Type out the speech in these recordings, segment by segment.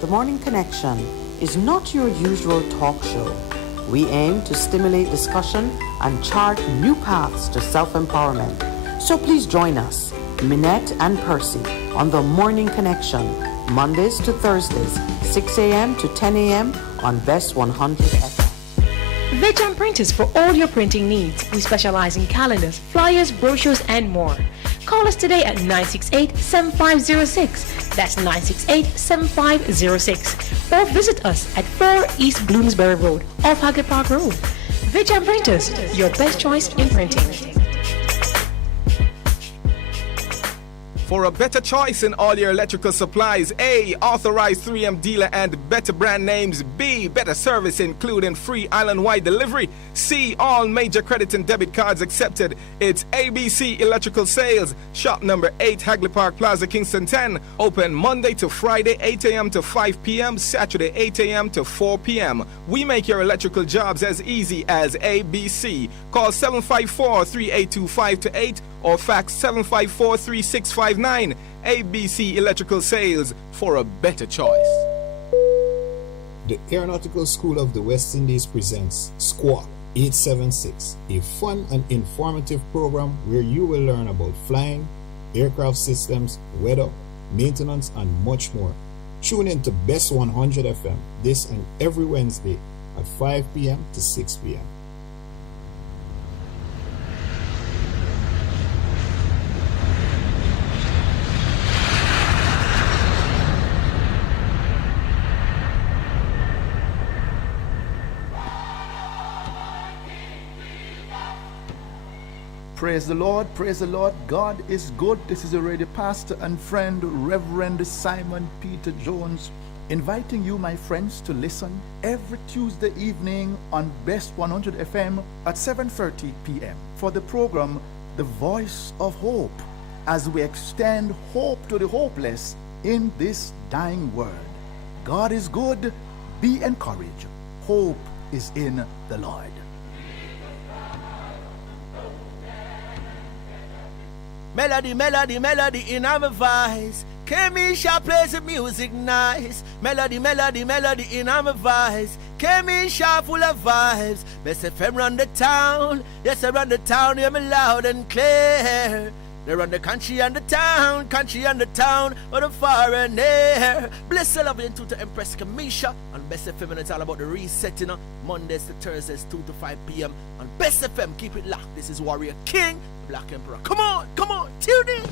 The Morning Connection is not your usual talk show. We aim to stimulate discussion and chart new paths to self-empowerment. So please join us, Minette and Percy, on The Morning Connection, Mondays to Thursdays, 6 a.m. to 10 a.m. on Bess 100 FM. Vaccination printers for all your printing needs. We specialize in calendars, flyers, brochures, and more. Call us today at 968-7506. That's 968-7506. Or visit us at 4 East Bloomsbury Road, off Hagley Park Road. Vaccination printers, your best choice in printing. For a better choice in all your electrical supplies, A, authorized 3M dealer and better brand names. B, better service including free island-wide delivery. C, all major credit and debit cards accepted. It's ABC Electrical Sales. Shop number 8, Hagley Park Plaza, Kingston 10. Open Monday to Friday, 8 a.m. to 5 p.m. Saturday, 8 a.m. to 4 p.m. We make your electrical jobs as easy as ABC. Call 754-3825-8 or fax 754-3659. ABC Electrical Sales, for a better choice. The Aeronautical School of the West Indies presents Squawk 876, a fun and informative program where you will learn about flying, aircraft systems, weather, maintenance, and much more. Tune in to Bess 100 FM this and every Wednesday at 5 p.m. to 6 p.m. Praise the Lord, God is good. This is your radio pastor and friend, Reverend Simon Peter Jones, inviting you, my friends, to listen every Tuesday evening on Best 100 FM at 7:30 p.m. for the program, The Voice of Hope, as we extend hope to the hopeless in this dying world. God is good. Be encouraged. Hope is in the Lord. Melody, melody, melody in our voice. Kemisha plays the music nice. Melody, melody, melody in our voice. Kemisha full of vibes. Best FM run the town. Yes, I run the town, hear me loud and clear. They run the country and the town, or the far and near. Bless the lovely to Empress Kamisha on Best FM, and it's all about the resetting. Mondays to Thursdays, 2 to 5 p.m. on Best FM. Keep it locked. This is Warrior King, Black Emperor. Come on, tune in.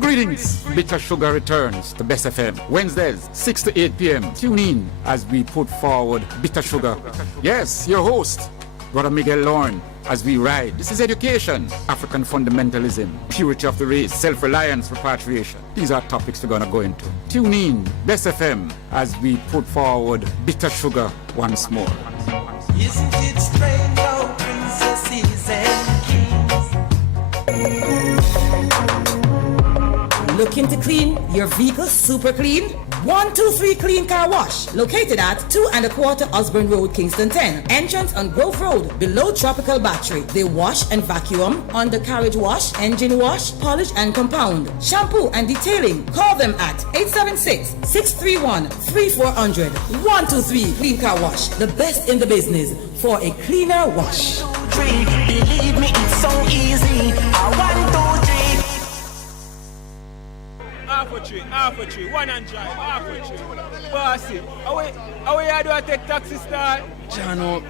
Greetings. Bitter Sugar returns to Best FM Wednesdays, 6 to 8 p.m. Tune in as we put forward Bitter Sugar. Yes, your host, Brother Miguel Lorne, as we ride. This is education, African fundamentalism, purity of the race, self-reliance, repatriation. These are topics we're going to go into. Tune in, Best FM, as we put forward Bitter Sugar once more. Isn't it strange how princesses and kings? Looking to clean your vehicle super clean? 123 Clean Car Wash, located at 2 1/4 Osborne Road, Kingston 10. Entrance on Grove Road, below Tropical Battery. They wash and vacuum, undercarriage wash, engine wash, polish and compound, shampoo and detailing. Call them at 876-631-3400. 123 Clean Car Wash, the best in the business for a cleaner wash. 1, 2, 3, believe me, it's so easy. 1, 2, 3. Half a tree, one and drive, half a tree. Bossy, how you do I take taxi start? Jano,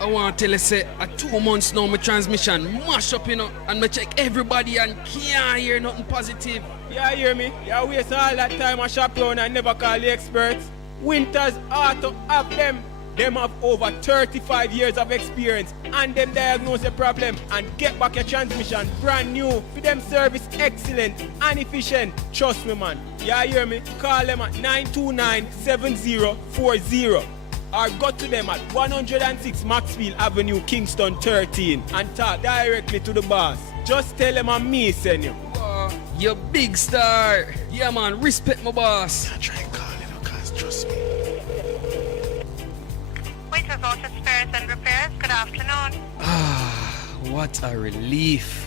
I want to tell you, say, 2 months now, my transmission mash up, and I check everybody and can't hear nothing positive. You hear me? You waste all that time I shop around and never call the experts. Winters Auto have them. Them have over 35 years of experience and them diagnose the problem and get back your transmission brand new. For them service excellent and efficient. Trust me, man. You hear me? Call them at 929-7040 or go to them at 106 Maxfield Avenue, Kingston 13 and talk directly to the boss. Just tell them I'm me, send you. You big star. Yeah, man. Respect my boss. I try and call him because trust me. Winter Auto Spares and Repairs, good afternoon. What a relief.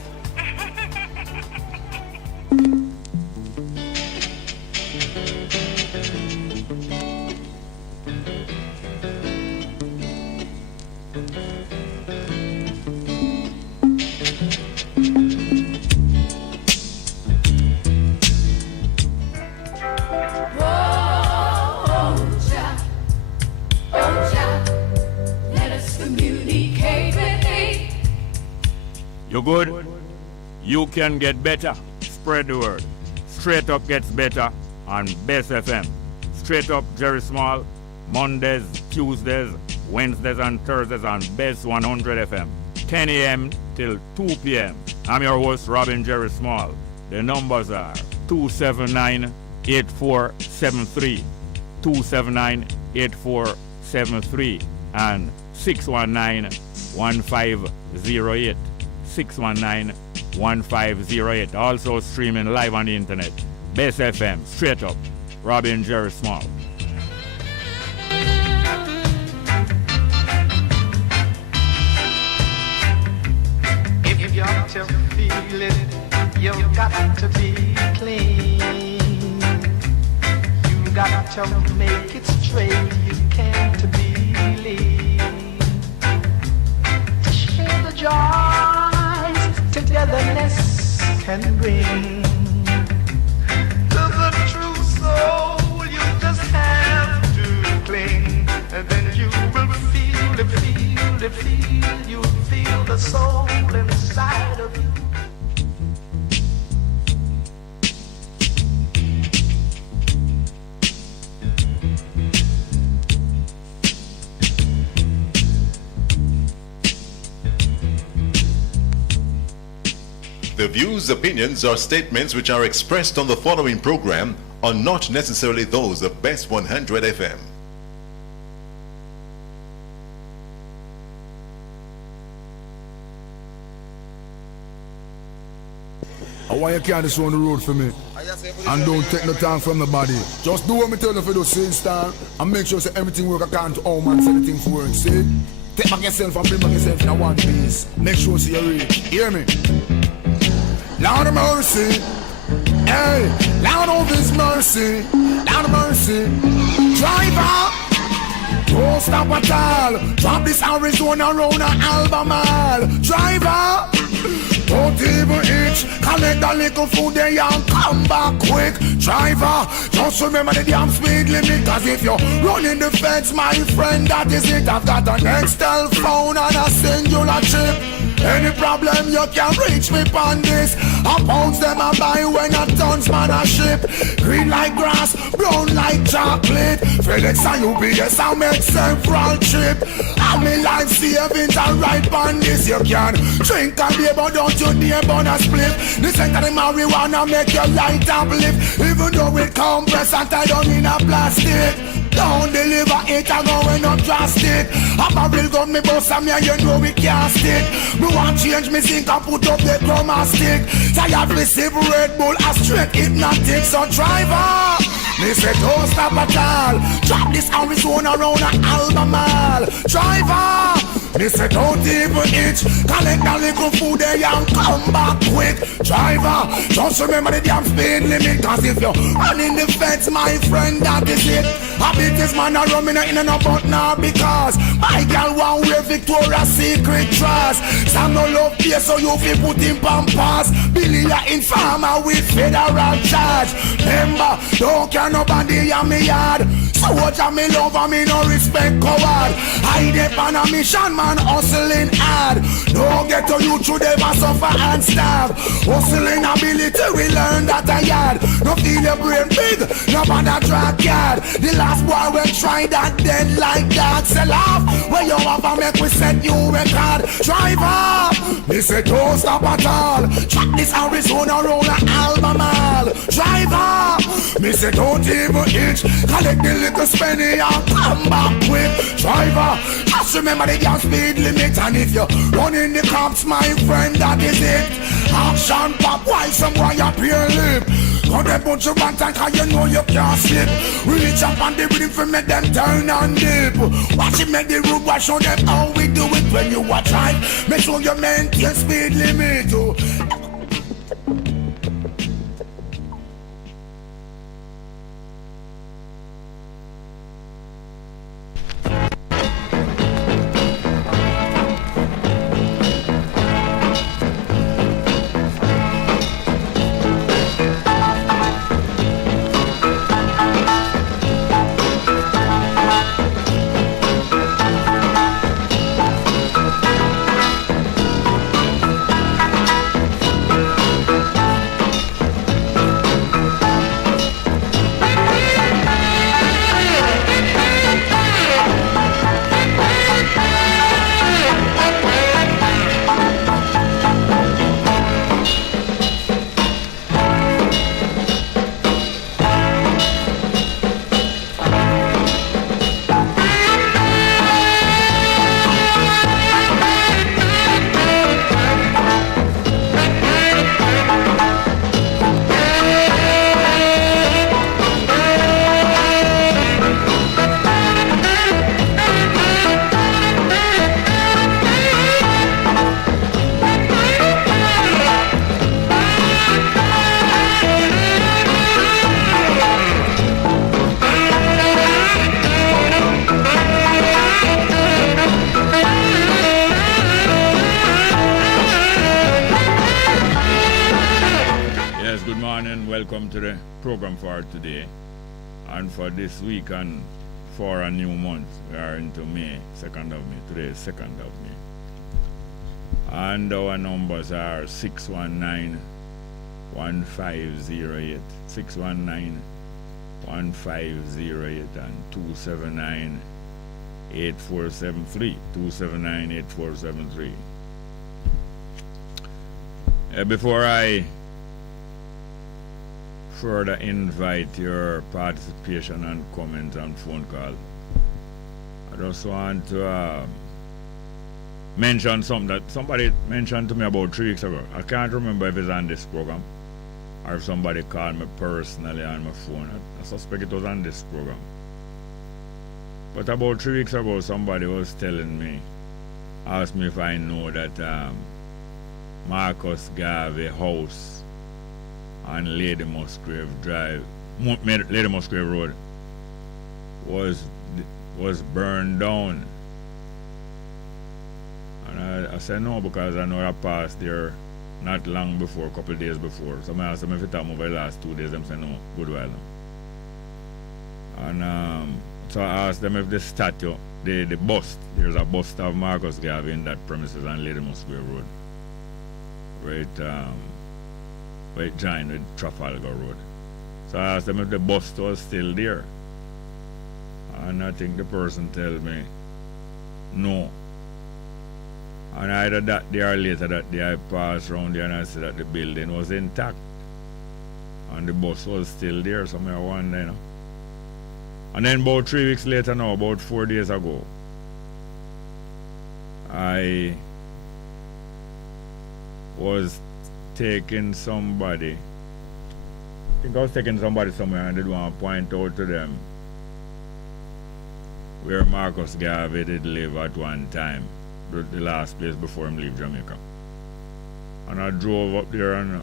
You good? You can get better. Spread the word. Straight Up gets better on Bess FM. Straight Up Jerry Small, Mondays, Tuesdays, Wednesdays and Thursdays on Bess 100 FM. 10 a.m. till 2 p.m. I'm your host, Robin Jerry Small. The numbers are 279-8473, 279-8473, and 619-1508, 619-1508. Also streaming live on the internet. Bess FM, Straight Up, Robin Jerry Small. If you got to feel it, you got to be clean. You got to make it straight, you can't be lean. To share the joys togetherness can bring. To the true soul, you just have to cling. And then you will feel it, feel it, feel. You'll feel the soul inside of you. The views, opinions, or statements which are expressed on the following program are not necessarily those of Bess 100 FM. I want you to carry this on the road for me. And don't take no time from the body. Just do what me tell you for the same style and make sure that everything work according to how man say the things work. See? Take back yourself and bring back yourself in a one piece. Make sure see you read. Hear me? Lord of mercy. Hey, Lord of His mercy. Lord of mercy. Driver, don't stop at all. Drop this Arizona round an Albemarle. Driver, don't even itch. Collect a little food there and come back quick. Driver, just remember the damn speed limit. Cause if you're running the fence, my friend, that is it. I've got an Excel phone and a singular chip. Any problem you can reach me on this. I pounds them I buy when I tons man a ship. Green like grass, brown like chocolate. FedEx and UPS I make several trip. I'm in life savings and right on this. You can drink and beer but don't you dare burn a split. This ain't the marijuana make your light uplift. Even though it compress and tied down in a plastic. Don't deliver it, I'm going up drastic. A barrel gun me bust and me and you know we can't stick. Me want change me zinc and put up the chroma stick. Tired receive Red Bull a straight hypnotic. So driver, me say don't stop at all. Drop this Arizona round an Albemarle. Driver, me say don't even itch. Collect a little food there and come back quick. Driver, just remember the damn speed limit. Cause if you're running the fence, my friend, that is it. I beat this man a rum in a but now because my girl want wear Victoria's Secret dress. Some no love here so you feel put in pampas. Billy a informer with federal charge. Remember, don't care nobody on me yard. So what me love and me no respect coward. I dep on a mission man hustling hard. Don't get to you through them and suffer and starve. Hustling ability we learn that a yard. No feel your brain big, no bother drag yard. The last boy will try that dead like that. Sell off where you have a make we set you record. Drive up, me say don't stop at all. Track this Arizona roll an Albemarle. Drive up, me say don't even itch. Collect the little spenny and come back quick. Driver, just remember the gas speed limit. And if you're running the cops, my friend, that is it. Action pop while some boy appear lip. Got a bunch of bantan cause you know you can't slip. Reach up on the rhythm for make them turn and dip. Watch it make the road wash, show them how we do it when you watch right. Make sure you maintain speed limit. welcome to the program for today and for this week and for a new month. We are into May, 2nd of May. Today is 2nd of May. And our numbers are 619-1508, 619-1508 and 279-8473, 279-8473. Before I further invite your participation and comment and phone call, I just want to mention something that somebody mentioned to me about 3 weeks ago. I can't remember if it's on this program or if somebody called me personally on my phone. I suspect it was on this program. But about 3 weeks ago, somebody was telling me, asked me if I know that Marcus Garvey house on Lady Musgrave Drive, Lady Musgrave Road, was burned down. And I said no, because I know I passed there not long before, a couple of days before. So I asked them if it happened over the last 2 days. They said no, good while now. And so I asked them if the statue, the bust, there's a bust of Marcus Garvey in that premises on Lady Musgrave Road, where it joined with Trafalgar Road. So I asked them if the bust was still there. And I think the person told me no. And either that day or later that day I passed around there and I said that the building was intact and the bus was still there. So I wonder, you know. And then about 3 weeks later now, about 4 days ago, I was taking somebody, I think I was taking somebody somewhere, and I did want to point out to them where Marcus Garvey did live at one time, the last place before him leave Jamaica. And I drove up there and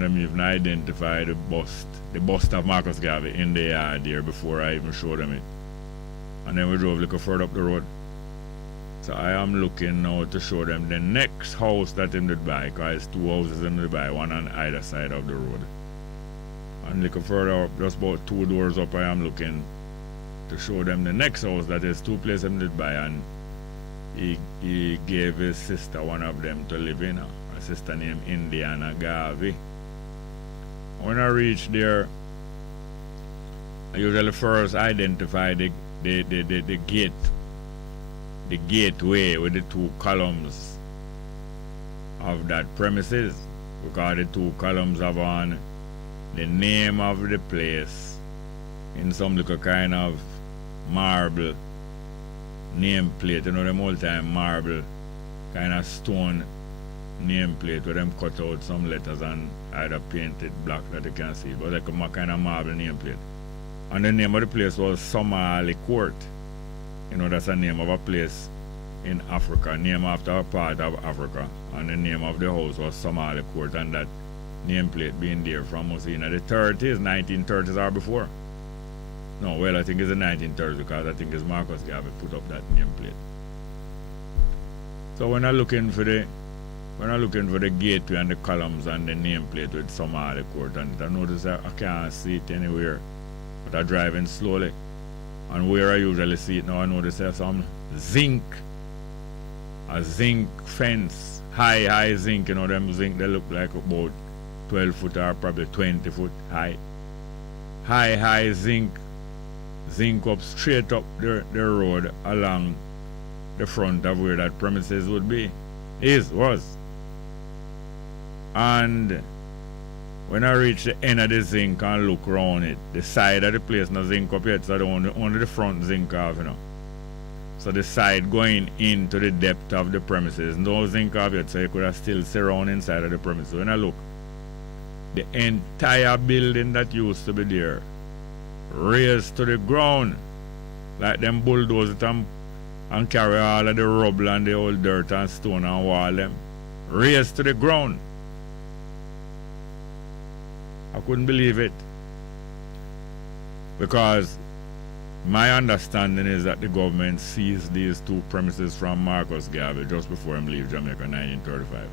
them even identified the bust of Marcus Garvey in the yard there before I even showed them it. And then we drove a little further up the road. So I am looking now to show them the next house that him did buy, because it's 2 houses him did buy, one on either side of the road. And a little further up, just about 2 doors up, I am looking to show them the next house that is 2 places him did buy, and he gave his sister one of them to live in, a sister named Indiana Garvey. When I reached there, I usually first identify the gate, the gateway with the 2 columns of that premises, because the 2 columns have on the name of the place in some little kind of marble nameplate, you know, them old time marble kind of stone nameplate where them cut out some letters and either painted black that you can see, but like a kind of marble nameplate. And the name of the place was Somali Court. You know, that's the name of a place in Africa, named after a part of Africa. And the name of the house was Somali Court, and that nameplate being there from us in the 30s, 1930s or before. No, well, I think it's the 1930s, because I think it's Marcus Garvey put up that nameplate. So when I'm looking for the gateway and the columns and the nameplate with Somali Court, and I notice I can't see it anywhere, but I'm driving slowly. And where I usually see it now, I notice there's some zinc, a zinc fence, high zinc, you know, them zinc, they look like about 12 foot or probably 20 foot high. High zinc up straight up the road along the front of where that premises would be, was. And when I reach the end of the zinc and look around it, the side of the place no zinc up yet, so only the front zinc off, you know. So the side going into the depth of the premises, no zinc off yet, so you could have still see around inside of the premises. When I look, the entire building that used to be there raised to the ground, like them bulldoze it and carry all of the rubble and the old dirt and stone and wall them, raised to the ground. I couldn't believe it, because my understanding is that the government seized these 2 premises from Marcus Garvey just before him leave Jamaica in 1935.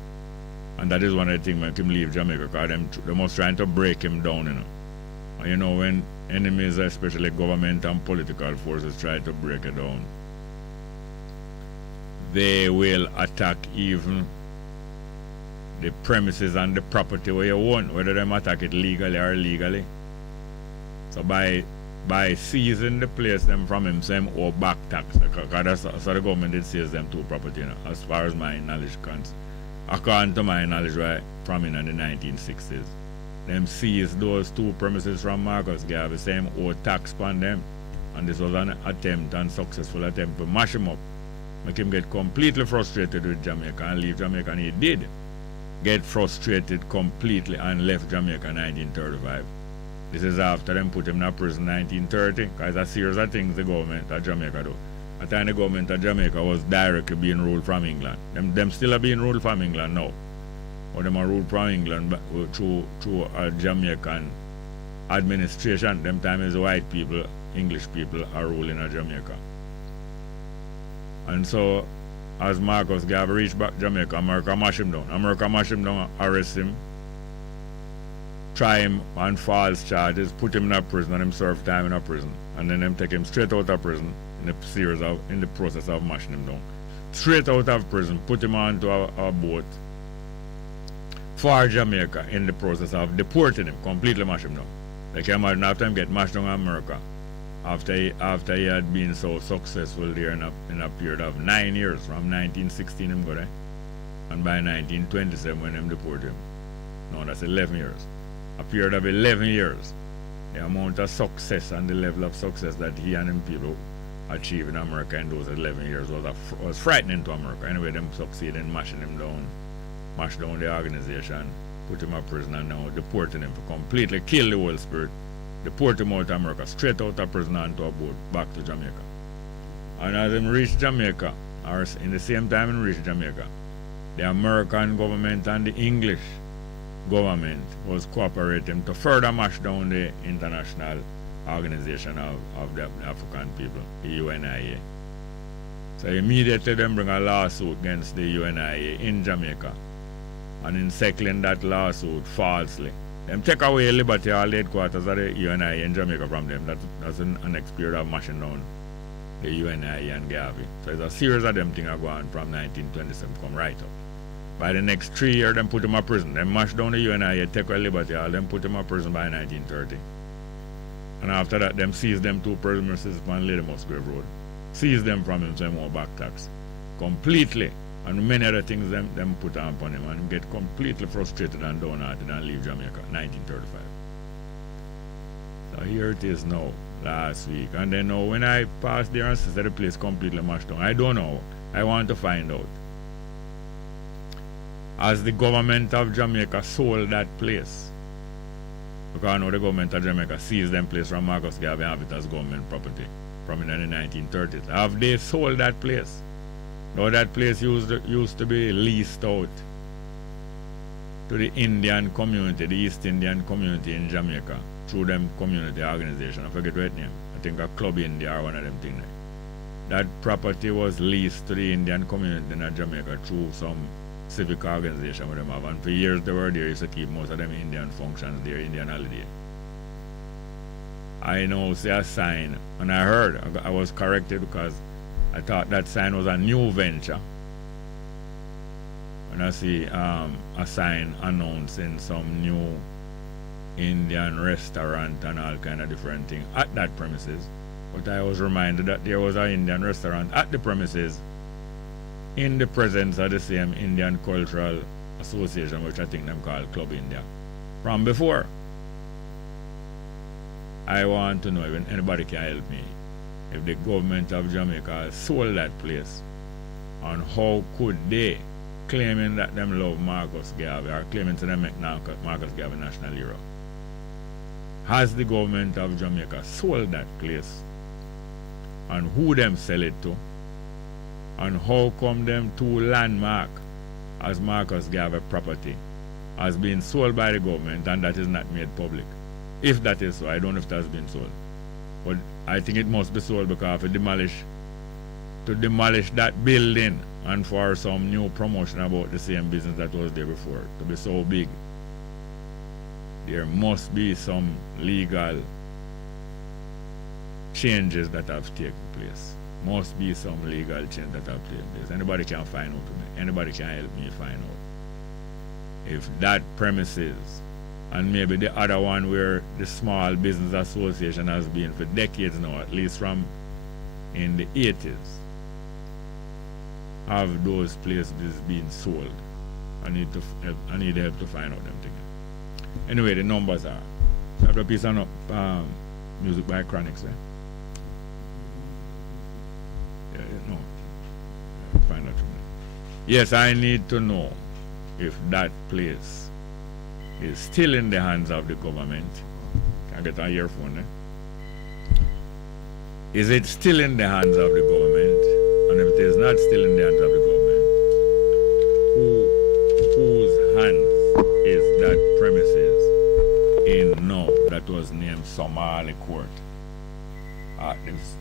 And that is one of the things make him leave Jamaica, because they must trying to break him down, you know. And you know, when enemies, especially government and political forces, try to break it down, they will attack even the premises and the property where you own, whether they attack it legally or illegally. So by seizing the place them from him, same or back tax, because that's so the government did seize them to property, you know, as far as my knowledge comes. According to my knowledge, right, from in the 1960s, them seized those 2 premises from Marcus Garvey, same or tax upon them. And this was an attempt, unsuccessful attempt to mash him up, make him get completely frustrated with Jamaica and leave Jamaica, and he did get frustrated completely and left Jamaica in 1935. This is after them put him in prison in 1930, because a series of things the government of Jamaica do. At the time the government of Jamaica was directly being ruled from England. Them still are being ruled from England now. But them are ruled from England through a Jamaican administration. Them time is white people, English people are ruling in Jamaica. And so as Marcus Garvey reached back Jamaica, America mash him down. America mash him down, arrest him, try him on false charges, put him in a prison, and him serve time in a prison. And then them take him straight out of prison in the process of mashing him down. Straight out of prison, put him onto a boat for Jamaica in the process of deporting him, completely mash him down. Like you imagine after him get mashed down in America, after he had been so successful there in a period of 9 years, from 1916 him go there, and by 1927 when him deport him. No, that's 11 years. A period of 11 years. The amount of success and the level of success that he and him people achieved in America in those 11 years was frightening to America. Anyway, them succeed in mashing him down, mash down the organization, put him in prison, and now deporting him for completely kill the whole spirit, deport him out of America, straight out of prison onto a boat back to Jamaica. And as him reached Jamaica, or in the same time he reached Jamaica, the American government and the English government was cooperating to further mash down the international organization of the African people, the UNIA. So immediately them bring a lawsuit against the UNIA in Jamaica. And in settling that lawsuit falsely, them take away liberty, all the headquarters of the UNIA in Jamaica from them. That's an next period of mashing down the UNIA and Garvey. So it's a series of them things are going from 1927 come right up. By the next 3 years, them put him in prison. Them mash down the UNIA, take away liberty, all them put him in prison by 1930. And after that, them seize them 2 premises on Lady Musgrave Road. Seize them from him, so him back tax. Completely. And many other things them put on upon him, and get completely frustrated and downhearted and leave Jamaica, 1935. So here it is now, last week. And then now when I passed there and see the place completely mashed down, I don't know. I want to find out. As the government of Jamaica sold that place, because I know the government of Jamaica seized them place from Marcus Garvey and have it as government property from in the 1930s. Have they sold that place? Now that place used to be leased out to the Indian community, the East Indian community in Jamaica, through them community organization. I forget what name. I think a Club India or one of them things. That property was leased to the Indian community in Jamaica through some civic organization with them have. And for years they were there, used to keep most of them Indian functions there, Indian holiday. I know see a sign, and I heard, I was corrected because I thought that sign was a new venture. And I see a sign announcing some new Indian restaurant and all kind of different things at that premises. But I was reminded that there was an Indian restaurant at the premises in the presence of the same Indian Cultural Association, which I think them called Club India, from before. I want to know if anybody can help me, if the government of Jamaica sold that place, and how could they, claiming that them love Marcus Garvey, or claiming to them make Marcus Garvey national hero, has the government of Jamaica sold that place, and who them sell it to, and how come them 2 landmark as Marcus Garvey property has been sold by the government and that is not made public? If that is so, I don't know if that has been sold, but I think it must be sold because if it demolish to demolish that building and for some new promotion about the same business that was there before to be so big. There must be some legal changes that have taken place. Must be some legal change that have taken place. Anybody can find out to me. Anybody can help me find out. If that premises and maybe the other one where the Small Business Association has been for decades now, at least from in the 80s, have those places being sold. I need help to find out them things. Anyway, the numbers are. So I have a piece of music by Chronics, eh? No. Find out from them. Yes, I need to know if that place is still in the hands of the government. Can I get an earphone, eh? Is it still in the hands of the government? And if it is not still in the hands of the government, whose hands is that premises in now that was named Somali Court? At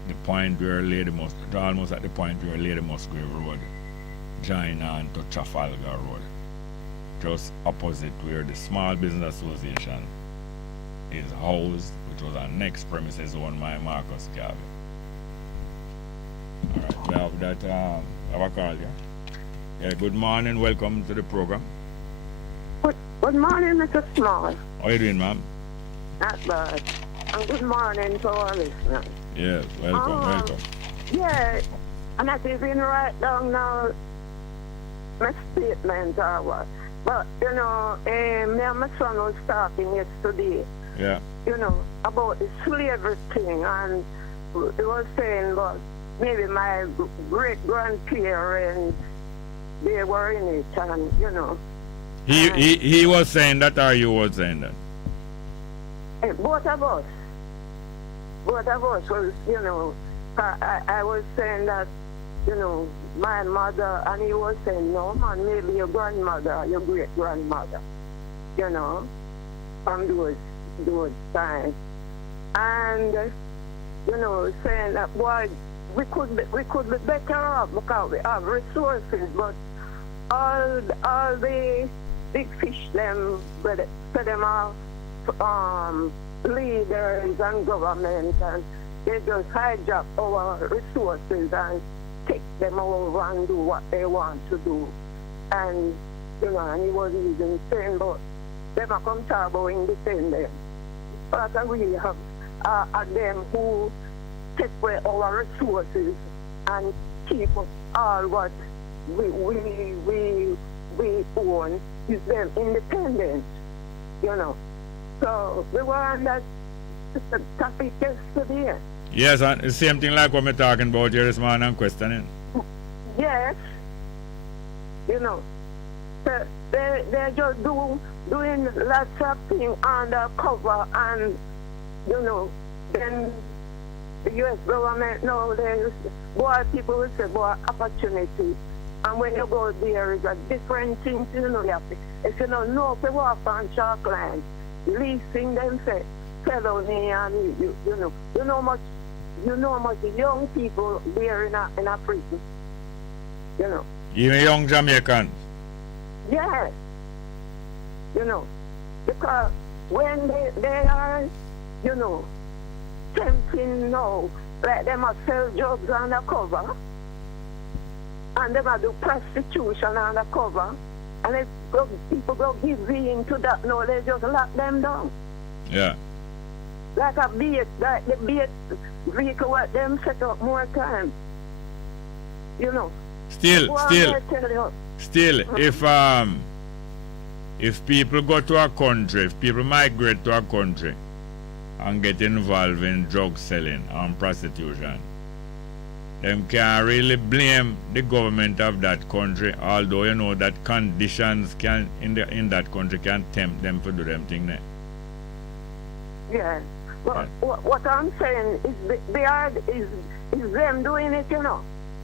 the point where Lady Musgrave, almost at the point where Lady Musgrave Road join on to Trafalgar Road, just opposite where the Small Business Association is housed, which was our next premises owned by Marcus Garvey. Alright, we have that, have a call, yeah? Yeah, good morning, welcome to the program. Good morning, Mr. Small. How are you doing, ma'am? Not bad. And good morning to our listeners. Yes, welcome. Yeah, and I didn't write down now my statement or what. But, you know, me and my son was talking yesterday. Yeah. You know, about the slavery thing, and he was saying, well, maybe my great-grandparents, they were in it, and, you know. He was saying that, or you were saying that? Both of us. Both of us was, you know, I was saying that, you know, my mother, and he was saying, no, man, maybe your grandmother, your great-grandmother, you know, from those times. And, you know, saying that, boy, we could be better off because we have resources, but all the big fish, them, set them off, leaders and government, and they just hijack our resources and take them over and do what they want to do. And, you know, and he was even saying, but they might come talk about independence. But we have them who take away our resources and keep all what we own, is them independent, you know. So we were on that topic yesterday. Yes, and the same thing like what we're talking about here this morning and questioning. Yes. You know, they're just doing lots of things undercover, and, you know, then the U.S. government, no, boy, people will say, boy, opportunity. And when you go there, it's a different thing, you know, if you don't know if you walk on chalk line, leasing them say, felony, and you know much young people there in a prison, you know. Even young Jamaicans? Yes. You know, because when they are, you know, tempting now, like them a sell drugs undercover, and them a do prostitution undercover, and if people go give in to that, no, they just lock them down. Yeah. Like a bait, like the bait vehicle what them set up more time. You know. Still, if people go to a country, if people migrate to a country and get involved in drug selling and prostitution, them can't really blame the government of that country, although you know that conditions can in that country can tempt them to do them thing there. Yeah. But what I'm saying is is them doing it, you know.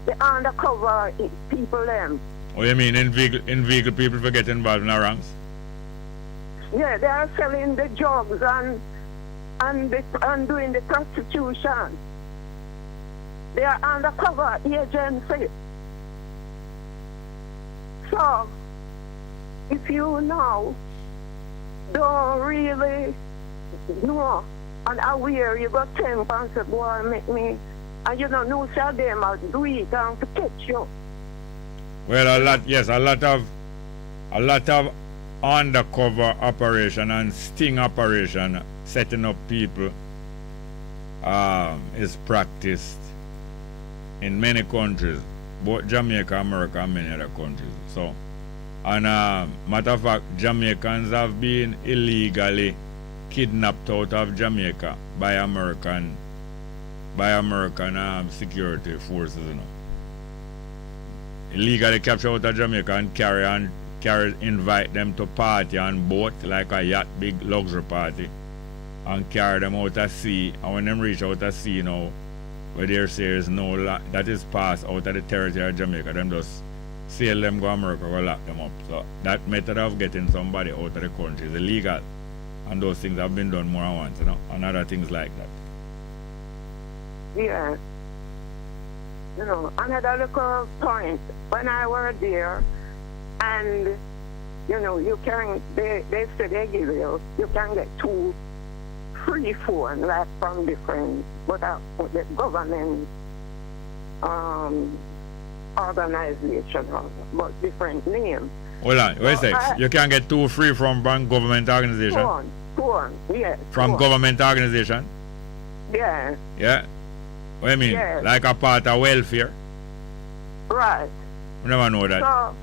The undercover people them. Oh, you mean in vehicle people for getting involved in our ranks? Yeah, they are selling the drugs and doing the prostitution. They are undercover agency. So, if you now don't really know and aware, you got 10 pounds of boy make me, and you don't know how them are do it and to catch you. Well, a lot of undercover operation and sting operation setting up people is practiced in many countries, both Jamaica, America, and many other countries. So, and matter of fact, Jamaicans have been illegally kidnapped out of Jamaica by American security forces, you know. Illegally capture out of Jamaica and invite them to party on boat like a yacht, big luxury party, and carry them out at sea. And when them reach out at sea now, where they say is no that is passed out of the territory of Jamaica, them just sail them go America or lock them up. So that method of getting somebody out of the country is illegal, and those things have been done more than once, you know, and other things like that. Yeah. You know, another little point, when I were there, and, you know, you can, they say they give you can get 2 free phone, like from different, but the government organization, but different names. Hold on, wait a sec. You can get 2 free from government organization? Phone, yes. From government organization? Yeah. Yeah? What do you mean? Yes. Like a part of welfare? Right. I never know that. So,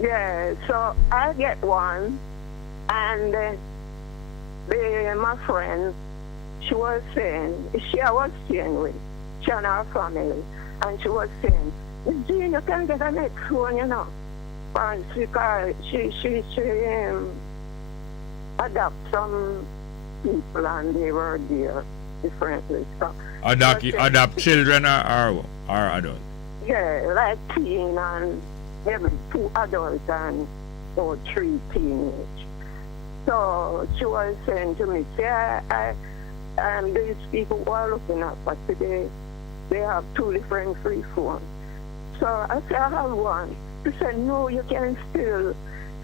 yeah, so I get one, and my friend, she was saying, I was staying with, she and her family, and she was saying, Jean, you can get the next one, you know. And she adopt some people, and they were there differently. So adopt children or adults? Yeah, like teen and maybe 2 adults and 3 teenage. So she was saying to me, these people who are looking at for today, they have 2 different free phones. So I said, I have one. She said, no, you can still.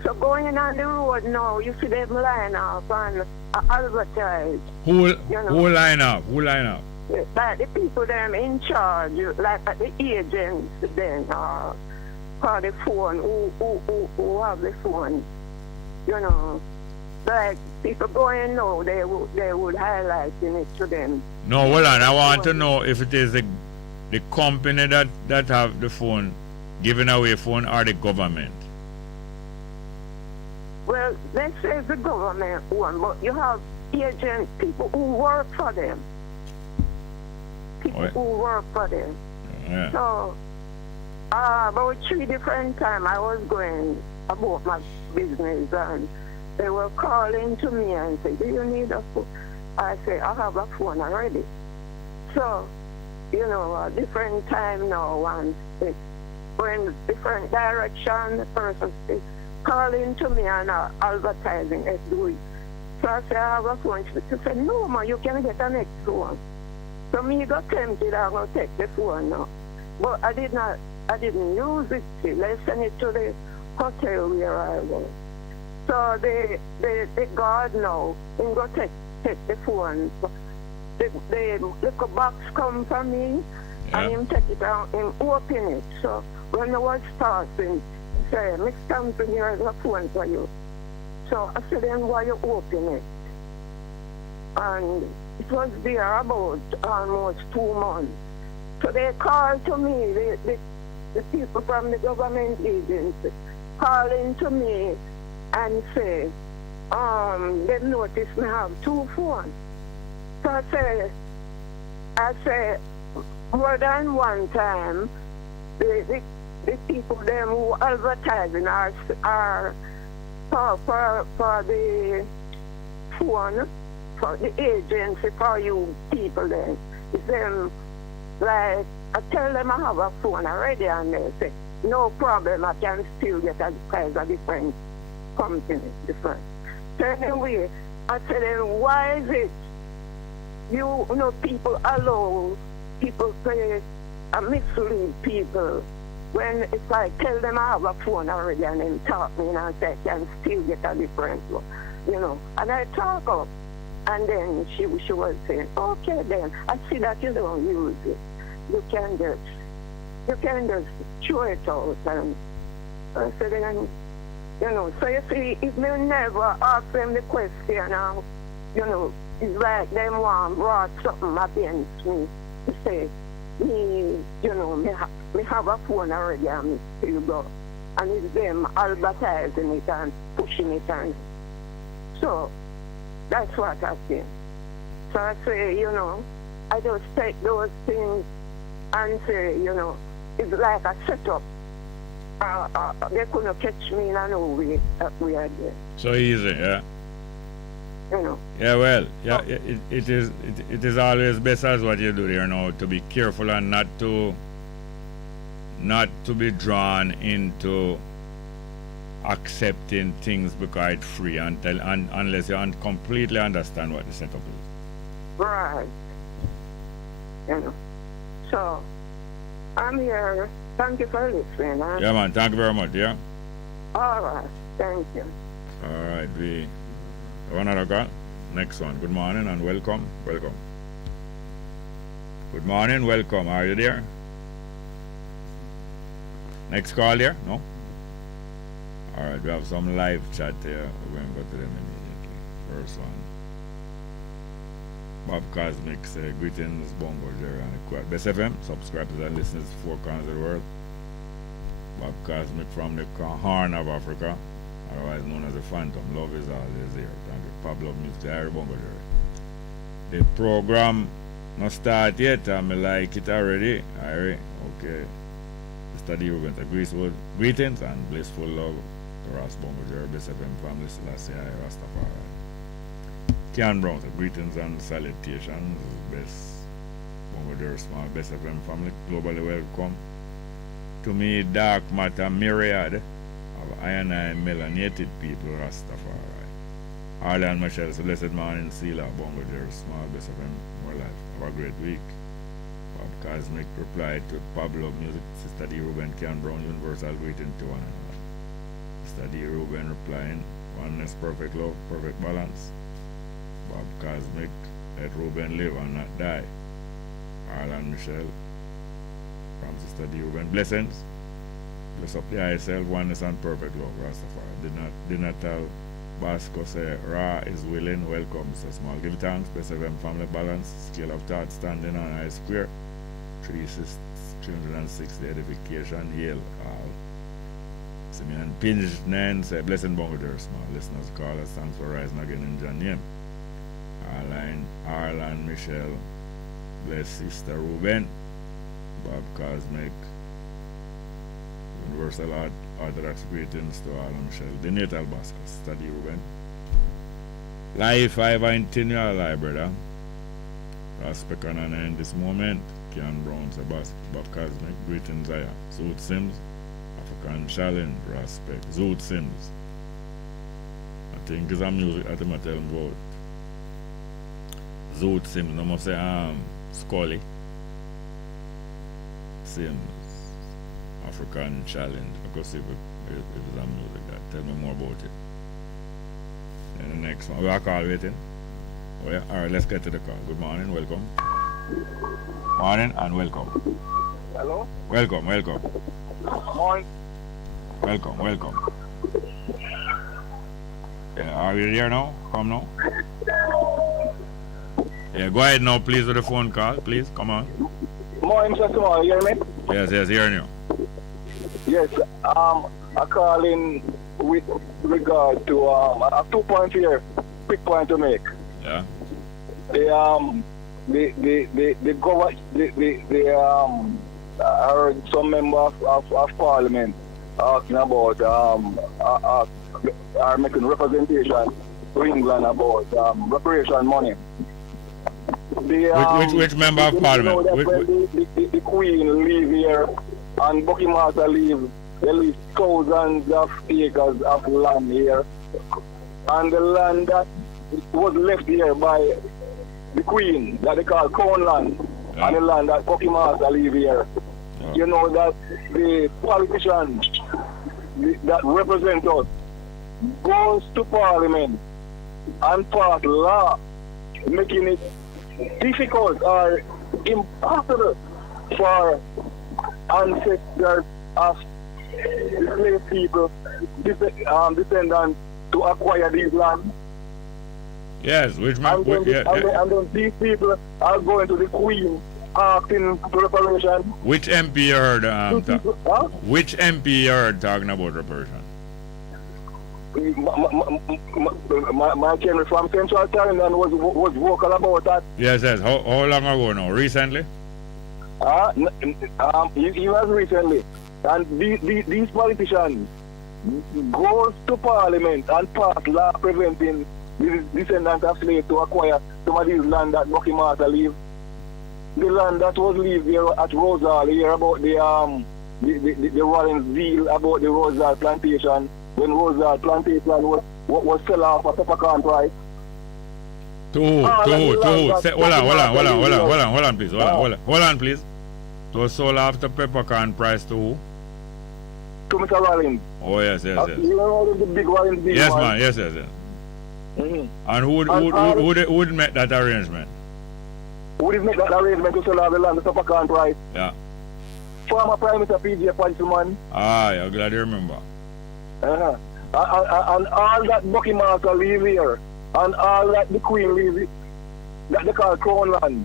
So going on the road now, you see them line up and advertise. Who line up? Like the people them in charge, like the agents then, for the phone, who have the phone, you know. Like people going now, they would highlight it to them. No, hold on. I want to know if it is the company that have the phone, giving away phone, or the government. Well, they say the government one, but you have agents, people who work for them. People who work for them. Yeah. So, about 3 different times I was going about my business, and they were calling to me and say, do you need a phone? I say, I have a phone already. So, you know, a different time now, and it's going different direction, the person is calling to me and advertising, let's do it. So I say, I have a phone. She said, no, ma, you can get the next one. So me got tempted, I'm going to take the phone now. But I didn't use it. They sent it to the hotel where I was. So the guard now, he go take the phone. The little box come from me, and him take it out, him open it. So when I was starting, he said, Miss Thompson, here is a phone for you. So I said, then why you open it? And it was there about almost 2 months. So they called to me, the people from the government agency, calling to me and say, they noticed me have 2 phones. So I said, more than one time, the people them who advertising are for the phone, for the agency, for you people then. It's them, like, I tell them I have a phone already, and they say, no problem, I can still get a price of different company, different. So anyway, I said, then why is it you know people allow people say and mislead people. When if I tell them I have a phone already and then talk me and say I can still get a different one, you know. And I talk up. And then she was saying, okay then, I see that you don't use it. You can just throw it out. And I said, then, you know, so you see, if me never ask them the question now, you know, it's like them one brought something against me to say, me, you know, me have a phone already and me still go. And it's them advertising it and pushing it and so that's what I think. So I say, you know, I just take those things and say, you know, it's like a setup. They couldn't catch me in no way that we are there. So easy, yeah. You know. Yeah, well, yeah, it is always best as what you do here now to be careful and not to be drawn into accepting things because it's free unless you completely understand what the setup is. Right. You know. So I'm here. Thank you for listening. Huh? Yeah, man. Thank you very much. Yeah. All right. Thank you. All right. We have another call. Next one. Good morning and welcome. Welcome. Good morning. Welcome. Are you there? Next call here? No? All right. We have some live chat here. We're going to go to them immediately. First one. Bob Cosmic say, greetings, Bongo, Jerry, and the Quad. Bess FM, subscribers and listeners to 4 corners of the world. Bob Cosmic from the Horn of Africa, otherwise known as the Phantom. Love is always here. Thank you. Pablo Music, Harry Bongo, Jerry. The program not start yet, and I like it already. Harry, okay. Mr. D. Rubens, greetings and blissful love to Ross Bongo, Jerry, Bess FM family, Selassie, Rastafari. Kian Brown, so greetings and salutations, Bess Bongo Jerry Small, Bess FM family, globally welcome. To me, dark matter myriad of iron and melanated people, Rastafari. Arlan Michelle, so blessed morning, Sila, Bongo Jerry Small, Bess FM, more life. Have a great week. Bob Cosmic replied to Pablo Music, Sister D. Ruben, Kian Brown, universal greeting to one another. Sister D. Ruben replying, oneness, perfect love, perfect balance. Bob Cosmic, let Ruben live and not die. Arlan Michelle, from Sister D. Ruben, blessings. Bless up the ISL, oneness and perfect love, Rastafari. Did not tell Basco say, Ra is willing, welcome, Mr. Small. Give thanks, Bess FM family balance, scale of thought standing on I square. 360 edification, Yale, all. Simeon Pinch 9 say, blessing Bongo Jerry Small. Listeners call us, thanks for rising again in John name. Arlan Michelle, bless Sister Ruben, Bob Cosmic, universal Orthodox greetings to Arlan Michelle, the natal Basco, Study Ruben. Life I continual life, brother. Prospect on an end this moment. Kian Brown, Bob Cosmic, greetings I am. Zoot Sims, African Challenge, respect. Zoot Sims. I think it's a music at the tell him about. Zoot Sims, no more say Scully. Sims, African Challenge. Because if it's a music that, tell me more about it. And the next one, we are call waiting. Oh yeah, alright, let's get to the call. Good morning, welcome. Morning and welcome. Hello? Welcome. Morning. Welcome. Yeah, are you there now? Come now. Yeah, go ahead now, please, with the phone call. Please, come on. Morning, Mr. Small, you hear me? Yes, hearing you. Yes, I call in with regard to I have 2 points here, quick point to make. Yeah. I heard some member of parliament asking about are making representation to England about reparation money. Which member of parliament? The Queen leave here and Buckingham leave. They leave thousands of acres of land here, and the land that was left here by the Queen, that they call Crown land, and the land that Bucky Master live here. You know that the politicians that represent us goes to Parliament and pass law, making it difficult or impossible for ancestors of enslaved people, descendants, to acquire these lands. Yes, which and then these people are going to the Queen asking for reparation. Which MP you heard? Which MP you heard talking about reparation? My Henry from Central Thailand was vocal about that. Yes. How long ago now? Recently? He was recently. And these politicians goes to Parliament and pass law preventing the descendants of slaves to acquire some of these land that Bucky Master leave. The land that was leave here at Rosal, here about the Rollins deal about the Rosal plantation, when Rosal plantation was sell off at peppercorn price. Hold on, please. It was sold after peppercorn price to who? To Mr. Rollins. Oh, yes. You know the big Rollins deal, yes, man. Yes. Mm-hmm. And who would make that arrangement? Who would make that arrangement to sell off the land at peppercorn price? Yeah. Former Prime Minister PJ Policeman. I'm glad you remember. And all that Bucky Master leave here, and all that the Queen leave it, that they call Crown land,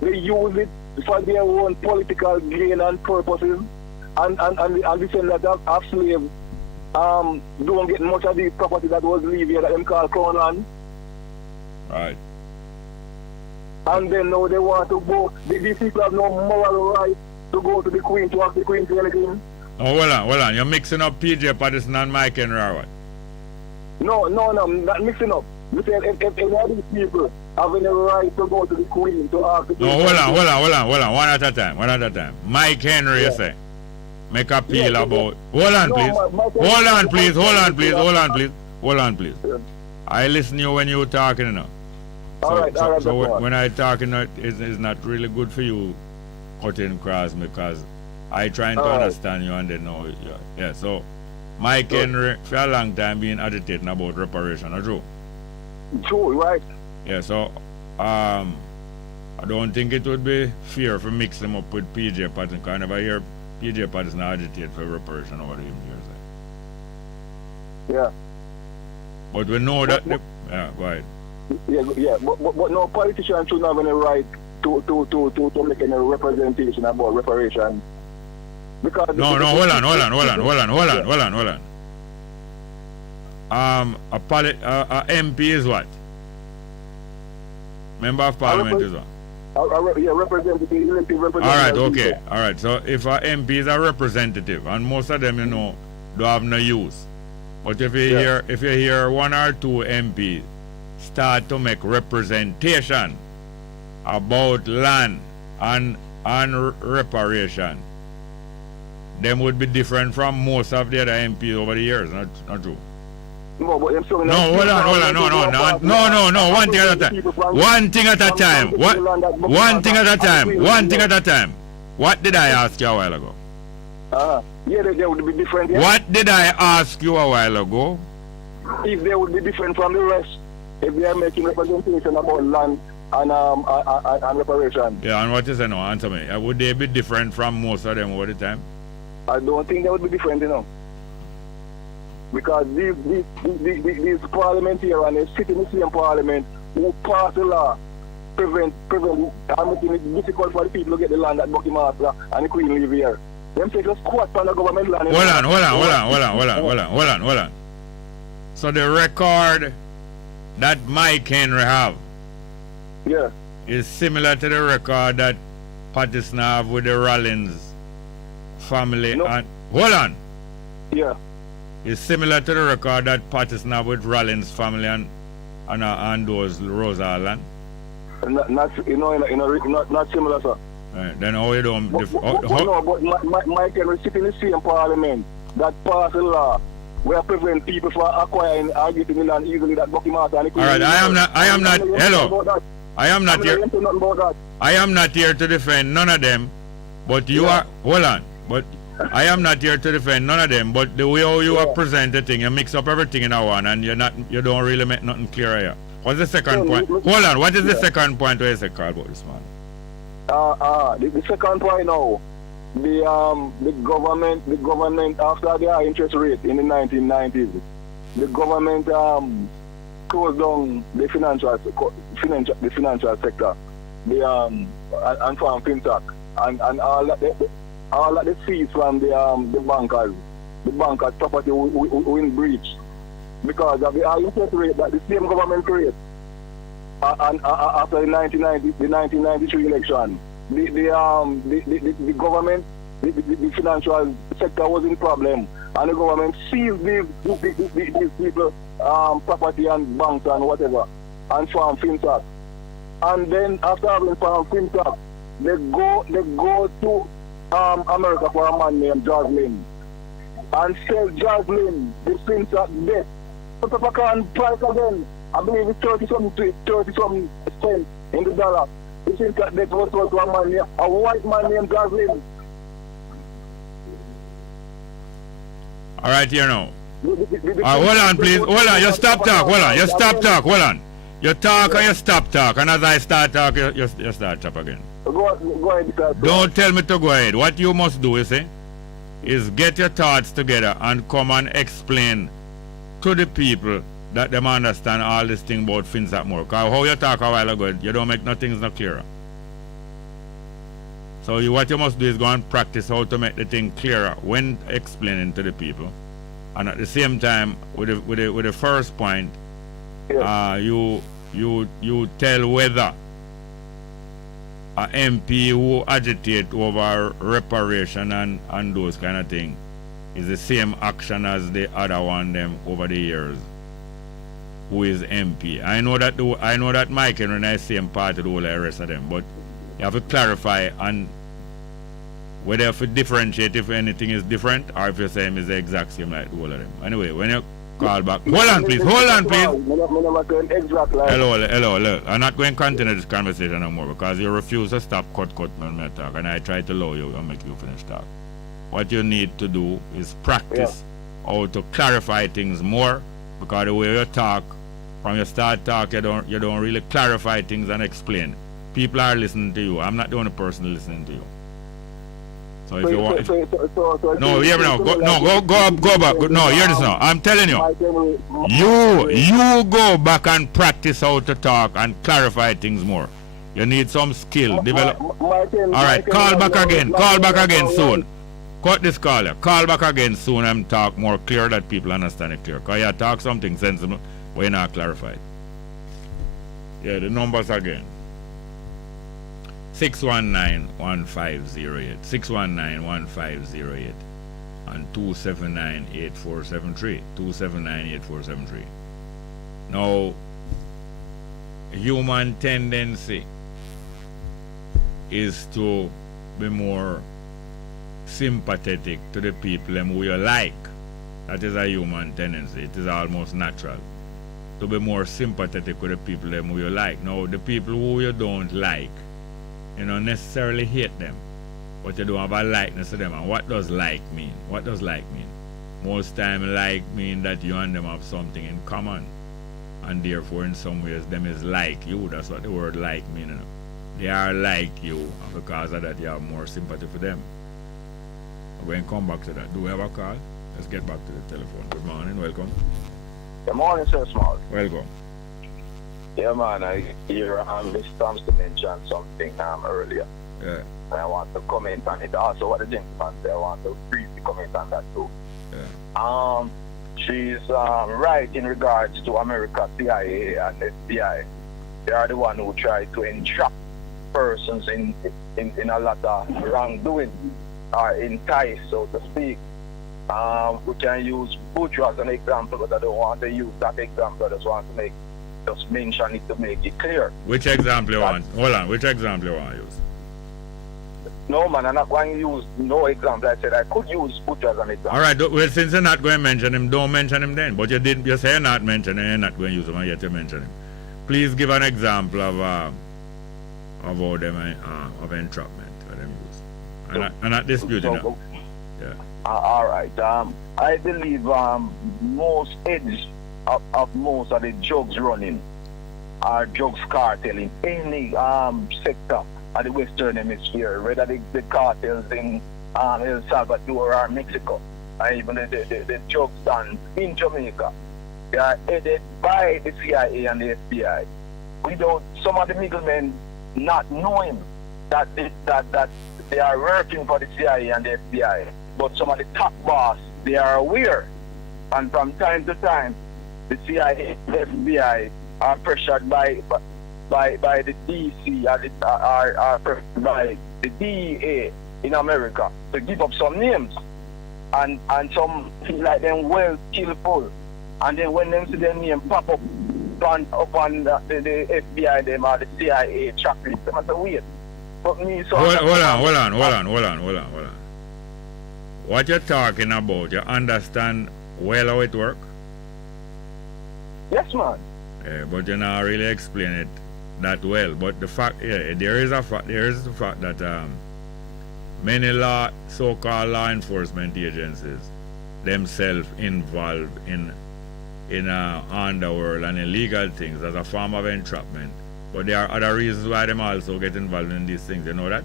they use it for their own political gain and purposes, and the descendants of slaves don't get much of the property that was leave here that them call Crown land. Right. And then now they want to go, these people have no moral right to go to the Queen to ask the Queen for anything. Oh, hold on. You're mixing up PJ Patterson and Mike Henry or what? No, I'm not mixing up. You said if any of these people have any right to go to the Queen to ask the Queen. No, hold on. One at a time. Mike Henry, you say. Make appeal about. Hold on, please. Hold on, please. I listen to you when you're talking, you know. So when I talking, it's not really good for you cutting across me because I trying to understand you and they know. Yeah. So Mike Henry for a long time been agitating about reparation, or true? True, right? Yeah. So I don't think it would be fair for mix them up with PJ Patterson. Because I never hear PJ Patterson agitate for reparation over the years. Yeah. But we know that. Go ahead. Yeah, but no politician shouldn't have any right to make any representation about reparation. Because hold on. A MP is what? Member of Parliament is what? Representative, elected representative. All right, okay. All right, so if an MP is a representative, and most of them, don't have no use. But if you hear one or two MPs start to make representation about land and reparation, them would be different from most of the other MPs over the years, not true? No, but I'm sorry. No, hold on. No. One thing at a time. What did I ask you a while ago? They would be different. Yeah? What did I ask you a while ago? If they would be different from the rest, if they are making representation about land and reparation. Yeah, and what is it now? Answer me. Would they be different from most of them over the time? I don't think they would be different, Because these parliamentarians, they sit in the same parliament who pass the law, prevent and making it difficult for the people to get the land that Bucky Master and the Queen live here. Them say just squat on the government land. Hold on. So the record that Mike Henry have is similar to the record that Patterson have with the Rollins family. No. And hold on. Yeah. It's similar to the record that Patterson have with Rollins family and those Rosa land. Not similar, sir. Right. Then how you don't? But Mike Henry sit in the same parliament that pass the law where prevent people from acquiring or getting the land easily that Bucky Master and the Queen. All right. I am not. Hello. I am not here. I am not here to defend none of them, but you are. Hold on, but I am not here to defend none of them. But the way how you have presented thing, you mix up everything in a one, and you don't really make nothing clear here. What's the second point? Hold on, what is the second point where you say call about this man? The second point now, the government after the high interest rate in the 1990s, the government closed down the financial sector, and from fintech, and all that the fees from the bankers property were in breach because of the high interest rate that the same government created. And after the 1993 election, the government, the financial sector was in problem, and the government seized these people property and banks and whatever, and farm fintech. And then after having farm fintech, they go to America for a man named Jasmine and sell Jasmine the fintech debt. Put up a can price again. I believe it's 30 something cents in the dollar. The fintech debt was sold to a white man named Jasmine. All right, here now. Hold on, please. Hold on. You stop talk. Hold on. You stop talk. Hold on. You talk and you stop talk. And as I start talk, you start talk again. Go ahead. Don't tell me to go ahead. What you must do, is get your thoughts together and come and explain to the people that them understand all this thing about fintech more. Because how you talk a while ago, you don't make nothing no clearer. So what you must do is go and practice how to make the thing clearer when explaining to the people. And at the same time, with the first point, you tell whether a MP who agitate over reparation and those kind of things is the same action as the other one them over the years who is MP. I know that Mike and Renee is same party the whole the rest of them, but you have to clarify and whether you have to differentiate if anything is different or if you're saying is the exact same like the whole of them. Anyway, when you call back, hold on please. Hello. I'm not going to continue this conversation no more because you refuse to stop cut when I talk, and I try to allow you and make you finish talk. What you need to do is practice how to clarify things more, because the way you talk, from you start talk, you don't really clarify things and explain. People are listening to you. I'm not the only person listening to you. So if you want, no, hear me now. Go back. No, hear this now. I'm telling you, you go back and practice how to talk and clarify things more. You need some skill. Develop. All right, call back again. Call back again soon. Cut this call. Call back again soon and talk more clear that people understand it clear. Because you talk something sensible, but you're not clarified. Yeah, the numbers again. 619-1508, 619-1508, and 279-8473, 279-8473. Now, human tendency is to be more sympathetic to the people who you like. That is a human tendency. It is almost natural to be more sympathetic with the people who you like. Now, the people who you don't like, you don't necessarily hate them, but you don't have a likeness to them. And what does like mean? What does like mean? Most time like mean that you and them have something in common, and therefore in some ways them is like you. That's what the word like means. You know? They are like you, and because of that you have more sympathy for them. We're going to come back to that. Do we have a call? Let's get back to the telephone. Good morning, welcome. Good morning, Sir Small. Welcome. Yeah, man, I hear Miss Thompson mentioned something earlier. Yeah. And I want to comment on it. Also, what the gentleman said, I want to briefly comment on that too. Yeah. She's right in regards to America, CIA, and FBI. They are the one who try to entrap persons in a lot of wrongdoing, or entice, so to speak. We can use Butcher as an example, but I don't want to use that example. I just want to just mention it to make it clear. Which example you want? Hold on, which example you want to use? No, man, I'm not going to use no example. I said I could use Butcher as an example. All right, well, since you're not going to mention him, don't mention him then. But you say you're not mentioning him, you're not going to use him, and yet you mention him. Please give an example of about them of entrapment for them use. And not disputing that. Yeah. All right. I believe most edge of most of the drugs running are drugs cartel in any sector of the Western Hemisphere, whether the cartels in El Salvador or Mexico, or even the drugs done in Jamaica. They are headed by the CIA and the FBI. Without some of the middlemen not knowing that they are working for the CIA and the FBI, but some of the top boss, they are aware. And from time to time, the CIA and the FBI are pressured by the DC or pressured by the DEA in America to give up some names. And some feel like them well skillful. And then when them see their name pop up on the FBI them or the CIA track list, they must say, wait. But me, so hold on. What you're talking about, you understand well how it works? Yes, man. Yeah, but you not really explain it that well. But the fact, there is the fact that many so-called law enforcement agencies themselves involved in underworld and illegal things as a form of entrapment. But there are other reasons why them also get involved in these things. You know that?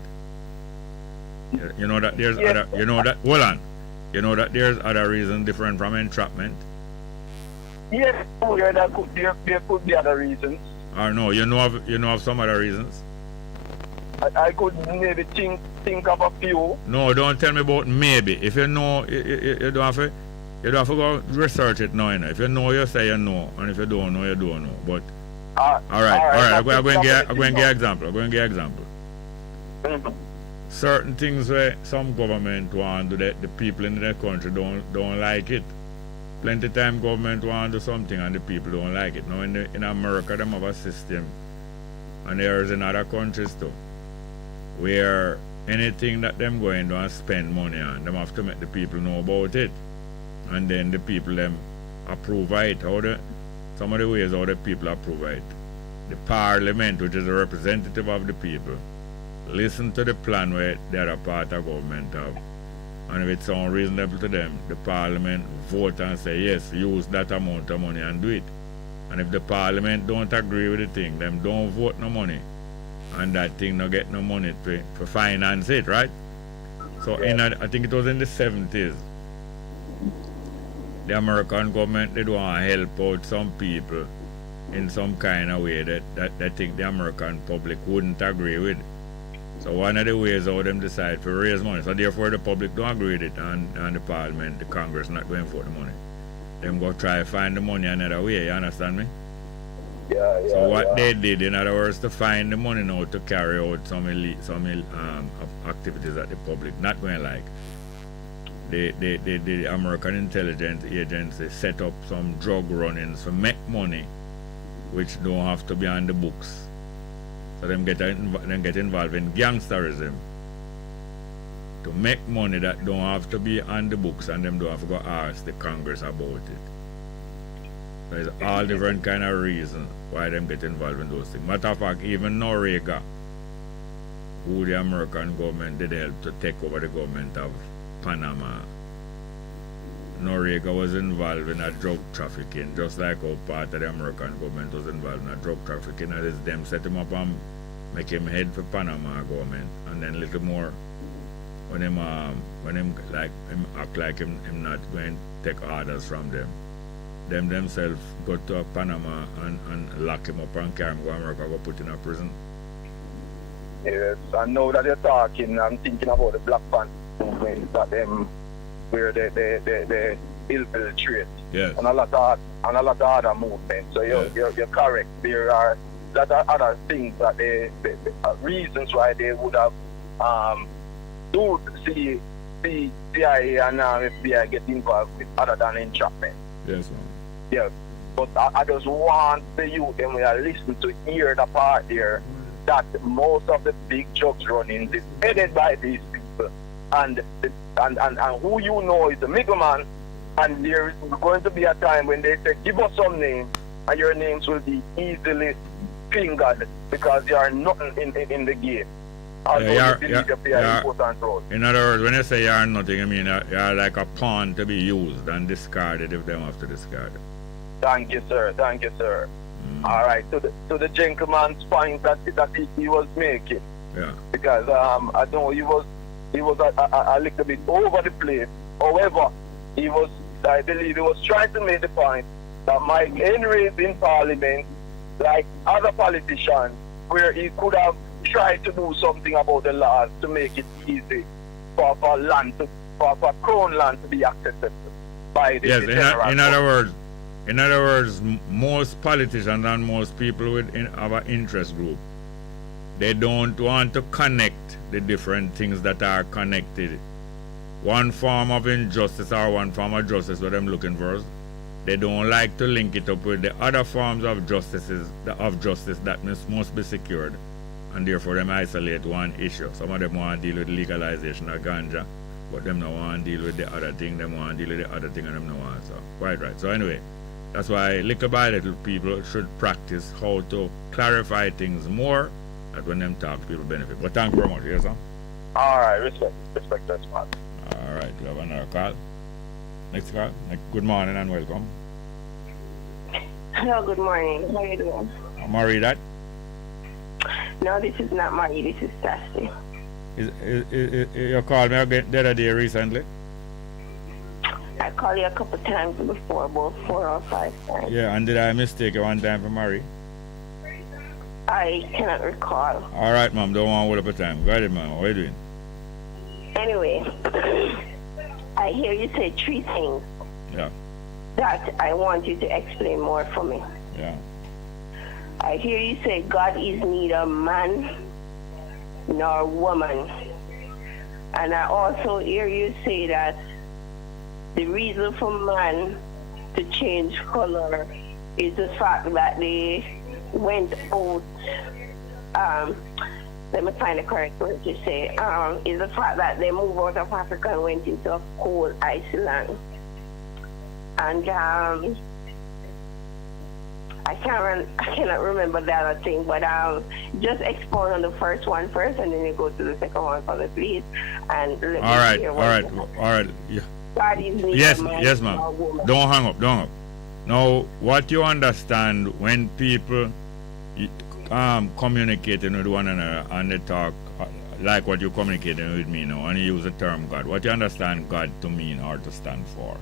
You know that there's other. You know that. Hold on. You know that there's other reasons different from entrapment. Yes, there could be other reasons. Or no, you know of some other reasons. I could maybe think of a few. No, don't tell me about maybe. If you know, you don't have to. You don't have to go research it now. If you know, you say you know, and if you don't know, you don't know. But all right. I'm going to give example. Mm-hmm. Certain things where some government want to do that the people in the country don't like it. Plenty time government want to do something and the people don't like it. Now in America, them have a system, and there is in other countries too, where anything that them going to and spend money on, them have to make the people know about it. And then the people them approve it. Some of the ways how the people approve it. The parliament, which is a representative of the people, listen to the plan where the other part of government have. And if it sounds reasonable to them, the parliament vote and say, yes, use that amount of money and do it. And if the parliament don't agree with the thing, them don't vote no money. And that thing not get no money to finance it, right? So I think it was in the 70s. The American government, they don't want to help out some people in some kind of way that they think the American public wouldn't agree with. So one of the ways how them decide to raise money. So therefore the public don't agree with it, and the parliament, the Congress not going for the money. Them go try to find the money another way, you understand me? So what they did, in other words, to find the money now to carry out some activities that the public not going to like. The American intelligence agency set up some drug runnings to make money, which don't have to be on the books. So them get involved in gangsterism to make money that don't have to be on the books, and them don't have to go ask the Congress about it. There's all different kind of reasons why them get involved in those things. Matter of fact, even Noriega, who the American government did help to take over the government of Panama, Noriega was involved in a drug trafficking, just like how part of the American government was involved in a drug trafficking. And it's them set him up and make him head for Panama government, and then a little more when him act like him not going to take orders from them. Them themselves go to Panama and lock him up and carry him to America, go put in a prison. Yes, I know that you're talking. I'm thinking about the Black Panther movement that them where they infiltrate. Yes. And a lot of other movements. So you're correct. There are a lot of other things that they reasons why they would have do see CIA and FBI get involved with other than entrapment. Yes, man. Yeah. But I just want the youth them will listen to hear the part there that most of the big drugs runnings is headed by these people. And who you know is the middleman, and there is going to be a time when they say, give us some names, and your names will be easily playing God because you are nothing in the game. Although you believe you play an important role. In other words, when you say you are nothing, I mean you are like a pawn to be used and discarded if they have to discard it. Thank you, sir. Thank you, sir. All right. To the gentleman's point that he was making. Yeah. Because I know he was a little bit over the place. However, I believe he was trying to make the point that Mike Henry is in Parliament like other politicians, where he could have tried to do something about the laws to make it easy for crown land to be accepted by the general. In other words, most politicians and most people within our interest group, they don't want to connect the different things that are connected. One form of injustice or one form of justice what I'm looking for. They don't like to link it up with the other forms of justice that must be secured, and therefore them isolate one issue. Some of them want to deal with legalization of ganja, but them don't want to deal with the other thing. Them want to deal with the other thing and them don't want. So quite right. So anyway, that's why little by little people should practice how to clarify things more, that when them talk, people benefit. But thank you very much. Yes, sir? All right, respect that, man. All right, we have another call. Next call. Good morning and welcome. Hello, good morning. How are you doing? Marie, that? No, this is not Marie. This is Sassy. You called me again the other day recently? I called you a couple times before, about 4 or 5 times. Yeah, and did I mistake you one time for Marie? I cannot recall. All right, ma'am. Don't want to hold up your time. Go ahead, ma'am. What are you doing? Anyway, I hear you say 3 things. Yeah. That I want you to explain more for me. Yeah. I hear you say God is neither man nor woman. And I also hear you say that the reason for man to change color is the fact that they went out, let me find the correct word to say, is the fact that they moved out of Africa and went into a cold Iceland. And I cannot remember the other thing, but just expound on the first one first, and then you go to the second one for me, please. And let me hear what all right. Yeah. God is Yes, ma'am. Don't hang up. Now, what you understand when people communicating with one another and they talk like what you're communicating with me now, and you use the term God, what you understand God to mean or to stand for?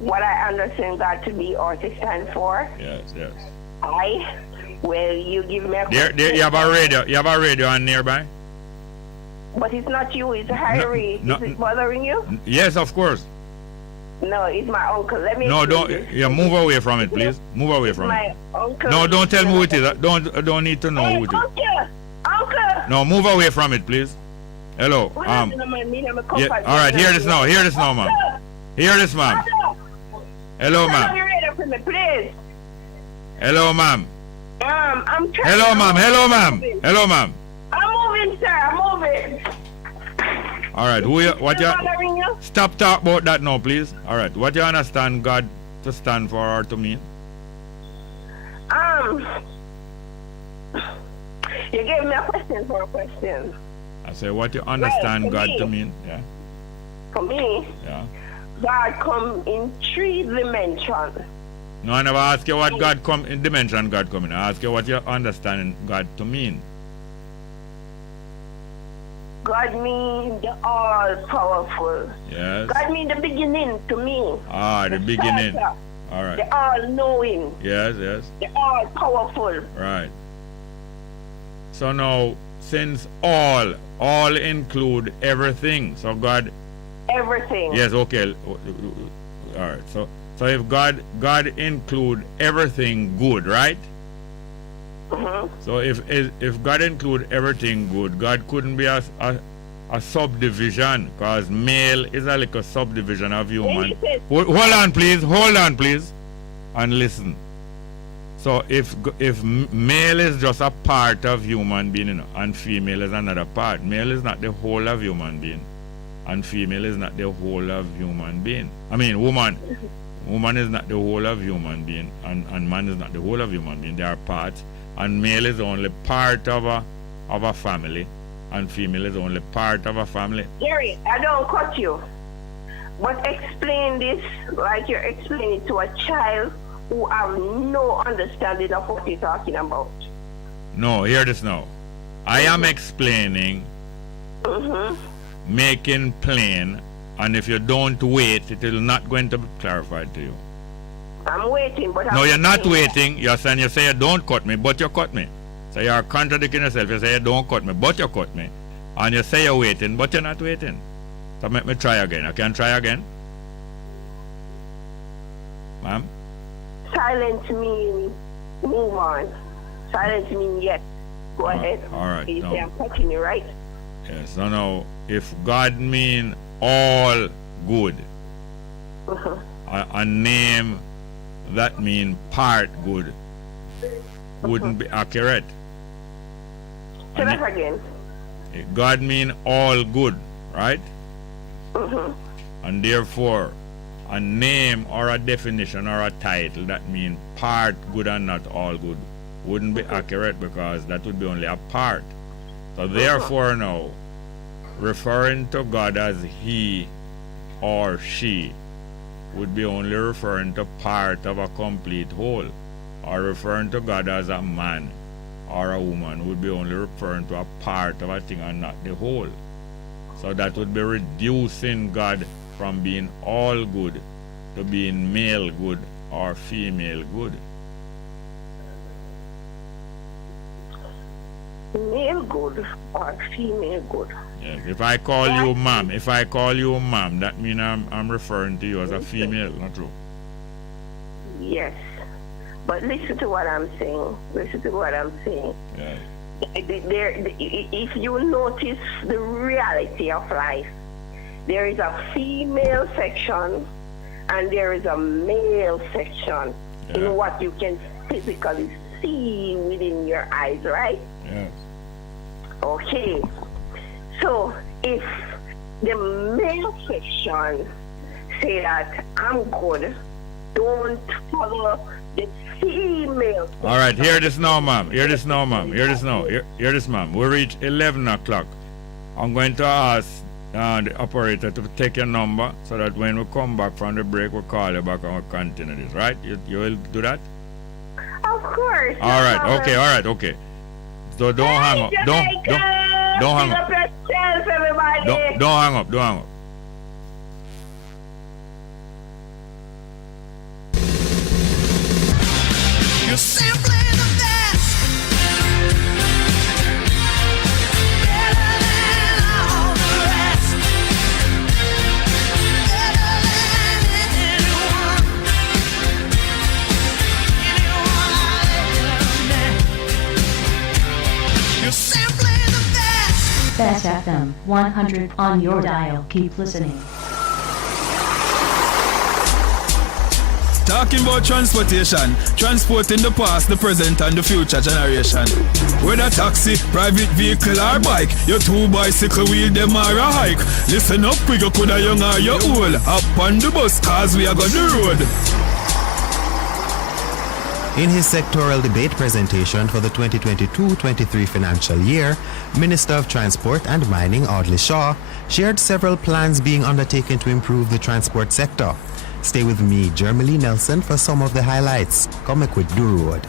What I understand God to be or to stand for? Yes. Well, you give me a question. You have a radio on nearby? But it's not you, it's Harry. No, is it bothering you? Yes, of course. No, it's my uncle. Let me. No, move away from it, please. Move away from it. My uncle. No, don't tell me who it is. Don't need to know who it is. Uncle. No, move away from it, please. Hello. Yeah, all right, hear this now, ma'am. Hear this, ma'am. Hello, ma'am. Please. Hello, ma'am. I'm trying. Hello, ma'am. Hello, ma'am. I'm moving, sir. I'm moving. All right. Stop talk about that now, please. All right. What do you understand God to stand for or to mean? You gave me a question for a question. I say, what do you understand God to mean? Yeah. For me. Yeah. God come in 3 dimensions. No, I never ask you what God come in dimension God come in. I ask you what you understand God to mean. God means the all-powerful. Yes. God means the beginning to me. The beginning. Starter. All right. The all-knowing. Yes. The all-powerful. Right. So now, since all include everything, so God... Everything. Yes, okay. All right. So if God include everything good, right? So if God include everything good, God couldn't be a subdivision, because male is a like a subdivision of human. Hold on, please, and listen. So if male is just a part of human being, and female is another part, male is not the whole of human being, and female is not the whole of human being. I mean, woman Woman is not the whole of human being, and man is not the whole of human being. They are parts, and male is only part of a family, and female is only part of a family. Gary, I don't cut you, but explain this like you're explaining to a child who have no understanding of what you're talking about. No, hear this now. I am explaining, making plain, and if you don't wait, it is not going to be clarified to you. I'm waiting, but no, you're not waiting. You're saying, you say you don't cut me, but you cut me. So you're contradicting yourself. You say you don't cut me, but you cut me. And you say you're waiting, but you're not waiting. So make me try again. I can try again. Ma'am? Silence means move on. Silence means yes. Go ahead. All right. You say I'm cutting you, right? Yes. So now, if God mean all good, a name that mean part good wouldn't be accurate. Say that again. God mean all good, right? And therefore, a name or a definition or a title that mean part good and not all good wouldn't be accurate, because that would be only a part. So therefore now, referring to God as he or she would be only referring to part of a complete whole, or referring to God as a man or a woman would be only referring to a part of a thing and not the whole. So that would be reducing God from being all good to being male good or female good. Male good or female good. Yes. If I call you ma'am, that means I'm referring to you as a female, not true? Yes. But listen to what I'm saying. Yes. If you notice the reality of life, there is a female section and there is a male section in what you can physically see within your eyes, right? Yes. Okay. So if the male section say that I'm good, don't follow the female section. All right, hear this now, ma'am. Hear this, ma'am. We reach 11 o'clock. I'm going to ask the operator to take your number so that when we come back from the break, we'll call you back and we'll continue this, right? You will do that? Of course. All right, okay. So don't hang up. Don't hang up. Don't hang up. You're simply the best. Better than all the rest. Better than anyone. Anyone I've ever met. You're simply the best. Best FM 100 on your dial. Keep listening. Talking about transportation, transporting the past, the present and the future generation. Whether taxi, private vehicle or bike, your two bicycle wheel them or a hike. Listen up quick, you coulda young or you old. Up on the bus cause we are got the road. In his sectoral debate presentation for the 2022-23 financial year, Minister of Transport and Mining Audley Shaw shared several plans being undertaken to improve the transport sector. Stay with me, Jeremy Nelson, for some of the highlights. Come with Road.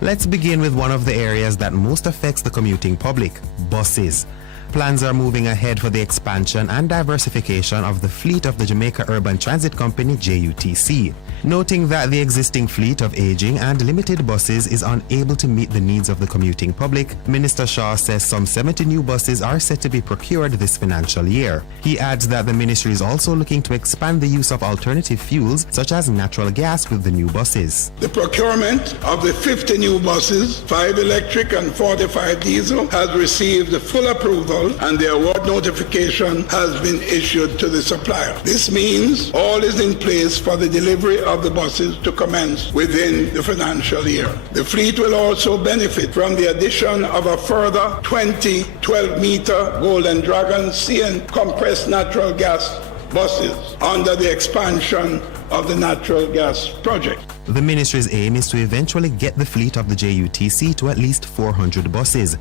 Let's begin with one of the areas that most affects the commuting public, buses. Plans are moving ahead for the expansion and diversification of the fleet of the Jamaica Urban Transit Company, JUTC. Noting that the existing fleet of aging and limited buses is unable to meet the needs of the commuting public, Minister Shaw says some 70 new buses are set to be procured this financial year. He adds that the ministry is also looking to expand the use of alternative fuels such as natural gas with the new buses. The procurement of the 50 new buses, 5 electric and 45 diesel, has received full approval and the award notification has been issued to the supplier. This means all is in place for the delivery of the buses to commence within the financial year. The fleet will also benefit from the addition of a further 20 12-meter Golden Dragon CN compressed natural gas buses under the expansion of the natural gas project. The ministry's aim is to eventually get the fleet of the JUTC to at least 400 buses.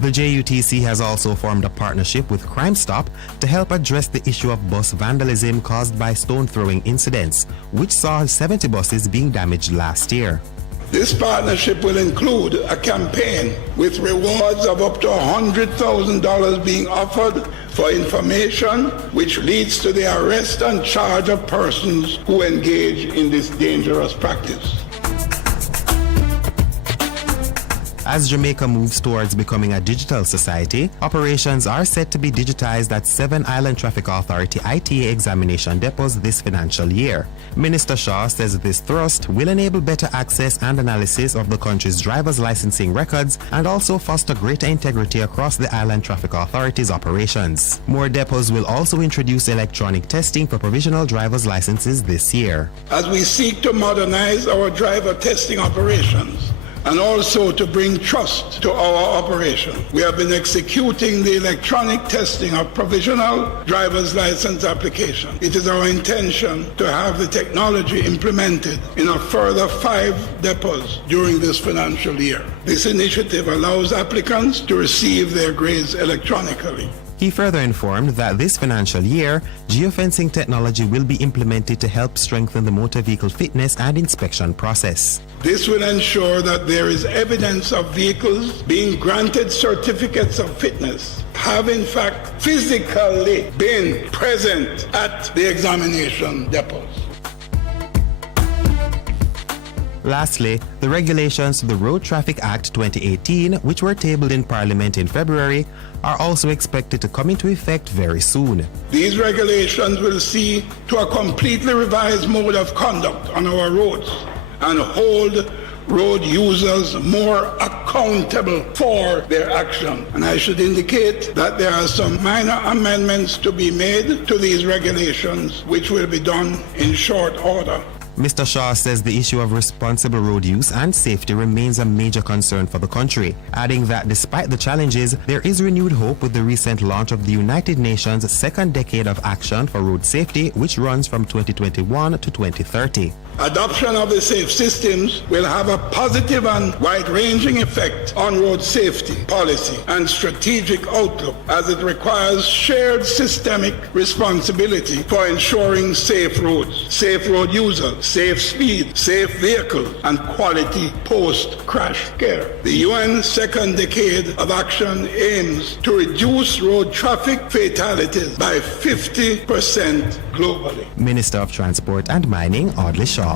The JUTC has also formed a partnership with Crime Stop to help address the issue of bus vandalism caused by stone-throwing incidents, which saw 70 buses being damaged last year. This partnership will include a campaign with rewards of up to $100,000 being offered for information, which leads to the arrest and charge of persons who engage in this dangerous practice. As Jamaica moves towards becoming a digital society, operations are set to be digitized at 7 Island Traffic Authority ITA examination depots this financial year. Minister Shaw says this thrust will enable better access and analysis of the country's driver's licensing records and also foster greater integrity across the Island Traffic Authority's operations. More depots will also introduce electronic testing for provisional driver's licenses this year. As we seek to modernize our driver testing operations, and also to bring trust to our operation, we have been executing the electronic testing of provisional driver's license application. It is our intention to have the technology implemented in a further 5 depots during this financial year. This initiative allows applicants to receive their grades electronically. He further informed that this financial year, geofencing technology will be implemented to help strengthen the motor vehicle fitness and inspection process. This will ensure that there is evidence of vehicles being granted certificates of fitness have in fact physically been present at the examination depots. Lastly, the regulations to the Road Traffic Act 2018, which were tabled in Parliament in February, are also expected to come into effect very soon. These regulations will see to a completely revised mode of conduct on our roads and hold road users more accountable for their action. And I should indicate that there are some minor amendments to be made to these regulations, which will be done in short order. Mr. Shaw says the issue of responsible road use and safety remains a major concern for the country, adding that despite the challenges, there is renewed hope with the recent launch of the United Nations' second decade of action for road safety, which runs from 2021 to 2030. Adoption of the safe systems will have a positive and wide-ranging effect on road safety policy and strategic outlook, as it requires shared systemic responsibility for ensuring safe roads, safe road users, safe speed, safe vehicles, and quality post-crash care. The UN second decade of action aims to reduce road traffic fatalities by 50% globally. Minister of Transport and Mining, Audley Shaw.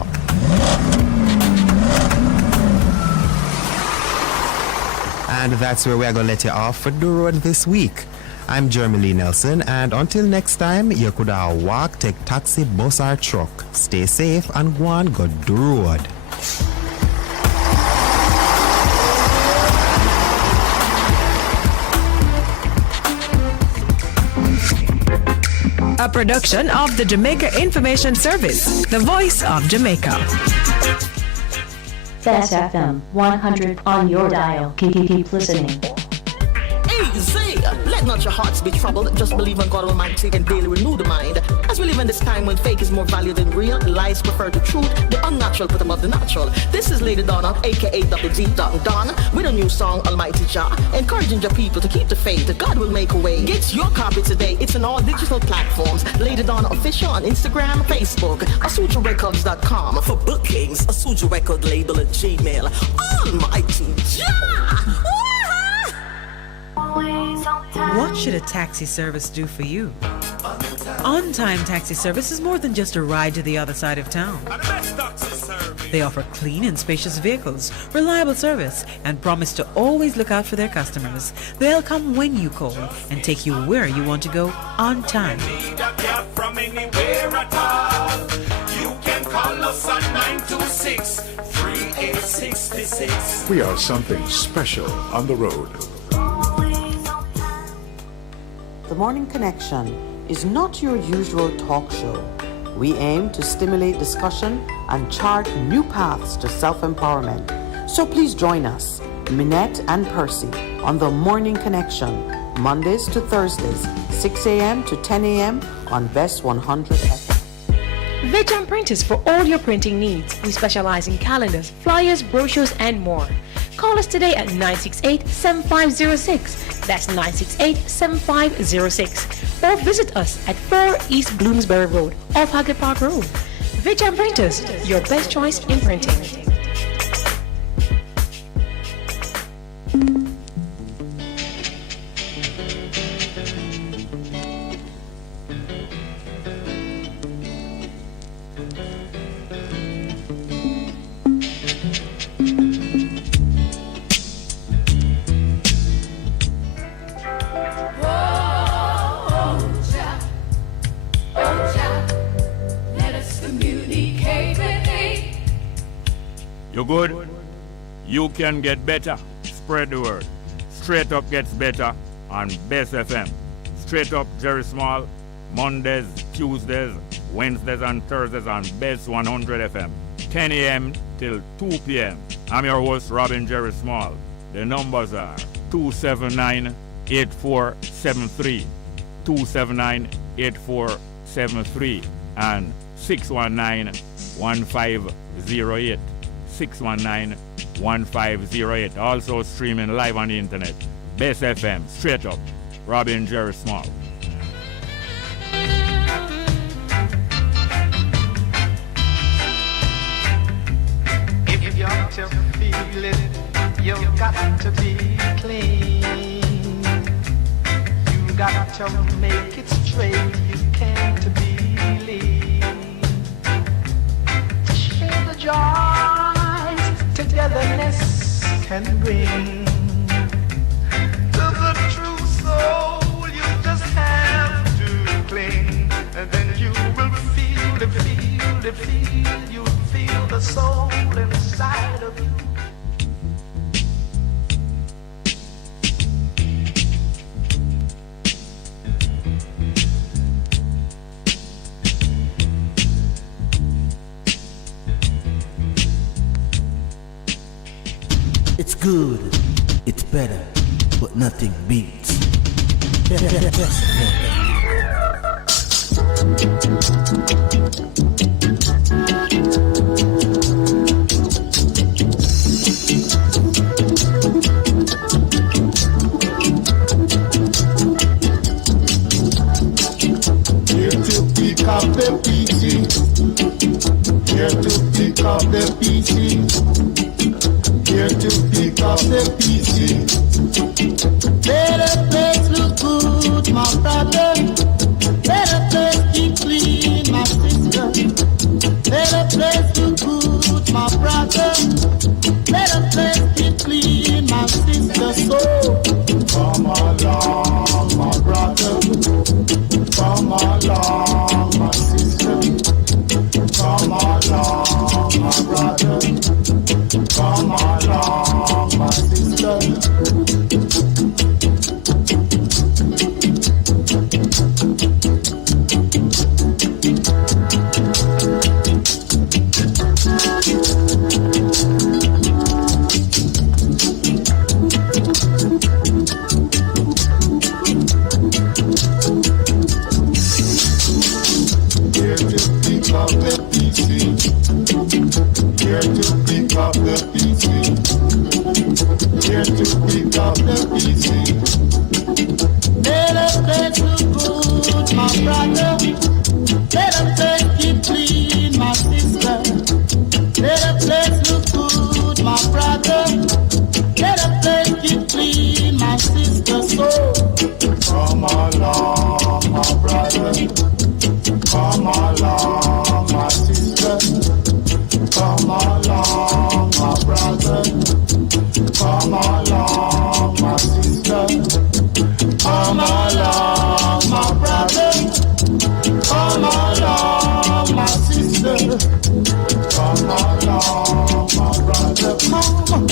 And that's where we're going to let you off for the road this week. I'm Jeremy Lee Nelson, and until next time, you could walk, take taxi, bus or truck. Stay safe and go on go the road. A production of the Jamaica Information Service, the voice of Jamaica. Bess FM 100 on your dial. Keep listening. Easy! Let not your hearts be troubled. Just believe in God Almighty and daily renew the mind. As we live in this time when fake is more valued than real, lies prefer to truth, the unnatural put above the natural. This is Lady Donna, aka WD Don, with a new song, Almighty Jah, encouraging your people to keep the faith. God will make a way. Get your copy today. It's on all digital platforms. Lady Donna Official on Instagram, Facebook, AsujaRecords.com. For bookings, Asuja Record label at Gmail. Almighty Jah! What should a taxi service do for you? On-Time Taxi Service is more than just a ride to the other side of town. They offer clean and spacious vehicles, reliable service, and promise to always look out for their customers. They'll come when you call and take you where you want to go on time. From anywhere at all, you can call us on 926-3866. We are something special on the road. The Morning Connection is not your usual talk show. We aim to stimulate discussion and chart new paths to self-empowerment. So please join us, Minette and Percy, on The Morning Connection Mondays to Thursdays, 6 a.m. to 10 a.m. on Bess 100 FM. Vaccination Printers for all your printing needs. We specialize in calendars, flyers, brochures, and more. Call us today at 968-7506. That's 968-7506. Or visit us at 4 East Bloomsbury Road, off Hagley Park Road. Vaccination Printers, your best choice in printing. You good? You can get better. Spread the word. Straight Up gets better on Bess FM. Straight Up Jerry Small, Mondays, Tuesdays, Wednesdays and Thursdays on Bess 100 FM. 10 a.m. till 2 p.m. I'm your host, Robin Jerry Small. The numbers are 279-8473, 279-8473, and 619-1508. 619-1508. Also streaming live on the internet. Bess FM, Straight Up, Robin Jerry Small. If you're to feel it, you've got to be clean. You got to make it straight. You can't be lean. To share the joys togetherness can bring. To the true soul, you just have to cling, and then you will feel the you feel the soul inside of you. It's good, it's better, but nothing beats. Here to pick up the pieces. Here to pick up the pieces. Here to pick up the pieces. Let the place look good, my brother. Let the place keep clean, my sister. Let the place look good, my brother. Let the place keep clean, my sister. So come along, my brother. Come along, my sister. Come along, my brother. Come along, my sister. Here to pick up the pieces. Here to pick up the pieces. Here to pick up the pieces. Let us place look good, my brother. Let us place keep clean, my sister. Let us place look good, my brother. Let us place keep clean, my sister. So come along, my brother. Come along, my sister. Come along, my brother. Come along, my sister. Come along, my brother. Come along, my sister. Come along, my brother. Come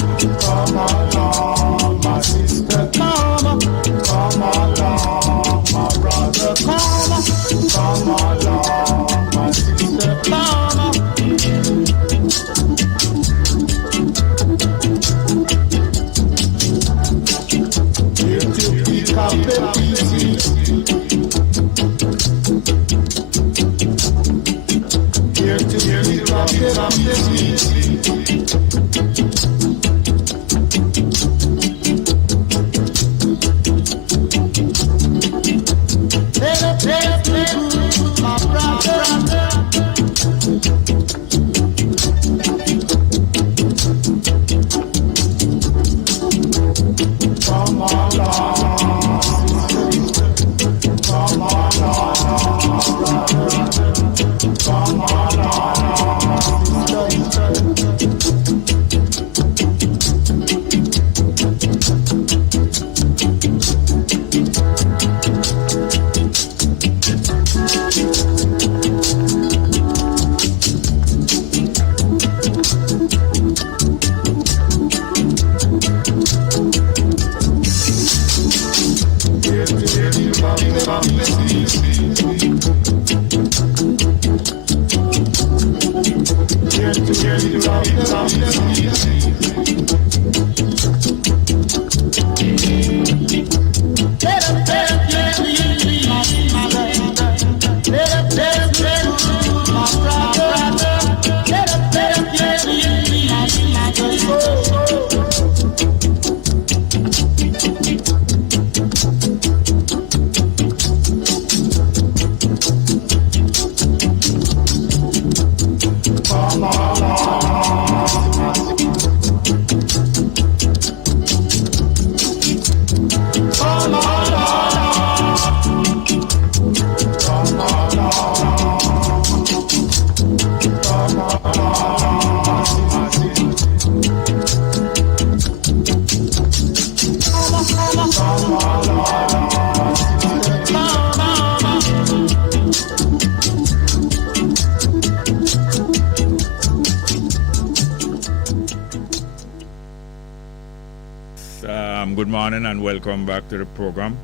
Good morning and welcome back to the program.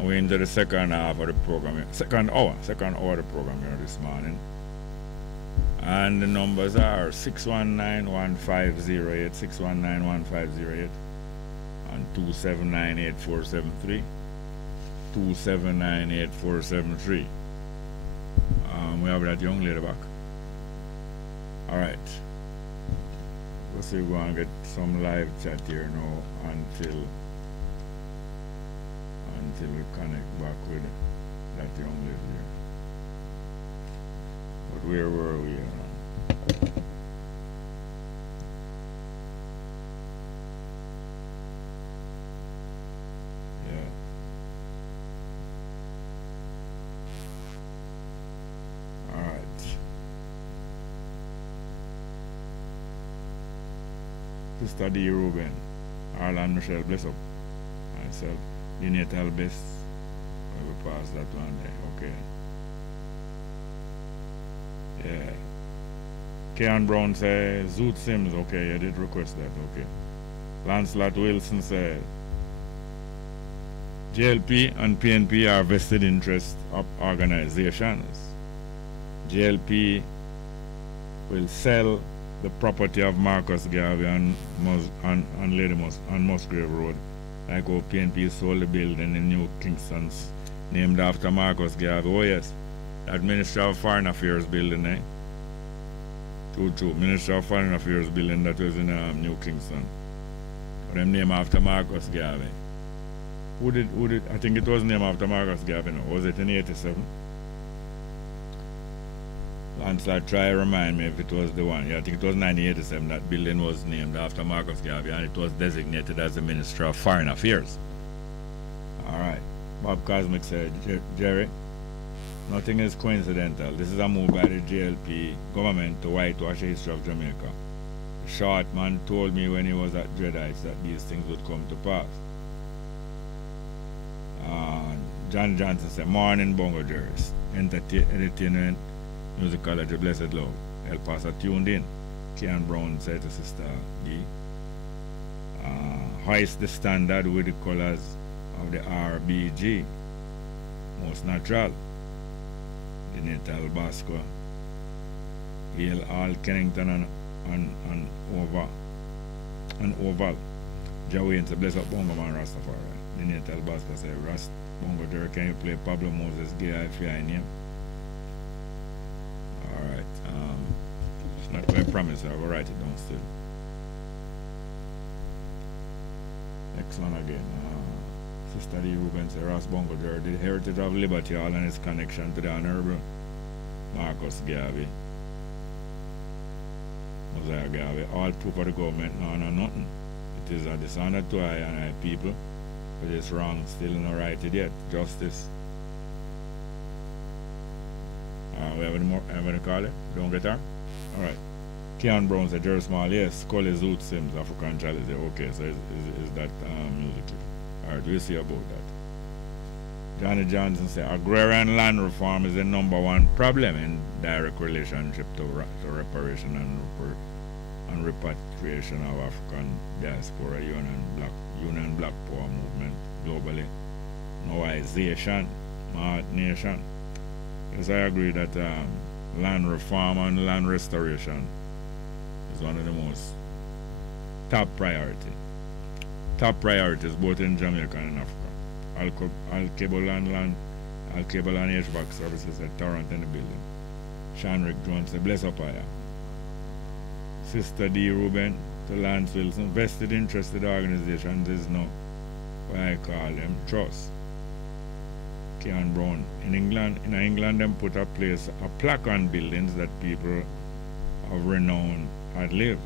We're into the second half of the program, second hour of the program here this morning. And the numbers are 619-1508, 619-1508, and 279-8473, 279-8473. We have that young lady back. All right. We'll see if we want to get some live chat here now until we connect back with that young lady here. But where were we? Yeah. All right. Sister D. Ruben, Arlan Michelle, bless up. Myself, Unital Bess. We will pass that one there. Okay. Yeah. Kean Brown says, Zoot Sims. Okay, I did request that. Okay. Lancelot Wilson said, JLP and PNP are vested interest of organizations. JLP will sell the property of Marcus Garvey on Musgrave Road, like how PNP sold the building in New Kingston's named after Marcus Garvey. Oh yes, that Minister of Foreign Affairs building, eh? True. Minister of Foreign Affairs building that was in New Kingston. But them named after Marcus Garvey. Who did? I think it was named after Marcus Garvey. No? Was it in 87? Lancelot, try to remind me if it was the one. Yeah, I think it was 1987. That building was named after Marcus Garvey and it was designated as the Minister of Foreign Affairs. All right. Bob Cosmic said, Jerry, nothing is coincidental. This is a move by the JLP government to whitewash the history of Jamaica. The short man told me when he was at Dreadites that these things would come to pass. John Johnson said, morning Bongo Jerry's. Entertainment, musicology, blessed love. El Paso tuned in. Kean Brown said to Sister D. Hoist the standard with the colors of the RBG. Most natural. The Natal Basco. Hail all Kennington and Oval. Jawain said, bless up Bongo man Rastafari. The Natal Basco said, Bongo Jerry, can you play Pablo Moses Gay if you name? Alright. It's not going to promise, I will write it down still. Next one again. Sister D. Ruben said, Ross Bongo Jerry, the heritage of Liberty Hall and its connection to the Honorable Marcus Garvey. Mosiah Garvey, all proof of the government, no nothing. It is a dishonor to I and I people. But it's wrong, still not righted yet. Justice. We have any more? Have any call it? Don't get her? Alright. Kean Brown said, Jerry Small, yes. Scully Zoot Sims, African Chalice. Okay, so is that music? Alright, we'll see about that. Johnny Johnson said, agrarian land reform is the #1 problem in direct relationship to reparation and repatriation of African diaspora, Union Black Power movement globally. Noization, nation. Yes, I agree that land reform and land restoration is one of the most top priorities both in Jamaica and in Africa. Al-Cable and HVAC services at Torrent in the building. Shanrick Jones, bless up higher. Sister D. Ruben to Lance Wilson, vested interested organizations is now what I call them trust. Kean Brown. In England them put a plaque on buildings that people of renown had lived,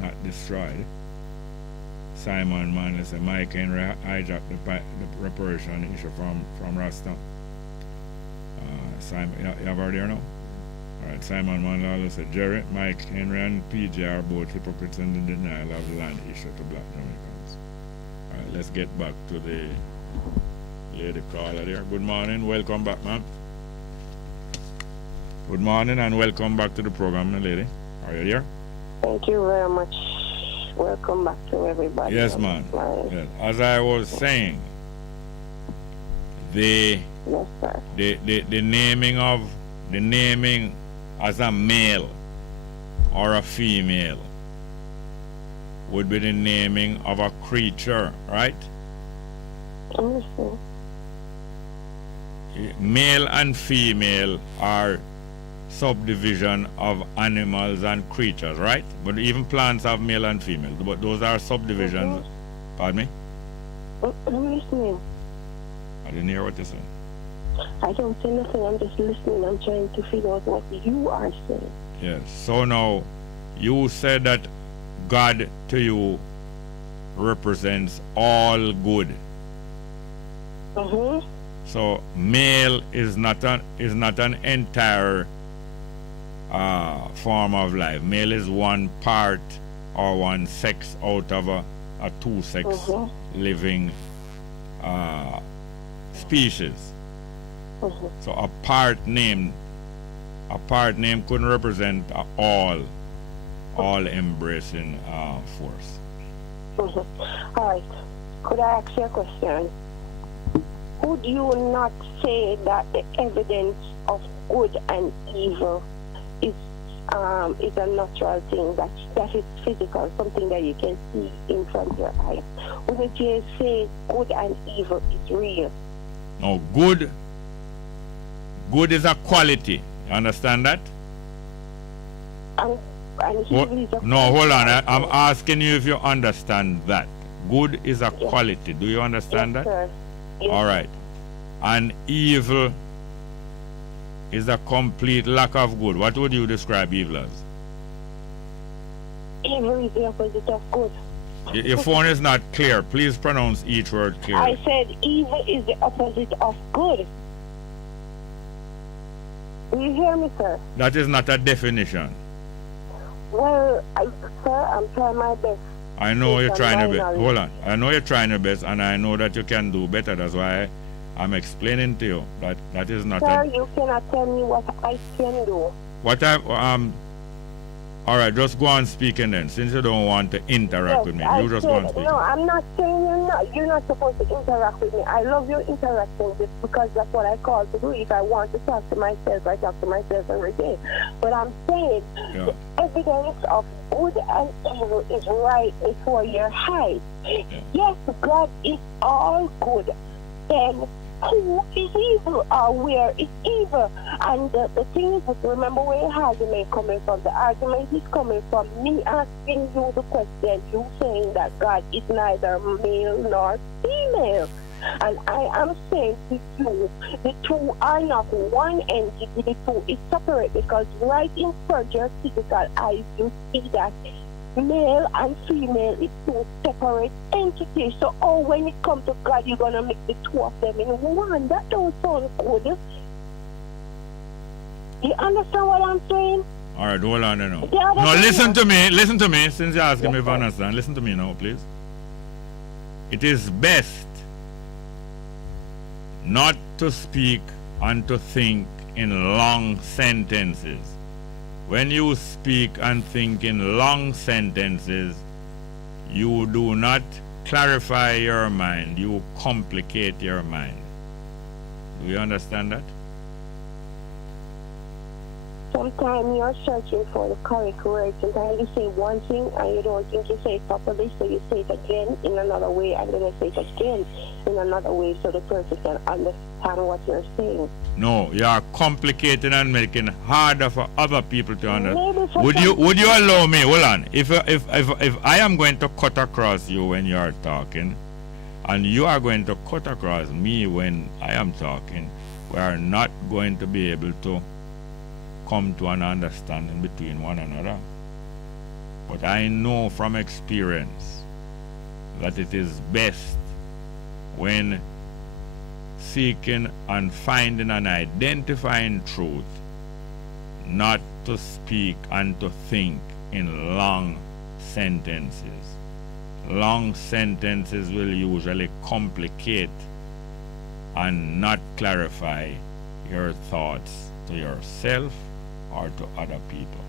not destroyed. Simon Manley said Mike Henry hijacked the reparation issue from Rasta. Simon, you have heard there now? Alright, Simon Manley said Jerry, Mike Henry and PJ are both hypocrites in the denial of the land issue to black Jamaicans. Alright, let's get back to the lady caller there. Good morning, welcome back, ma'am. Good morning and welcome back to the program, my lady. Are you there? Thank you very much. Welcome back to everybody. Yes, ma'am. Yes. As I was saying, the naming as a male or a female would be the naming of a creature, right? Male and female are subdivision of animals and creatures, right? But even plants have male and female, but those are subdivisions. Pardon me? I'm listening. I didn't hear what you're saying. I don't say nothing, I'm just listening. I'm trying to figure out what you are saying. Yes, so now you said that God to you represents all good. So male is not an entire form of life. Male is one part or one sex out of a two-sex living species. So a part name couldn't represent all embracing force. All right. Could I ask you a question? Would you not say that the evidence of good and evil is a natural thing, that is physical, something that you can see in front of your eyes? Wouldn't you say good and evil is real? No, good is a quality. You understand that? And evil is a no, hold on. I'm asking you if you understand that. Good is a quality. Do you understand that? Sir. Yes. All right. And evil is a complete lack of good. What would you describe evil as? Evil is the opposite of good. Your phone is not clear. Please pronounce each word clearly. I said evil is the opposite of good. Do you hear me, sir? That is not a definition. Well, sir, I'm trying my best. I know you're trying your best. Hold on. I know you're trying your best, and I know that you can do better. That's why I'm explaining to you that is not. Sir, you cannot tell me what I can do. What all right, just go on speaking then. Since you don't want to interact with me, you just go on speaking. No, I'm not saying you're not supposed to interact with me. I love your interaction just because that's what I call to do. If I want to talk to myself, I talk to myself every day. But I'm saying the evidence of good and evil is right before your eyes. Yes, God is all good. Then who is evil or where is evil? And the thing is, remember where the argument coming from. The argument is coming from me asking you the question, you saying that God is neither male nor female. And I am saying to you, the two are not one entity, the two is separate, because right in front of your physical eyes you see that male and female is two separate entities. So when it comes to God, you're gonna make the two of them in one. That don't sound good. You understand what I'm saying? All right, hold on now. No, listen to me. Since you're asking me if I understand, listen to me now, please. It is best not to speak and to think in long sentences. When you speak and think in long sentences, you do not clarify your mind, you complicate your mind. Do you understand that? sometimes you're searching for the correct words. Sometimes you say one thing and you don't think you say it properly, so you say it again in another way, and then you say it again in another way so the person can understand what you're saying. No, you are complicating and making harder for other people to understand. Would you allow me? Hold on. If I am going to cut across you when you are talking, and you are going to cut across me when I am talking, we are not going to be able to come to an understanding between one another. But I know from experience that it is best when seeking and finding and identifying truth, not to speak and to think in long sentences. Long sentences will usually complicate and not clarify your thoughts to yourself or to other people.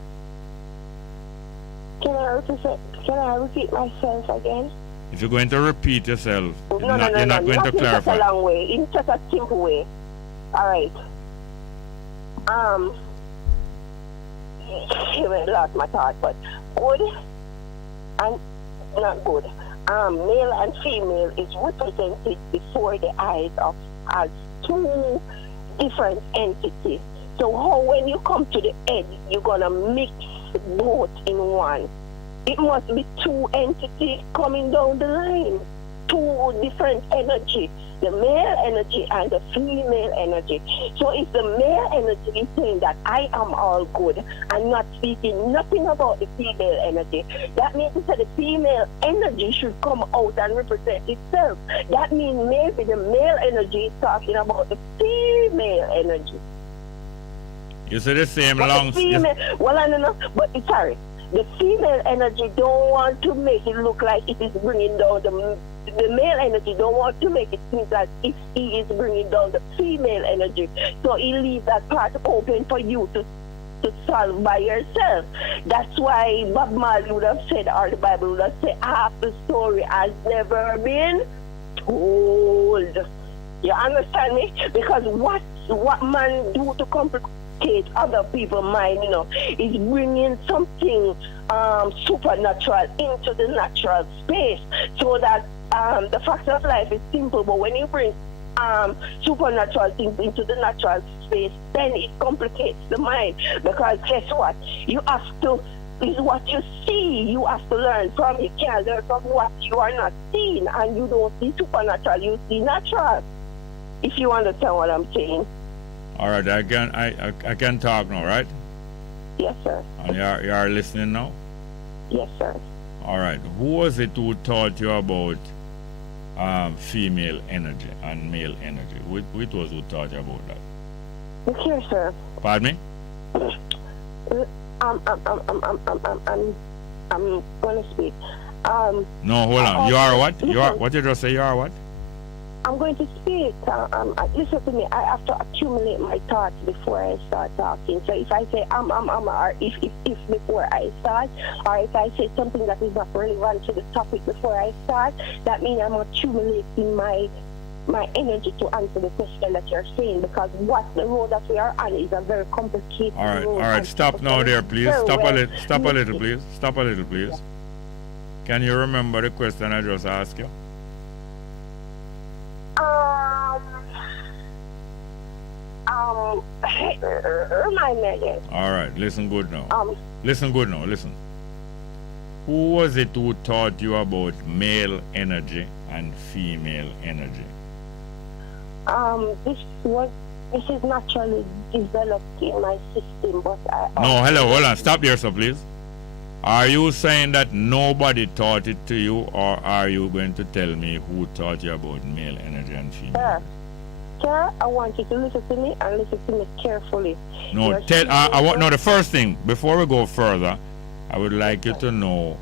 Can I repeat myself again? If you're going to repeat yourself, you're not going to clarify. In such a long way, in such a simple way. All right. I lost my thought, but good and not good. Male and female is represented before the eyes of as two different entities. So how when you come to the end, you're gonna mix both in one. It must be two entities coming down the line, two different energies, the male energy and the female energy. So if the male energy is saying that I am all good and not speaking nothing about the female energy, that means that the female energy should come out and represent itself. That means maybe the male energy is talking about the female energy. You say the same but long... Well, I don't know, but sorry. The female energy don't want to make it look like it is bringing down the male energy don't want to make it seem like if he is bringing down the female energy. So he leaves that part open for you to solve by yourself. That's why Bob Marley would have said, or the Bible would have said, half the story has never been told. You understand me? Because what man do to complicate other people's mind, is bringing something supernatural into the natural space, so that the fact of life is simple, but when you bring supernatural things into the natural space, then it complicates the mind. Because guess what? You have to, is what you see, you have to learn from. You can't learn from what you are not seeing, and you don't see supernatural, you see natural. If you understand what I'm saying. All right, I can talk now, right? Yes, sir. And you are listening now? Yes, sir. All right. Who was it who taught you about female energy and male energy? Which was who taught you about that? Look here, sir. Pardon me? I'm going to speak. No, hold on. You are what? You are what did you just say? You are what? I'm going to speak. Listen to me. I have to accumulate my thoughts before I start talking. So if I say or if before I start, or if I say something that is not relevant to the topic before I start, that means I'm accumulating my energy to answer the question that you're saying, because what the road that we are on is a very complicated road. All right. Stop now there, please. Stop a little, please. Stop a little, please. Yeah. Can you remember the question I just asked you? Remind me again. All right, listen good now. Listen good now, listen. Who was it who taught you about male energy and female energy? This is naturally developed in my system, but No, hello, hold on, stop there, sir, please. Are you saying that nobody taught it to you, or are you going to tell me who taught you about male energy and female? Sir, I want you to listen to me and listen to me carefully. No, the first thing, before we go further, I would like you to know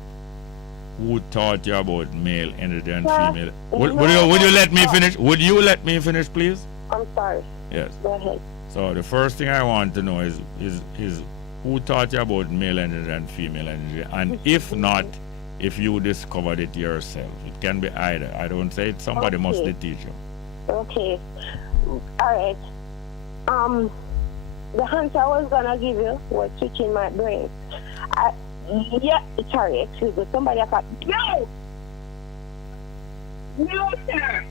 who taught you about male energy and female. Would you let me finish? Would you let me finish, please? I'm sorry. Yes. Go ahead. So the first thing I want to know is who taught you about male energy and female energy, and if not, if you discovered it yourself. It can be either. I don't say it, somebody must teach you. Okay. All right. the answer I was gonna give you was switching my brain. Sorry, excuse me. Somebody I thought, no! No, sir!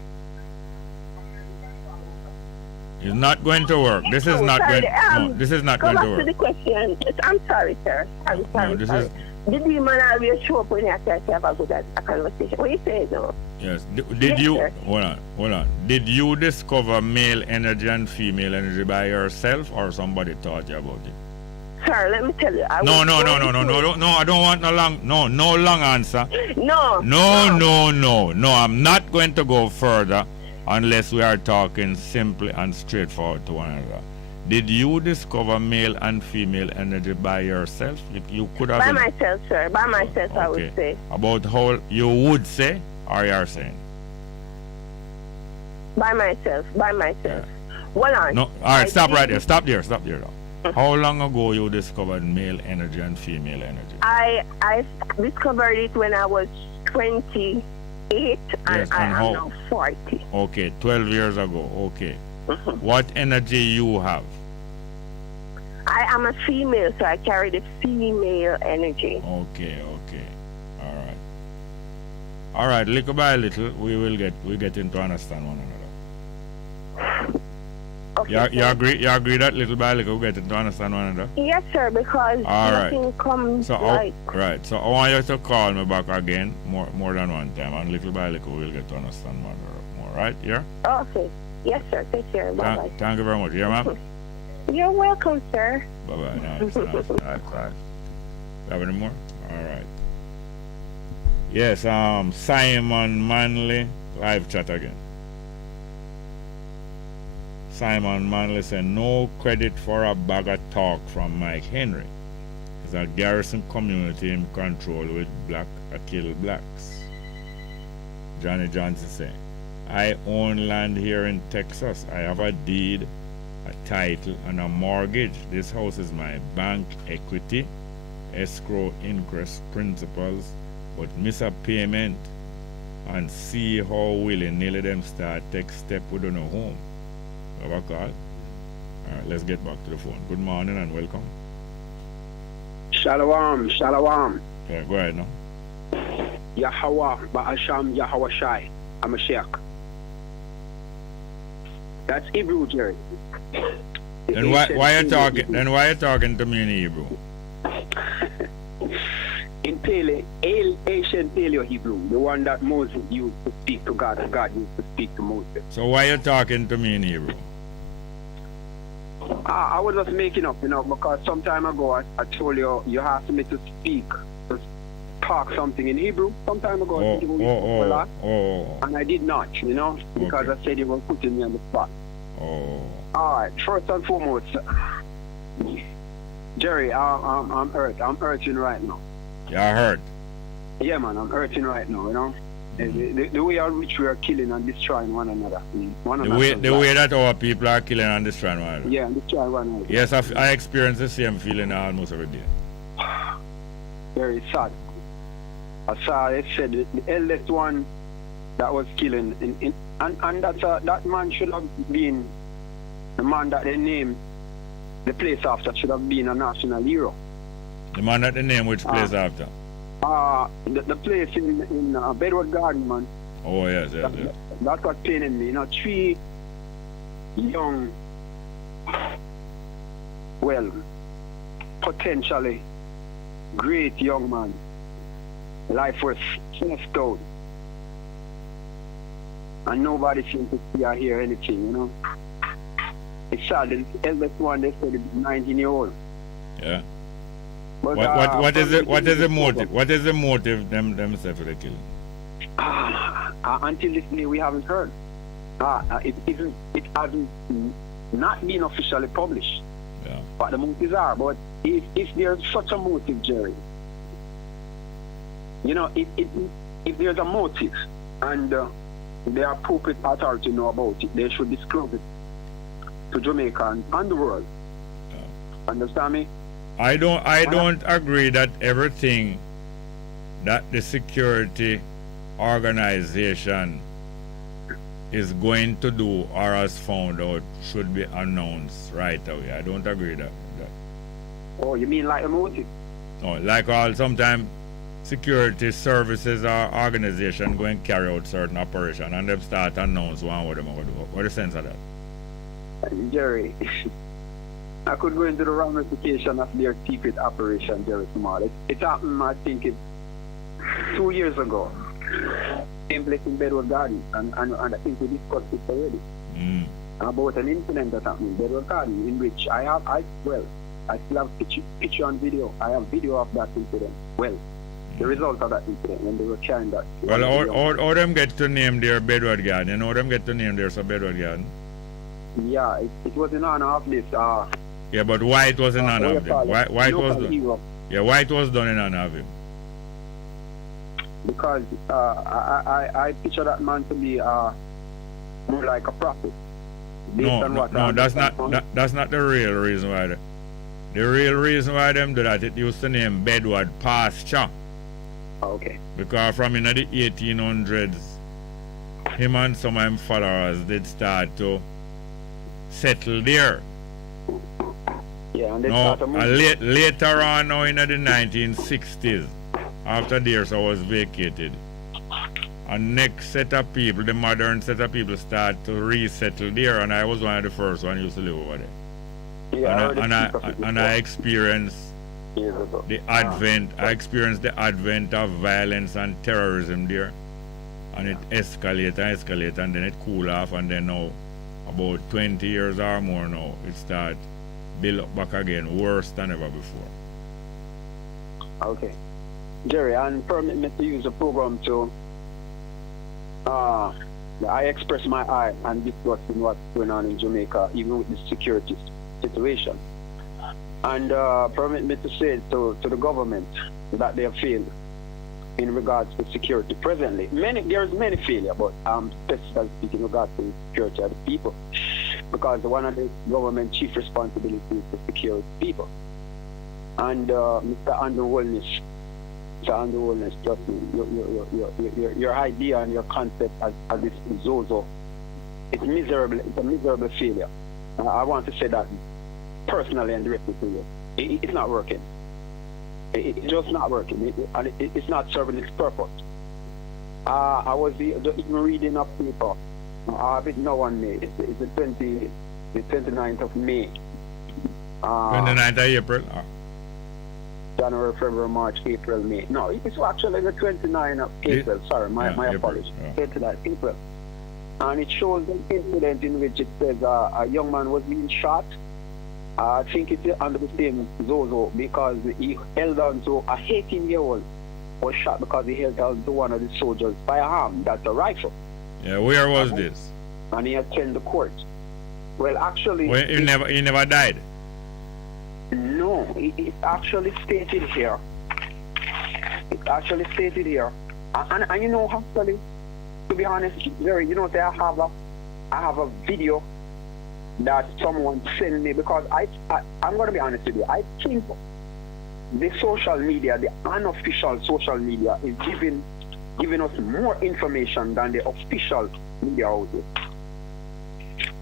It's not going to work. This is not going. No, this is not going to work. Come back to the question. I'm sorry, sir. I'm sorry. No, sorry. The demon always show up when you have to have a good conversation. What you say, no? Yes. Did you sir. hold on? Did you discover male energy and female energy by yourself, or somebody taught you about it? Sir, let me tell you. No. I don't want no long answer. No. No. I'm not going to go further unless we are talking simply and straightforward to one another. Did you discover male and female energy by yourself? If you could have. By myself, sir. By myself, okay. I would say. About how you would say, or you are saying? By myself. Yeah. Hold on. No. All right. Stop right there. Stop there. How long ago you discovered male energy and female energy? I discovered it when I was 28 and I am now 40. Okay, 12 years ago. Okay. What energy you have? I am a female, so I carry the female energy. Okay. All right. Little by little, we get into understand one another. Okay, you agree that little by little we get into understand one another? Yes, sir, because nothing comes like... Right, so I want you to call me back again more than one time, and little by little we'll get to understand one another more, right? Yeah? Okay. Yes, sir. Take care. Bye-bye. Thank you very much. Yeah, ma'am? You're welcome, sir. Bye-bye. Nice. All right. Have any more? All right. Yes, Simon Manley, live chat again. Simon Manley said, no credit for a bag of talk from Mike Henry. It's a garrison community in control with black kill blacks. Johnny Johnson said, I own land here in Texas. I have a deed, a title, and a mortgage. This house is my bank equity, escrow interest principles, but miss a payment and see how willy-nilly them start take step with no home. Have a call. All right, let's get back to the phone. Good morning and welcome. Shalom. Yeah, go ahead now. Yahweh, Ba'asham, Yahweh Shai. I'm a sheikh. That's Hebrew, Jerry. Then why you talking? Then why you talking to me in Hebrew? In ancient Paleo Hebrew, the one that Moses used to speak to God, and God used to speak to Moses. So why you talking to me in Hebrew? I was just making up, because some time ago I told you asked me to speak, to talk something in Hebrew. Some time ago I said a lot, and I did not, because I said you were putting me on the spot. All right, first and foremost, Jerry, I'm hurt. I'm hurting right now. You're hurt? Yeah, man, I'm hurting right now, The way in which we are killing and destroying one another. The way that our people are killing and destroying one another. Yeah, destroying one another. Yes, I experience the same feeling almost every day. Very sad. I saw it said the eldest one that was killing, and that man should have been the man that they named the place after, should have been a national hero. The man that they named which place after? The place in Bedward Garden, man. Oh, yes. That was paining me. 3 young, potentially great young man. Life was snuffed out. And nobody seemed to see or hear anything, It's sad. The eldest one, they said, is 19-year-old. Yeah. But, what is the motive? What is the motive themselves for the killing? Until this day, we haven't heard. It hasn't not been officially published. Yeah. What the motives are, but if there's such a motive, Jerry, if there's a motive and the appropriate authority know about it, they should disclose it to Jamaica and the world. Yeah. Understand me? I don't agree that everything that the security organization is going to do or has found out should be announced right away. I don't agree that. Oh, you mean like a motive? No, like all sometimes security services or organization go and carry out certain operation and them start announce what them going to do. What is the sense of that? Jerry, I could go into the ramification of their secret operation, Jerry Small. It happened, I think, 2 years ago. Same place in Bedward Garden, and I think we discussed it already. About an incident that happened in Bedward Garden, in which I still have picture and video. I have video of that incident. Well, the result of that incident when they were carrying that. Well, all them get to name their Bedward Garden. You know them get to name their Bedward Garden. Yeah, it was in honor of this. Yeah, but why it was in honor of them? Why it was done? Hero. Yeah, why it was done in honor of him? Because I picture that man to be more like a prophet. That's not the real reason why. The real reason why them do that, it used to name Bedward Pasture. Okay. Because from in the 1800s, him and some of him followers did start to settle there. Yeah, and they started moving. Later on now in the 1960s, after theirs was vacated, a next set of people, the modern set of people, start to resettle there, and I was one of the first one used to live over there. Yeah, and I experienced the advent. I experienced the advent of violence and terrorism there, and it escalated, and then it cool off, and then now, about 20 years or more now, it start build up back again, worse than ever before. Okay, Jerry, and permit me to use the program to. I express my eye and discussing what's going on in Jamaica, even with the security situation. And permit me to say to the government that they have failed in regards to security presently. There's many failure, but specifically speaking in regards to security of the people. Because one of the government chief responsibilities is to secure people. And Mr. Andrew Wellness, trust me, your idea and your concept as this Zozo, it's a miserable failure. I want to say that personally and directly to you. It's not working. It's just not working. It's not serving its purpose. I was even reading a paper. I have it now on May. It's the 29th of May. 29th of April? January, February, March, April, May. No, it's actually the 29th of April. Sorry, my apologies. 29th April. And it shows an incident in which it says a young man was being shot. I think it's under the same Zozo because he held on to a 18-year-old was shot because he held on to one of the soldiers' firearm. That's a rifle. Yeah, where was this? And he attended the court. Well, actually... Well, he never died? No, it's actually stated here. It's actually stated here. And you know, actually, to be honest, Jerry, you know, I have a video that someone sent me because I'm going to be honest with you. I think the social media, the unofficial social media, is giving us more information than the official media outlets.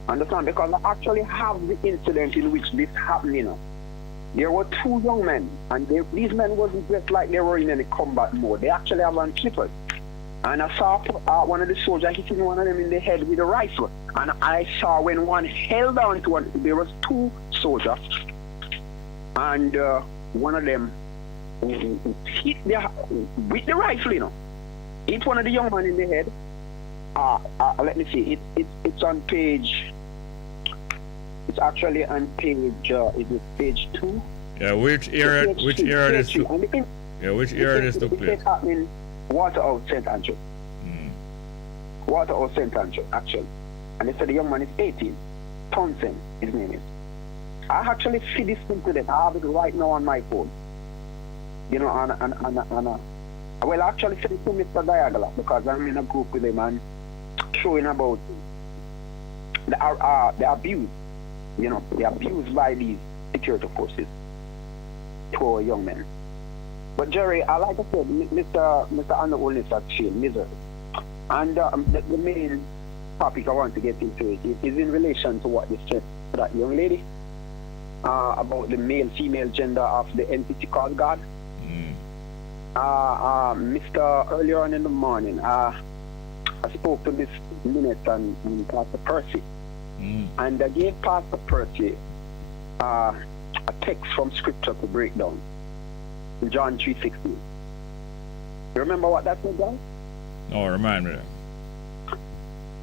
Understand? Because I actually have the incident in which this happened, you know. There were two young men, and these men wasn't dressed like they were in any combat mode. They actually have on slippers. And I saw one of the soldiers hitting one of them in the head with a rifle. And I saw when one held on to one, there was two soldiers. And one of them hit with the rifle, you know. Hit one of the young men in the head. Let me see. It's on page... It's actually on page, is it page 2? Yeah, which area this took place? Yeah, which area this took place? It's happening Waterhouse, St. Andrew. Waterhouse, St. Andrew, actually. And they said the young man is 18. Townsend, his name is. I actually see this incident. I have it right now on my phone. You know, well, I actually sent it to Mr. Diagala because I'm in a group with him and showing about the abuse. You know, they're abused by these security forces to young men. But Jerry, like I said, Mr. Underwood is actually miserable. And the topic I want to get into it is in relation to what you said to that young lady about the male-female gender of the entity called God. Mr. Earlier on in the morning, I spoke to Miss Lynette and Pastor Percy, and I gave Pastor Percy a text from Scripture to break down. John 3:16. You remember what that said, guys? No, remind me.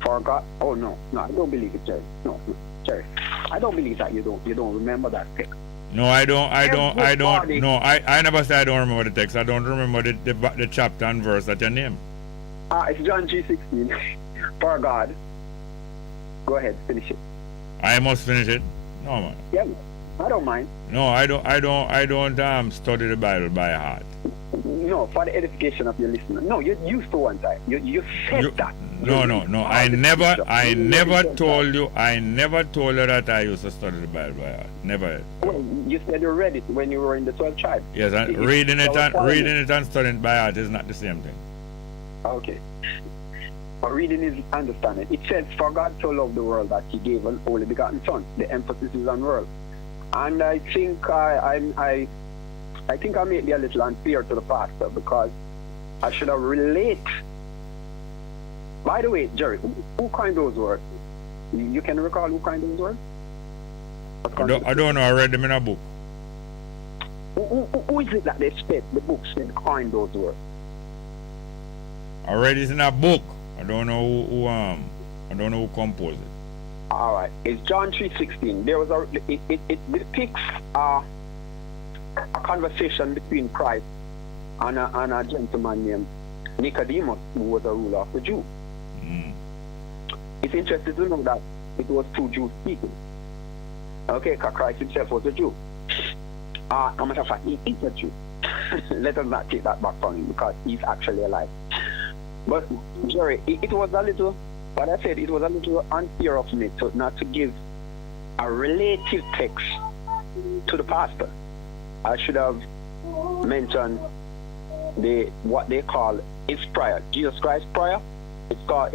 For God, oh no, I don't believe it, Jerry. No, Jerry, I don't believe that you don't remember that text. No, I don't. No, I never said I don't remember the text. I don't remember the chapter and verse that you named. It's John 3:16. For God. Go ahead, finish it. I must finish it. No, man. Yeah, I don't mind. No, I don't study the Bible by heart. No, for the edification of your listener. No, you used to one time. You said that. No. I never told you that I used to study the Bible by heart. Never. Well, you said you read it when you were in the 12th tribe. Yes, and reading it and studying it by heart is not the same thing. Okay. But reading is understanding. It says, for God so loved the world that he gave an only begotten son. The emphasis is on world. And I think I think I may be a little unfair to the pastor because I should have relate. By the way, Jerry, who coined those words? You can recall who coined those words? I don't know. I read them in a book. Who is it that they said the book said coined those words? I read it in a book. I don't know who composed it. All right, it's John 3:16. There was it depicts a conversation between Christ and a gentleman named Nicodemus, who was a ruler of the Jews. It's interesting to know that it was two Jews speaking. Okay, because Christ himself was a Jew. As a matter of fact, he is a Jew. Let us not take that back from him because he's actually alive. But Jerry, it was a little, what I said, it was a little unfair of me not to give a relative text to the pastor. I should have mentioned what they call his prayer, Jesus Christ's prayer. It's called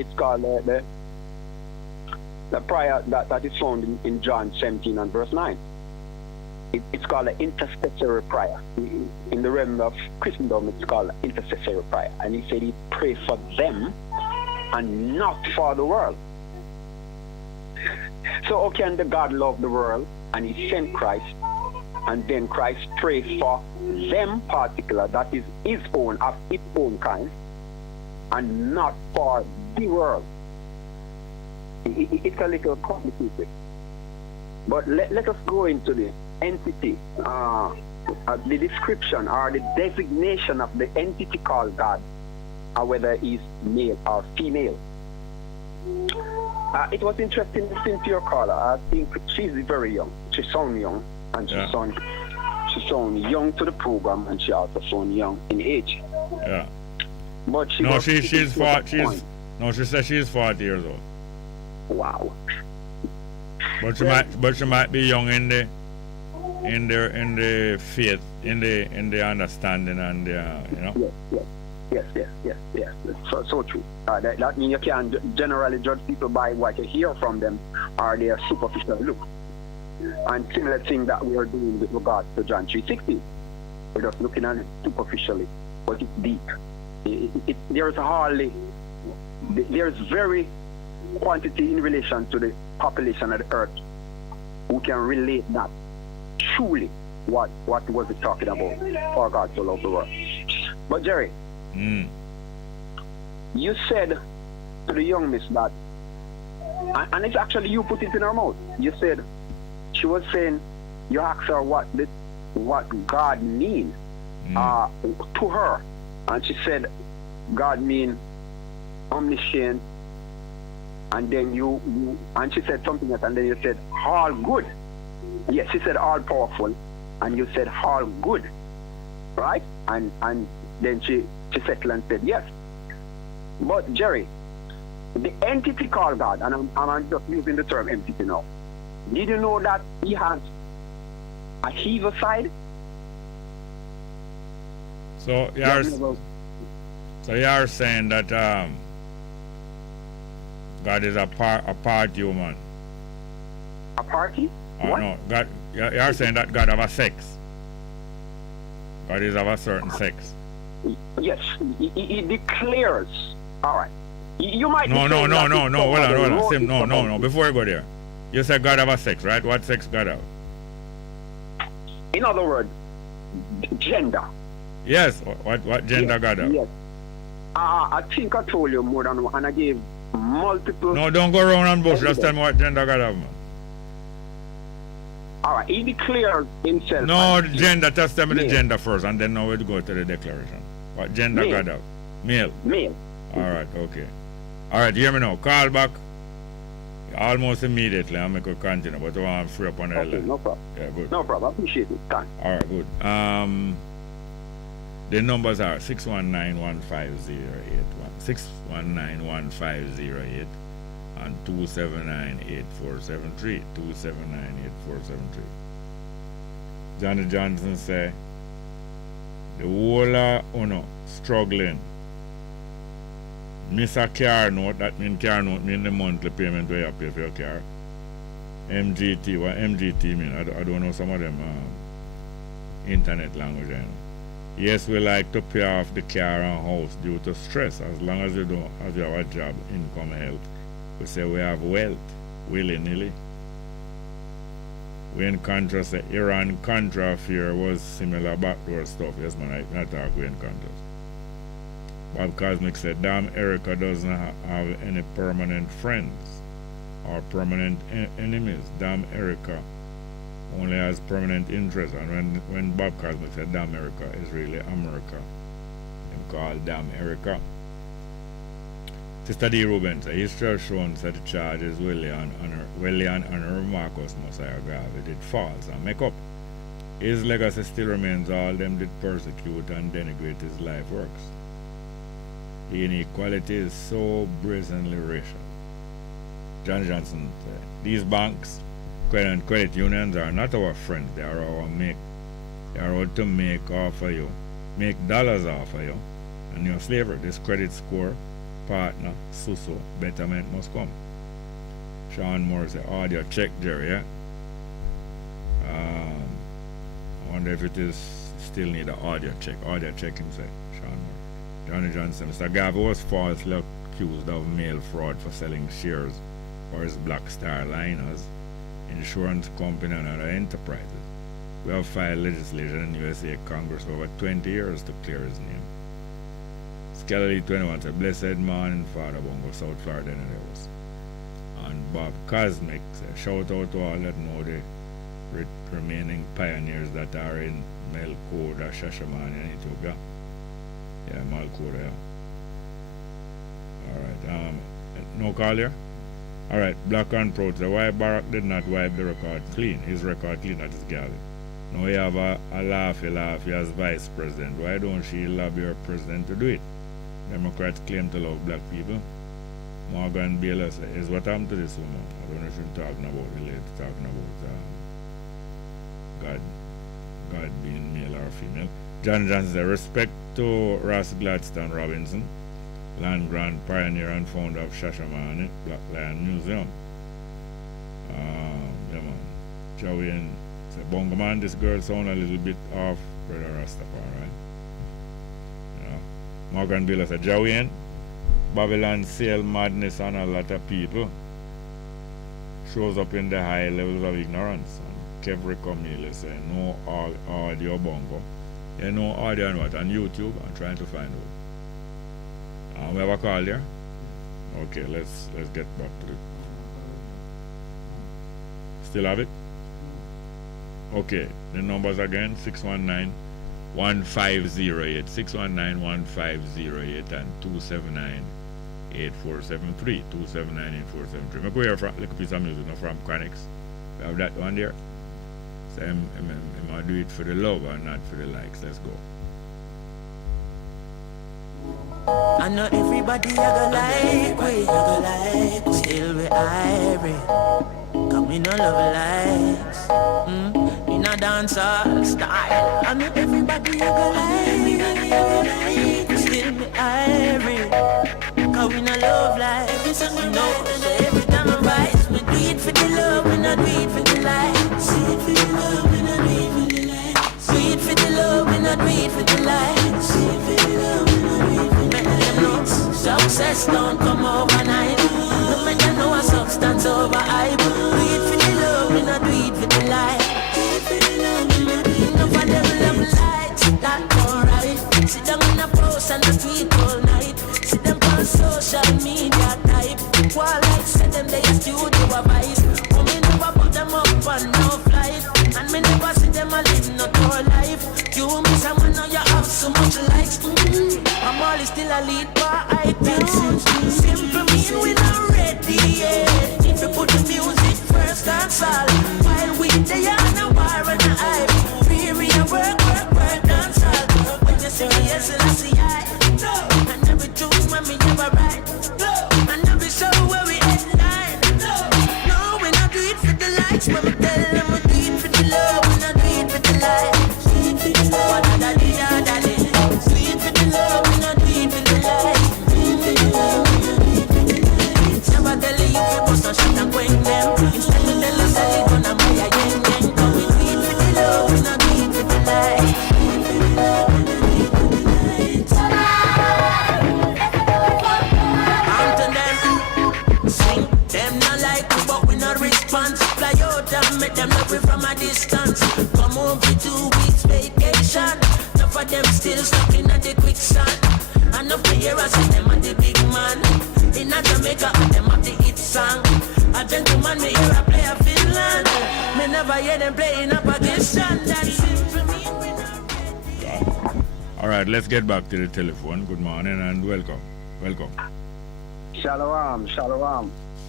the prayer that is found in John 17 and verse 9. It's called an intercessory prayer. In the realm of Christendom, it's called intercessory prayer. And he said he prayed for them and not for the world. So how can the God love the world and he sent Christ, and then Christ prayed for them particular, that is his own, of its own kind, and not for the world? It's a little complicated. But let us go into the entity, the description or the designation of the entity called God, whether he's male or female. It was interesting listening to your caller. I think she's very young. She sounds young, and she sounds young to the program, and she also sounds young in age. Yeah. But she says she's 40 years old. Wow. But she might be young in the faith, in the understanding, and Yes. So true. That means you can't generally judge people by what you hear from them or their superficial look. And similar thing that we are doing with regards to John 3:16. We're just looking at it superficially, but it's deep. There's very quantity in relation to the population of the earth who can relate that truly what was it talking about, for God so loved the world. But Jerry, you said to the young miss that, and it's actually you put it in her mouth. You said, she was saying, you asked her what God means to her, and she said God means omniscient, and then and she said something else, and then you said all good. Yes, she said all powerful, and you said all good, right? And then she settled and said yes. But Jerry, the entity called God, and I'm just using the term entity now. Did you know that he has a evil side? So you are saying that God is a part human. A party? What? No, God. You're saying that God have a sex. God is of a certain sex. Yes, he declares. All right. You might. No. Hold on. No. Before you go there, you said God have a sex, right? What sex God have? In other words, gender. Yes. What gender God have? Yes. I think I told you more than one, and I gave multiple. No, don't go around and bush. Just tell me what gender God have, man. All right. He declares himself. No, gender. Just tell me the gender first, and then now we'll go to the declaration. What gender God have? Male. Male. All right. Okay. All right. Hear me now. Call back. Almost immediately. I'll make a continue, but I want to free up on the line. No problem. Yeah, good. No problem. I appreciate it. Thanks. All right, good. The numbers are 619-150-881, 619-150-8 and 279-8473, 279-8473. Johnny Johnson say, the whole of struggling. Miss a car note, that mean car note mean the monthly payment where you pay for your car. MGT, what MGT mean? I don't know some of them internet language. I know. Yes, we like to pay off the car and house due to stress. As long as you have a job, income, health. We say we have wealth, willy-nilly. We in contrast, the Iran-Contra affair was similar backdoor stuff. Yes, man, I not talk we in contrast. Bob Cosmic said, damn, Erica doesn't have any permanent friends or permanent enemies. Damn, Erica only has permanent interest. And when Bob Cosmic said, damn, Erica is really America. Him called damn, Erica. Sister D. Rubin said, history has shown that the charges William and her Marcus Messiah Garvey did false and make up. His legacy still remains all them did persecute and denigrate his life works. The inequality is so brazenly racial. John Johnson said, these banks and credit unions are not our friends. They are out to make dollars off of you and your slavery. This credit score, partner, SUSO, betterment must come. Sean Moore said, audio check, Jerry, yeah? I wonder if it is still need an audio check. Audio check himself, Sean Moore. Johnny Johnson, Mr. Garvey was falsely accused of mail fraud for selling shares for his Black Star Liners, insurance company and other enterprises. We have filed legislation in USA Congress for over 20 years to clear his name. Skelly 21 said, blessed morning, Father Bongo, South Florida in the house. And Bob Cosmic said, shout out to all that know the remaining pioneers that are in Melkoda, Shashamane, and Ethiopia. Yeah, Malkoda, yeah. Alright, no call here? Alright, Black and Proud said, why Barack did not wipe the record clean? His record clean, that is Garvey. Now we have a laughy as vice president. Why don't she lobby her president to do it? Democrats claim to love black people. Morgan Baylor said, is what happened to this woman? I don't know if she's talking about God being male or female. John Johnson said, respect to Ross Gladstone Robinson, land grant pioneer and founder of Shashamane Black Lion Museum. Yeah, man. Joey said, Bongo man, this girl sound a little bit off, Brother Rastafari. Yeah. Morgan Baylor said, Joey, Babylon sale madness on a lot of people. Shows up in the high levels of ignorance. And Kevry Camille said, no audio Bongo. Yeah, no audio on what? On YouTube? I'm trying to find out. We have a call there? Okay, let's get back to it. Still have it? Okay, the numbers again, 619-1508, 619-1508 and 279-8473, 279-8473. I go here for a little piece of music now from Chronics. We have that one there. So I'm do it for the love and not for the likes. Let's go. I know everybody I go like we, still we irie. Cause we no love likes, in a dancehall style. I know everybody I go like, still we irie. Cause we no love likes, no. Success don't come overnight. No make you know a substance over hype. Do it for the love, we not do it for the life. No for them love lights, that's alright. Sit down in a post and a tweet all night. Sit them on social media type. While like say them they a studio advice. Oh, me never put them up on no flight. And me never see them a live no tour life. You me someone know you have so much likes. I'm always still a lead by iTunes. Simple mean we not ready yet. If you put the music first, that's all. While we they on a war and a hype. We a work, dance all. When you say yes and I see I. I never choose when me never right. I never show where we headline. No, we not do it for the likes. When we tell them we do it for the love. We not do it for the life. Do it for the love. Do it for the love. We not do it for the life. Never tell you if you must not shut and quench them. Instead we tell you say you gonna buy a yen yen. Cause we do it for the love. We not do it for the life. Fly out and make them love me from a distance. Come home for 2 weeks vacation. Enough of them still stuck in the quicksand. Enough to hear us and them are the big man. In a Jamaica and them have the hit song. A gentleman me hear a play a Finland. Me never hear them playing up against That's simple me. All right, let's get back to the telephone. Good morning and welcome. Welcome. Shalom.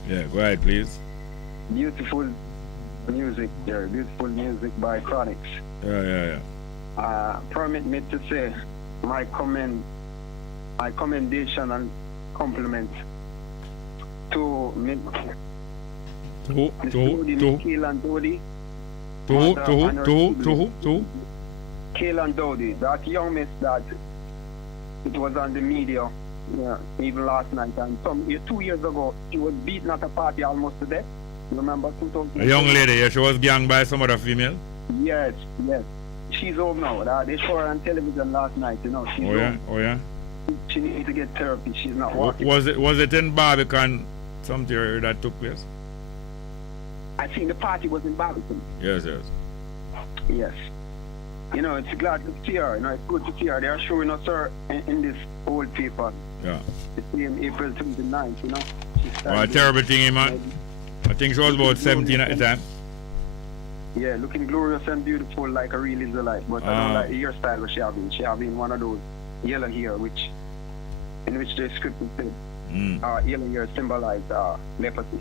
Yeah, go ahead, please. Beautiful music there. Beautiful music by Chronics. Yeah. Permit me to say my commendation and compliment to Kale and Dodi. Kale and Dodi, that young miss that it was on the media, even last night, and 2 years ago, she was beaten at a party almost to death. Remember 2000? A young lady, yeah, she was ganged by some other female? Yes. She's home now. They showed her on television last night, She's home. Oh, yeah? She needs to get therapy. She's not working. Was it in Barbican, something that took place? I think the party was in Barbican. Yes. Yes. It's glad to see her. It's good to see her. They are showing us her in this old paper. Yeah. The same April 29th, A terrible thing, man. I think she was about 17 at the time. Yeah, looking glorious and beautiful like a real Israelite. But I don't like the hairstyle that she have been. She have been one of those yellow hair, in which the script said yellow hair symbolize leprosy.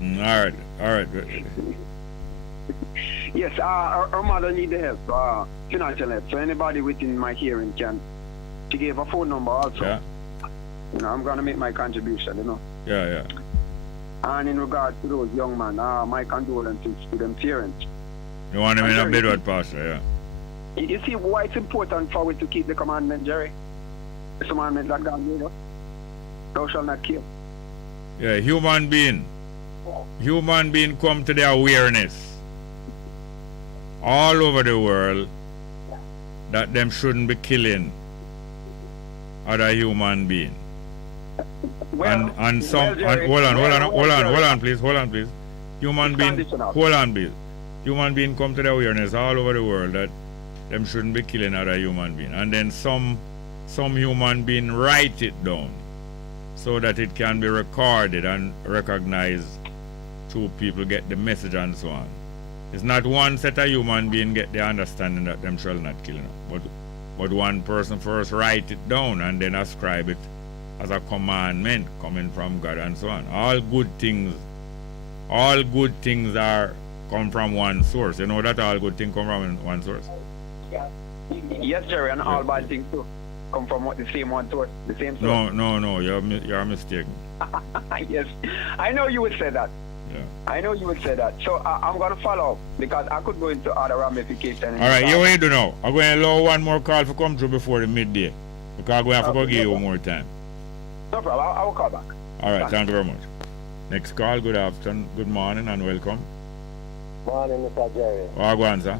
All right. Yes, her mother need the help, financial help. So anybody within my hearing she gave a phone number also. Yeah. I'm going to make my contribution, Yeah. And in regards to those young men, my condolences to them parents. You want them in a bedroom, Pastor, yeah. You see why it's important for us to keep the commandment, Jerry? The commandment that God gave us. Thou shalt not kill. Yeah, human being come to their awareness all over the world that them shouldn't be killing other human being. Well, and some Jerry, hold on please. Human being come to the awareness all over the world that them shouldn't be killing other human being. And then some human being write it down so that it can be recorded and recognized so people get the message and so on. It's not one set of human being get the understanding that them shall not kill, but one person first write it down and then ascribe it as a commandment coming from God and so on. All good things are come from one source. You know that all good things come from one source? Yes, Jerry, and all bad things too come from the same one source, the same source. No, you're mistaken. Yes, I know you would say that. Yeah. I know you would say that. So I'm going to follow up because I could go into other ramifications. All right, you do now. I'm going to allow one more call to come through before the midday because I'm going to have to give you more time. No problem. I will call back. All right, thank you very much. Next call, good afternoon, good morning, and welcome. Morning, Mr. Jerry. Go on, sir.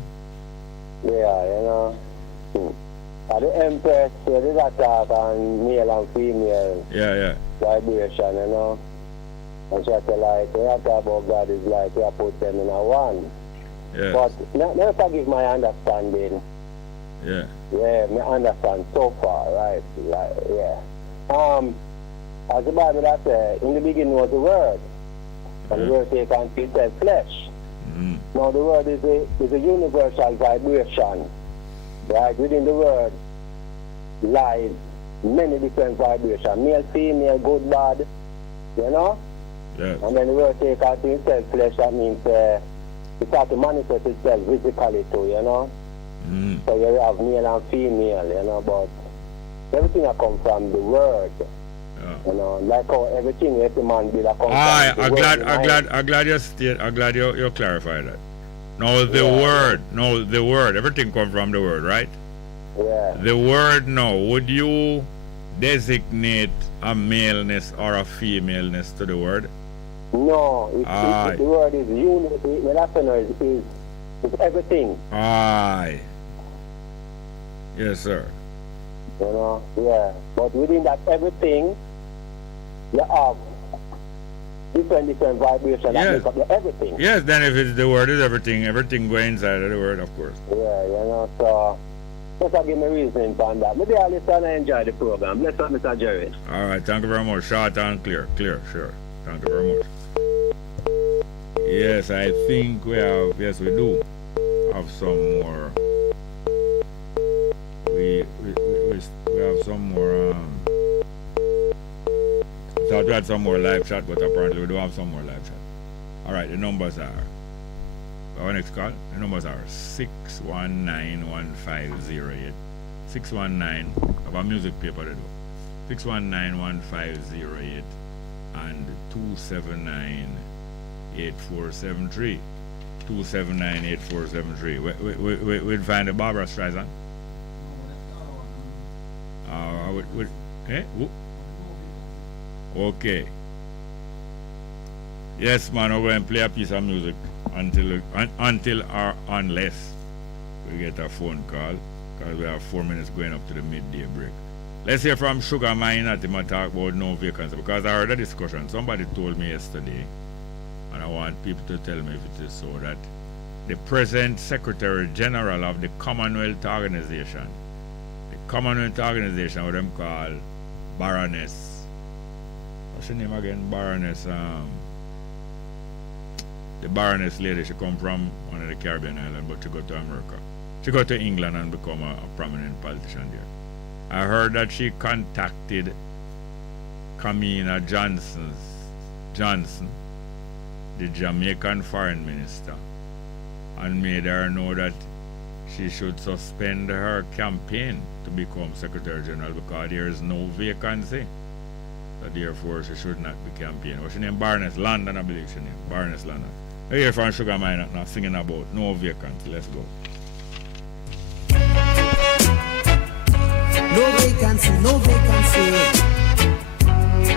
Yeah, The Empress, where did that talk on male and female vibration, you know? And she said, like, when I talk about God, is like, we put them in a one. Yes. But never forgive my understanding. Yeah. Yeah, me understand so far, right? Like, yeah. As the Bible that says, in the beginning was the Word, and the Word take on itself flesh. Now the Word is a universal vibration, right? Within the Word lies many different vibrations, male, female, good, bad, you know? Yes. And then the Word take on itself flesh, that means it starts to manifest itself physically too, you know? So you have male and female, you know, but everything that comes from the Word. You know, like how everything every man did come from I'm glad you clarified that. No, the word, everything comes from the Word, right? Yeah. The Word, no. Would you designate a maleness or a femaleness to the Word? No, the Word is unity. The last is everything. Aye. Yes, sir. You know, yeah. But within that everything, you have different vibrations that make up the everything. Yes, then if it's the Word is everything goes inside of the Word, of course. Yeah, you know, so just give me reasoning on that. Maybe I'll listen and enjoy the program. Bless up, Mr. Jerry. All right, thank you very much. Short and clear, sure. Thank you very much. Yes, I think we do have some more. We have some more. Thought we had some more live chat, but apparently we do have some more live chat. All right, the numbers are. Our next call. The numbers are 619-1508. 619. Have a music paper to do. 619-1508 and 279-8473. 279-8473. We'd find a Barbara Streisand. Okay. Yes, man, we're going to play a piece of music until or unless we get a phone call, because we have 4 minutes going up to the midday break. Let's hear from Sugar Mine at him talk about no vacancy, because I heard a discussion. Somebody told me yesterday, and I want people to tell me if it is so, that the present Secretary General of the Commonwealth Organization, what them call Baroness. What's her name again? Baroness. The Baroness lady, she come from one of the Caribbean islands, but she go to America. She go to England and become a prominent politician there. I heard that she contacted Kamina Johnson, the Jamaican foreign minister, and made her know that she should suspend her campaign to become Secretary General because there is no vacancy. So therefore she should not be campaigning. What's her name? Baroness London, I believe she name. Baroness London. I hear from Sugar Mine now singing about no vacancy. Let's go. No vacancy, no vacancy.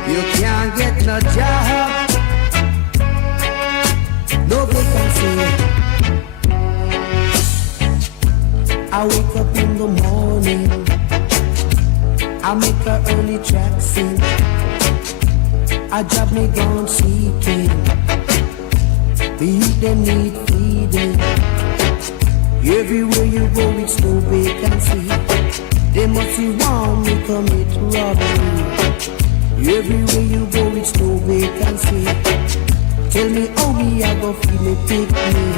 You can't get no job. No vacancy. I wake up in the morning, I make an early track sing. I drop me gone seeking. The youth them need feeding. Everywhere you go it's no vacancy. They must see want me commit robbery. Everywhere you go it's no vacancy. Tell me how me I go feel me pick me.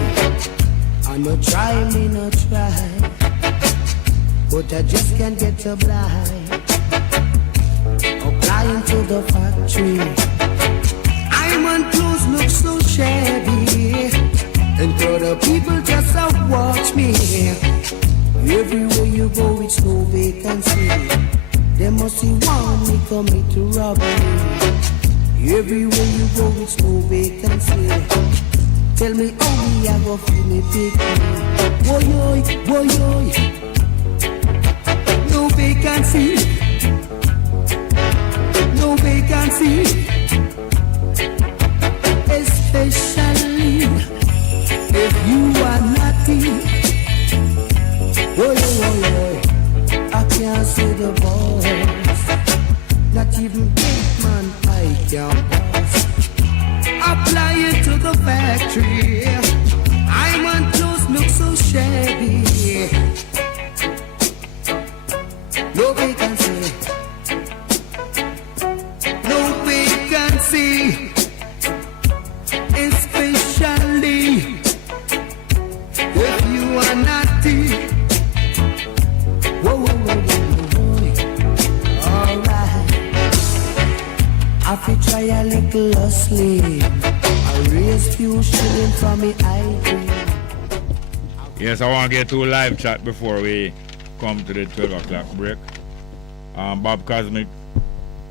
I no try, me no try, but I just can't get to blind. Applying to the factory, I'm on clothes look so shabby, and other people just watch me. Everywhere you go it's no vacancy. They must see want me commit to robbery. Everywhere you go it's no vacancy. Tell me how me I go feel me pick me. Boy, no vacancy. No vacancy. Especially if you are naughty. I that even big man I can pass. Apply it to the factory. I'm on clothes look so shabby. No vacancy. No vacancy. Especially if you are naughty. Whoa, whoa, whoa, whoa, whoa. Alright. I fi try a little hustling. I raise few shilling from me ID. Yes, I want to get to a live chat before we come to the 12 o'clock break. Bob Cosmic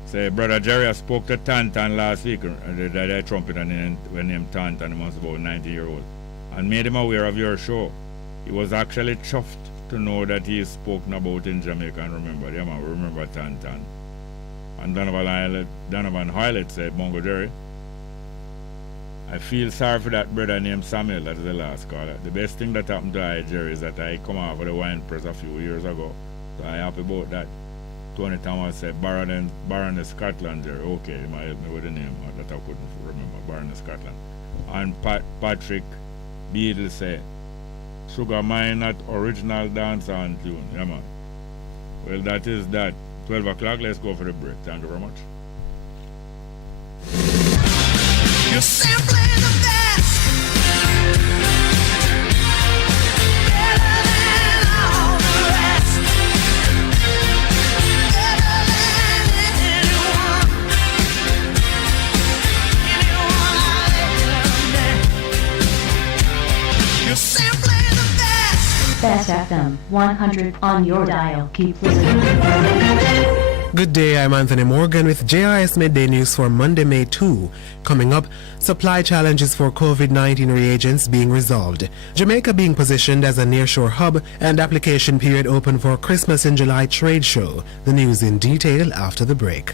say, Brother Jerry, I spoke to Tantan last week, the trumpet and when named Tantan, he was about 90-year-old, and made him aware of your show. He was actually chuffed to know that he is spoken about in Jamaica and remember. Yeah, man, remember Tantan. And Donovan Hoylett said, Bongo Jerry, I feel sorry for that brother named Samuel, that is the last caller. The best thing that happened to I, Jerry, is that I come out of the wine press a few years ago. So I'm happy about that. Tony Thomas said, Baroness Scotland, Jerry. Okay, he might help me with the name that I couldn't remember, Baroness Scotland. And Patrick Beadle said, Sugar Mine, not original dance on tune. Yeah, man. Well, that is that. 12 o'clock, let's go for the break. Thank you very much. You're simply the best. Better than all the rest. Better than anyone. Anyone I've ever met. You're simply the best. Best FM 100 on your dial. Keep listening. Good day, I'm Anthony Morgan with JIS Midday News for Monday, May 2. Coming up, supply challenges for COVID-19 reagents being resolved. Jamaica being positioned as a nearshore hub and application period open for Christmas in July trade show. The news in detail after the break.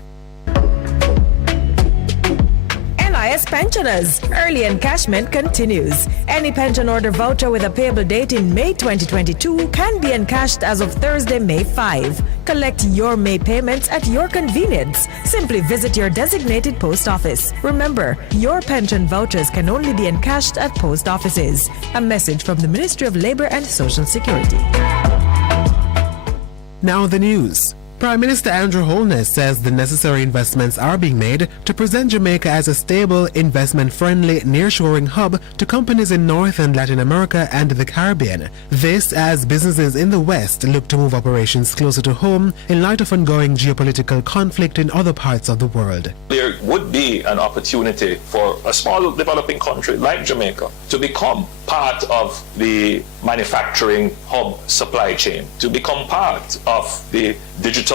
NIS pensioners. Early encashment continues. Any pension order voucher with a payable date in May 2022 can be encashed as of Thursday, May 5. Collect your May payments at your convenience. Simply visit your designated post office. Remember, your pension vouchers can only be encashed at post offices. A message from the Ministry of Labour and Social Security. Now the news. Prime Minister Andrew Holness says the necessary investments are being made to present Jamaica as a stable, investment-friendly, nearshoring hub to companies in North and Latin America and the Caribbean. This as businesses in the West look to move operations closer to home in light of ongoing geopolitical conflict in other parts of the world. There would be an opportunity for a small developing country like Jamaica to become part of the manufacturing hub supply chain, to become part of the digital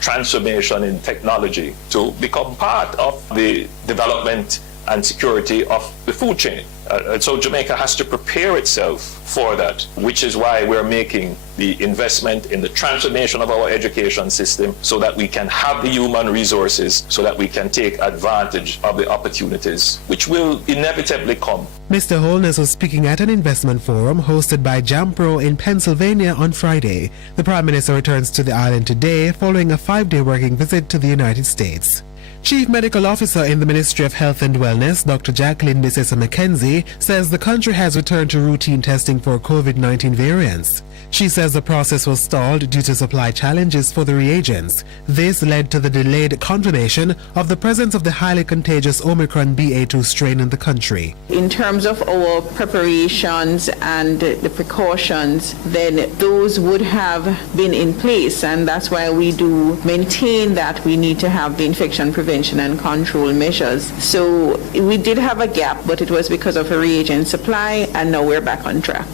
transformation in technology, to become part of the development and security of the food chain. And so Jamaica has to prepare itself for that, which is why we're making the investment in the transformation of our education system so that we can have the human resources, so that we can take advantage of the opportunities which will inevitably come. Mr. Holness was speaking at an investment forum hosted by JAMPRO in Pennsylvania on Friday. The Prime Minister returns to the island today following a 5-day working visit to the United States. Chief Medical Officer in the Ministry of Health and Wellness, Dr. Jacqueline Bissesa-McKenzie, says the country has returned to routine testing for COVID-19 variants. She says the process was stalled due to supply challenges for the reagents. This led to the delayed confirmation of the presence of the highly contagious Omicron BA2 strain in the country. In terms of our preparations and the precautions, then those would have been in place, and that's why we do maintain that we need to have the infection prevention and control measures. So we did have a gap, but it was because of a reagent supply, and now we're back on track.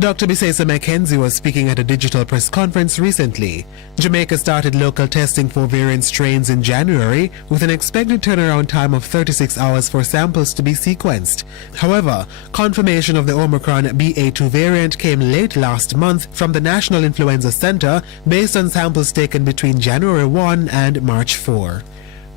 Dr. Bissesa-McKenzie was speaking at a digital press conference recently. Jamaica started local testing for variant strains in January with an expected turnaround time of 36 hours for samples to be sequenced. However, confirmation of the Omicron BA2 variant came late last month from the National Influenza Center based on samples taken between January 1 and March 4.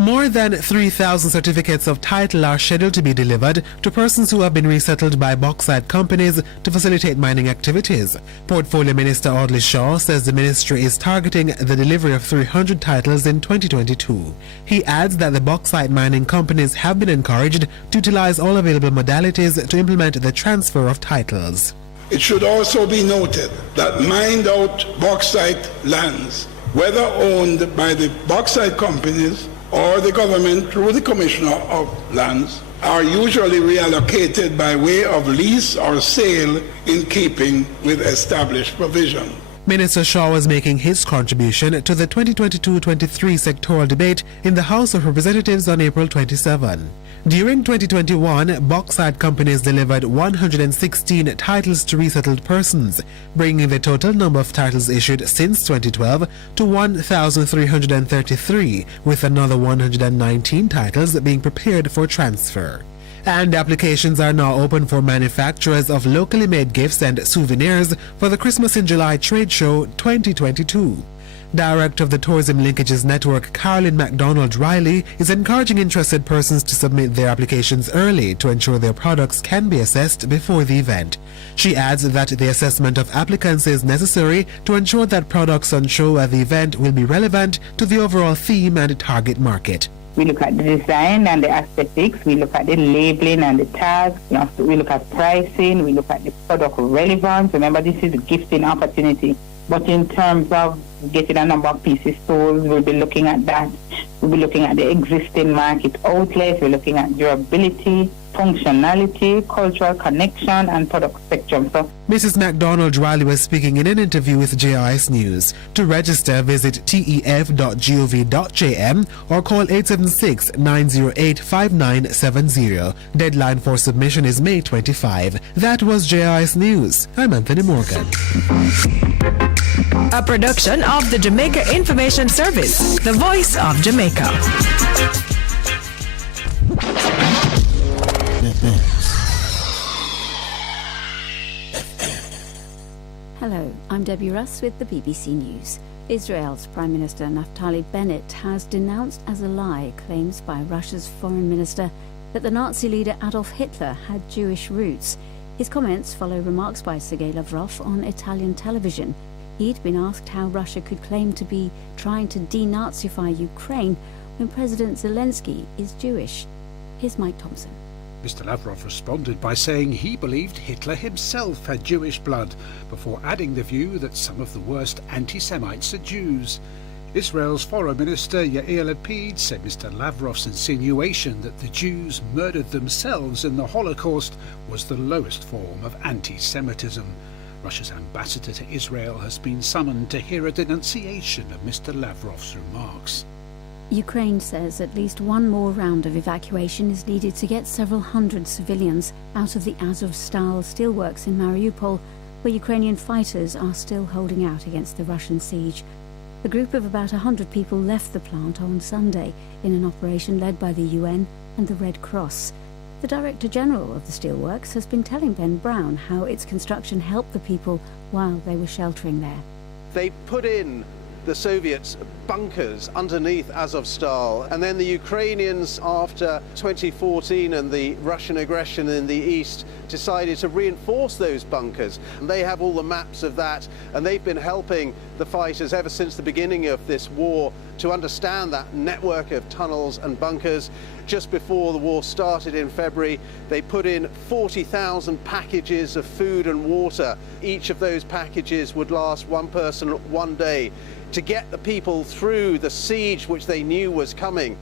More than 3,000 certificates of title are scheduled to be delivered to persons who have been resettled by bauxite companies to facilitate mining activities. Portfolio Minister Audley Shaw says the ministry is targeting the delivery of 300 titles in 2022. He adds that the bauxite mining companies have been encouraged to utilize all available modalities to implement the transfer of titles. It should also be noted that mined out bauxite lands, whether owned by the bauxite companies or the government through the Commissioner of Lands, are usually reallocated by way of lease or sale in keeping with established provision. Minister Shaw was making his contribution to the 2022-23 sectoral debate in the House of Representatives on April 27. During 2021, bauxite companies delivered 116 titles to resettled persons, bringing the total number of titles issued since 2012 to 1,333, with another 119 titles being prepared for transfer. And applications are now open for manufacturers of locally made gifts and souvenirs for the Christmas in July Trade Show 2022. Director of the Tourism Linkages Network, Carolyn MacDonald-Riley, is encouraging interested persons to submit their applications early to ensure their products can be assessed before the event. She adds that the assessment of applicants is necessary to ensure that products on show at the event will be relevant to the overall theme and target market. We look at the design and the aesthetics, we look at the labeling and the tags, we look at pricing, we look at the product relevance. Remember, this is a gifting opportunity. But in terms of getting a number of pieces sold, we'll be looking at that. We'll be looking at the existing market outlets, we're looking at durability, functionality, cultural connection, and product spectrum. So, Mrs. MacDonald-Riley was speaking in an interview with JIS News. To register, visit tef.gov.jm or call 876-908-5970. Deadline for submission is May 25. That was JIS News. I'm Anthony Morgan. A production of the Jamaica Information Service, the voice of Jamaica. Hello, I'm Debbie Russ with the BBC News. Israel's Prime Minister Naftali Bennett has denounced as a lie claims by Russia's Foreign Minister that the Nazi leader Adolf Hitler had Jewish roots. His comments follow remarks by Sergei Lavrov on Italian television. He'd been asked how Russia could claim to be trying to denazify Ukraine when President Zelensky is Jewish. Here's Mike Thompson. Mr. Lavrov responded by saying he believed Hitler himself had Jewish blood, before adding the view that some of the worst anti-Semites are Jews. Israel's Foreign Minister Yair Lapid said Mr. Lavrov's insinuation that the Jews murdered themselves in the Holocaust was the lowest form of anti-Semitism. Russia's ambassador to Israel has been summoned to hear a denunciation of Mr. Lavrov's remarks. Ukraine says at least one more round of evacuation is needed to get several hundred civilians out of the Azovstal steelworks in Mariupol, where Ukrainian fighters are still holding out against the Russian siege. A group of about 100 people left the plant on Sunday in an operation led by the UN and the Red Cross. The Director General of the steelworks has been telling Ben Brown how its construction helped the people while they were sheltering there. They put in the Soviets' bunkers underneath Azovstal, and then the Ukrainians, after 2014 and the Russian aggression in the east, decided to reinforce those bunkers. And they have all the maps of that, and they've been helping the fighters ever since the beginning of this war to understand that network of tunnels and bunkers. Just before the war started in February, they put in 40,000 packages of food and water. Each of those packages would last one person 1 day, to get the people through the siege which they knew was coming.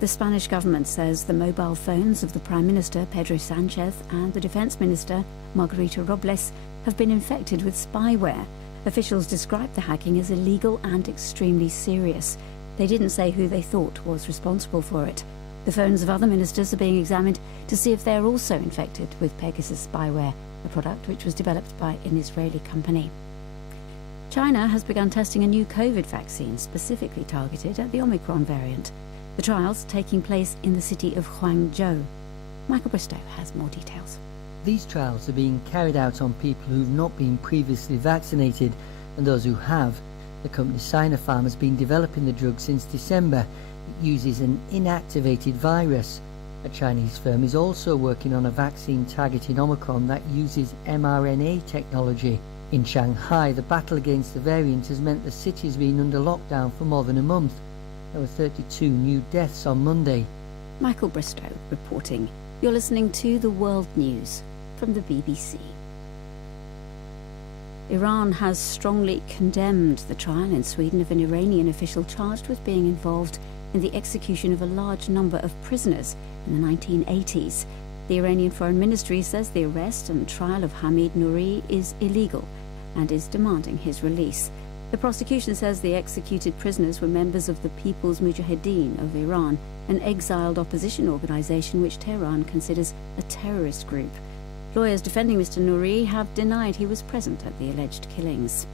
The Spanish government says the mobile phones of the Prime Minister Pedro Sanchez and the Defence Minister Margarita Robles have been infected with spyware. Officials described the hacking as illegal and extremely serious. They didn't say who they thought was responsible for it. The phones of other ministers are being examined to see if they're also infected with Pegasus spyware, a product which was developed by an Israeli company. China has begun testing a new COVID vaccine specifically targeted at the Omicron variant. The trials are taking place in the city of Guangzhou. Michael Bristow has more details. These trials are being carried out on people who've not been previously vaccinated and those who have. The company Sinopharm has been developing the drug since December. It uses an inactivated virus. A Chinese firm is also working on a vaccine targeting Omicron that uses mRNA technology. In Shanghai, the battle against the variant has meant the city has been under lockdown for more than a month. There were 32 new deaths on Monday. Michael Bristow reporting. You're listening to the World News from the BBC. Iran has strongly condemned the trial in Sweden of an Iranian official charged with being involved in the execution of a large number of prisoners in the 1980s. The Iranian Foreign Ministry says the arrest and trial of Hamid Nouri is illegal and is demanding his release. The prosecution says the executed prisoners were members of the People's Mujahideen of Iran, an exiled opposition organisation which Tehran considers a terrorist group. Lawyers defending Mr. Nouri have denied he was present at the alleged killings.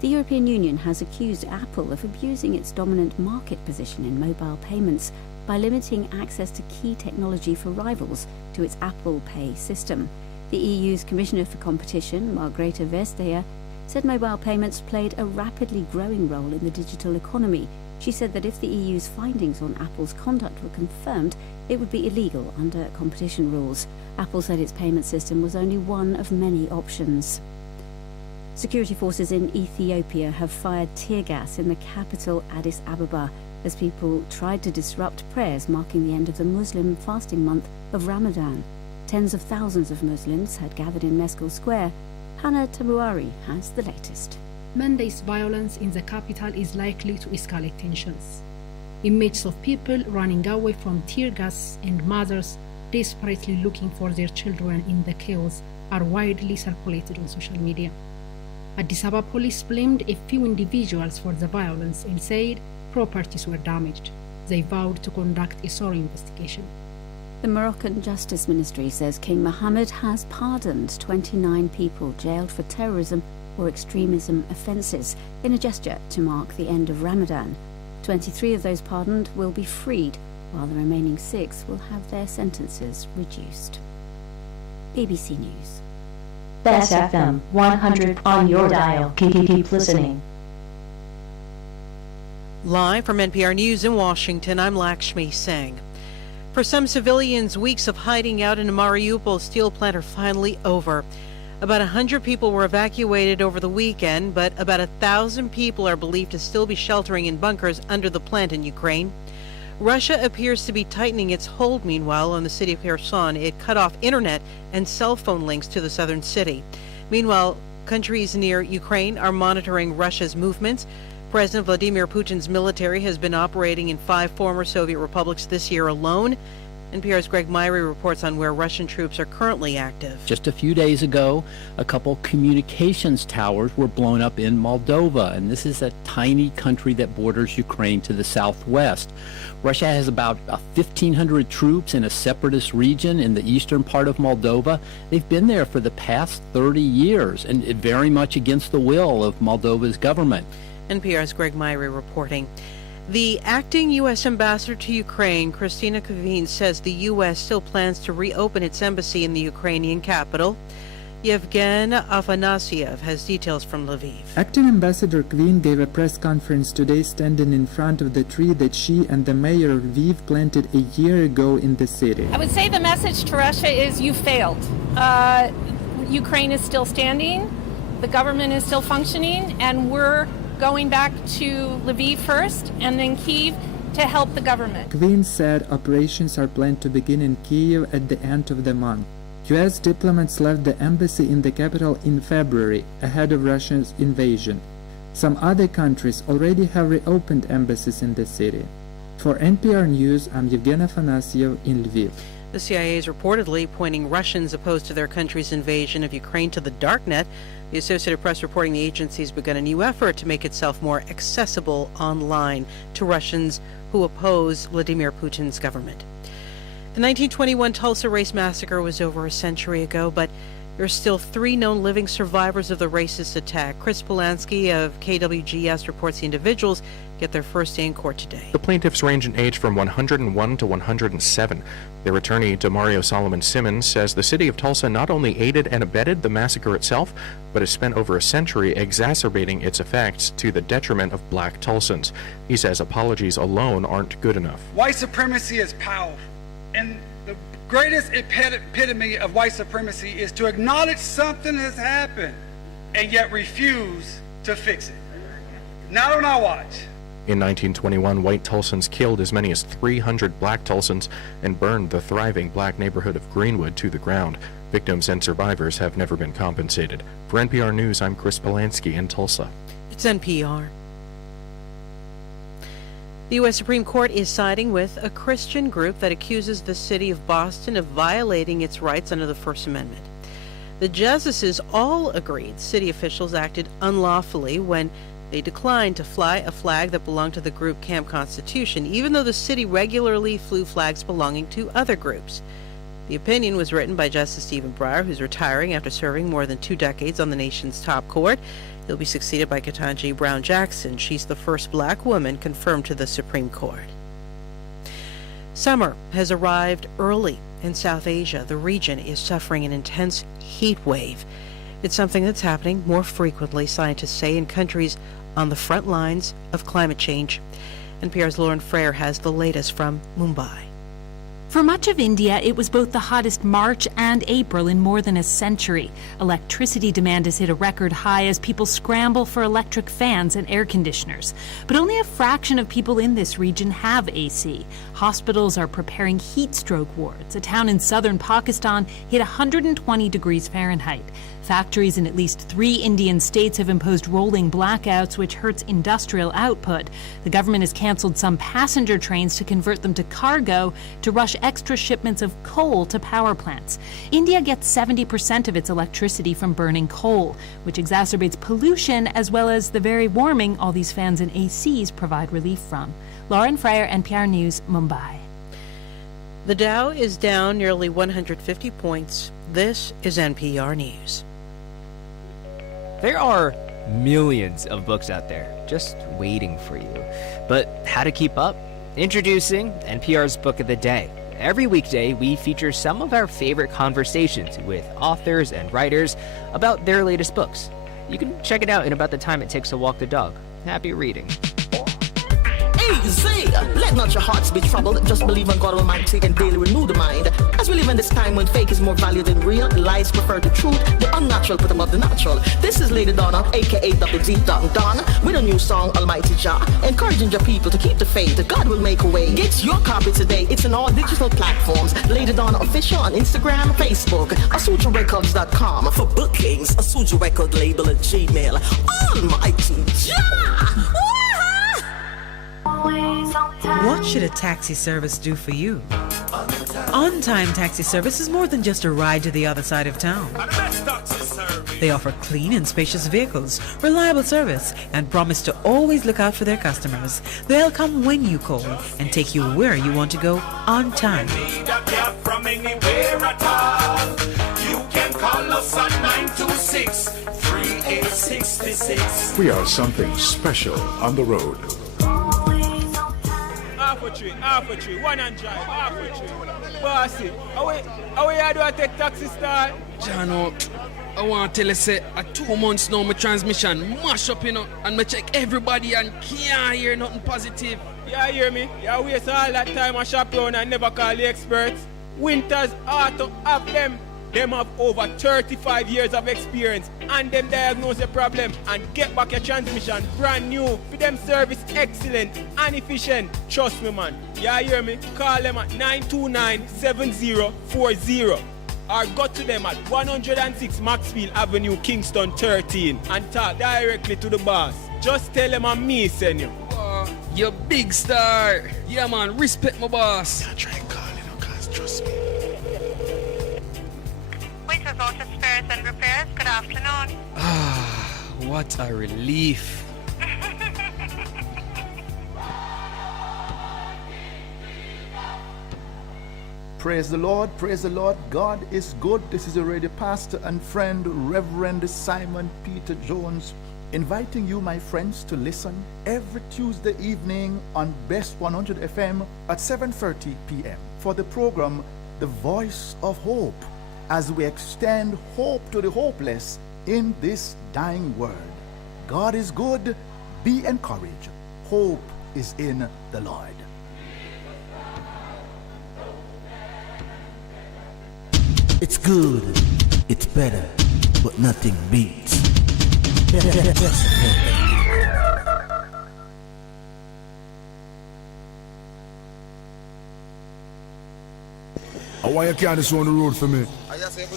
The European Union has accused Apple of abusing its dominant market position in mobile payments by limiting access to key technology for rivals to its Apple Pay system. The EU's Commissioner for Competition, Margrethe Vestager, said mobile payments played a rapidly growing role in the digital economy. She said that if the EU's findings on Apple's conduct were confirmed, it would be illegal under competition rules. Apple said its payment system was only one of many options. Security forces in Ethiopia have fired tear gas in the capital Addis Ababa as people tried to disrupt prayers marking the end of the Muslim fasting month of Ramadan. Tens of thousands of Muslims had gathered in Meskel Square. Hannah Tabuari has the latest. Monday's violence in the capital is likely to escalate tensions. Images of people running away from tear gas and mothers desperately looking for their children in the chaos are widely circulated on social media. Addis Ababa police blamed a few individuals for the violence and said properties were damaged. They vowed to conduct a thorough investigation. The Moroccan Justice Ministry says King Mohammed has pardoned 29 people jailed for terrorism or extremism offences in a gesture to mark the end of Ramadan. 23 of those pardoned will be freed, while the remaining 6 will have their sentences reduced. BBC News. Bess FM 100 on your dial. Keep listening. Live from NPR News in Washington, I'm Lakshmi Singh. For some civilians, weeks of hiding out in a Mariupol steel plant are finally over. About 100 people were evacuated over the weekend, but about 1,000 people are believed to still be sheltering in bunkers under the plant in Ukraine. Russia appears to be tightening its hold, meanwhile, on the city of Kherson. It cut off internet and cell phone links to the southern city. Meanwhile, countries near Ukraine are monitoring Russia's movements. President Vladimir Putin's military has been operating in 5 former Soviet republics this year alone. NPR's Greg Myrie reports on where Russian troops are currently active. Just a few days ago, a couple communications towers were blown up in Moldova, and this is a tiny country that borders Ukraine to the southwest. Russia has about 1,500 troops in a separatist region in the eastern part of Moldova. They've been there for the past 30 years, and very much against the will of Moldova's government. NPR's Greg Myrie reporting. The acting U.S. ambassador to Ukraine, Kristina Kvien, says the U.S. still plans to reopen its embassy in the Ukrainian capital. Yevgen Afanasyev has details from Lviv. Acting Ambassador Kvien gave a press conference today standing in front of the tree that she and the mayor of Lviv planted a year ago in the city. I would say the message to Russia is you failed. Ukraine is still standing, the government is still functioning, and we're going back to Lviv first and then Kyiv to help the government. Kvien said operations are planned to begin in Kyiv at the end of the month. U.S. diplomats left the embassy in the capital in February, ahead of Russia's invasion. Some other countries already have reopened embassies in the city. For NPR News, I'm Yevgen Afanasyev in Lviv. The CIA is reportedly pointing Russians opposed to their country's invasion of Ukraine to the darknet. The Associated Press reporting the agency has begun a new effort to make itself more accessible online to Russians who oppose Vladimir Putin's government. The 1921 Tulsa race massacre was over a century ago, but There are still 3 known living survivors of the racist attack. Chris Polanski of KWGS reports the individuals get their first day in court today. The plaintiffs range in age from 101 to 107. Their attorney, Demario Solomon Simmons, says the city of Tulsa not only aided and abetted the massacre itself, but has spent over a century exacerbating its effects to the detriment of black Tulsans. He says apologies alone aren't good enough. White supremacy is powerful, and the greatest epitome of white supremacy is to acknowledge something has happened and yet refuse to fix it. Not on our watch. In 1921, white Tulsans killed as many as 300 black Tulsans and burned the thriving black neighborhood of Greenwood to the ground. Victims and survivors have never been compensated. For NPR News, I'm Chris Polanski in Tulsa. It's NPR. The U.S. Supreme Court is siding with a Christian group that accuses the city of Boston of violating its rights under the First Amendment. The justices all agreed city officials acted unlawfully when they declined to fly a flag that belonged to the group Camp Constitution, even though the city regularly flew flags belonging to other groups. The opinion was written by Justice Stephen Breyer, who's retiring after serving more than 2 decades on the nation's top court. He'll be succeeded by Ketanji Brown Jackson. She's the first black woman confirmed to the Supreme Court. Summer has arrived early in South Asia. The region is suffering an intense heat wave. It's something that's happening more frequently, scientists say, in countries on the front lines of climate change. NPR's Lauren Frere has the latest from Mumbai. For much of India, it was both the hottest March and April in more than a century. Electricity demand has hit a record high as people scramble for electric fans and air conditioners. But only a fraction of people in this region have AC. Hospitals are preparing heat stroke wards. A town in southern Pakistan hit 120 degrees Fahrenheit. Factories in at least 3 Indian states have imposed rolling blackouts, which hurts industrial output. The government has canceled some passenger trains to convert them to cargo to rush extra shipments of coal to power plants. India gets 70% of its electricity from burning coal, which exacerbates pollution as well as the very warming all these fans and ACs provide relief from. Lauren Frere, NPR News, Mumbai. The Dow is down nearly 150 points. This is NPR News. There are millions of books out there just waiting for you. But how to keep up? Introducing NPR's Book of the Day. Every weekday, we feature some of our favorite conversations with authors and writers about their latest books. You can check it out in about the time it takes to walk the dog. Happy reading. Easy! Let not your hearts be troubled. Just believe on God Almighty and daily renew the mind. As we live in this time when fake is more valued than real, lies prefer the truth, the unnatural put above the natural. This is Lady Donna, aka Double D Don, with a new song, Almighty Jah, encouraging your people to keep the faith. God will make a way. Get your copy today. It's in all digital platforms. Lady Donna Official on Instagram, Facebook, AsujaRecords.com. For bookings, Asuja Record Label at Gmail. Almighty Jah! What should a taxi service do for you? On-Time Taxi Service is more than just a ride to the other side of town. They offer clean and spacious vehicles, reliable service, and promise to always look out for their customers. They'll come when you call and take you where you want to go on time. From anywhere at all. You can call us on 926-3866. We are something special on the road. Half a tree, one and drive, half a tree. Bossy, how you do I take taxi start? Jano, I want to tell you, say, at 2 months now, my transmission mash up, and I check everybody and can't hear nothing positive. You hear me? You waste all that time I shop around and never call the experts. Winters Auto have them. Them have over 35 years of experience and them diagnose the problem and get back your transmission brand new. For them service excellent and efficient. Trust me, man. You hear me? Call them at 929-7040 or go to them at 106 Maxfield Avenue, Kingston 13 and talk directly to the boss. Just tell them I'm me, send you. You big star. Yeah, man. Respect my boss. Yeah, try and call cause trust me. Waiters Auto Spares and Repairs, good afternoon. What a relief. Praise the Lord, praise the Lord. God is good. This is your radio pastor and friend, Reverend Simon Peter Jones, inviting you, my friends, to listen every Tuesday evening on Bess 100 FM at 7:30 p.m. for the program The Voice of Hope, as we extend hope to the hopeless in this dying world. God is good. Be encouraged. Hope is in the Lord. It's good, it's better, but nothing beats. I want you to carry this on the road for me.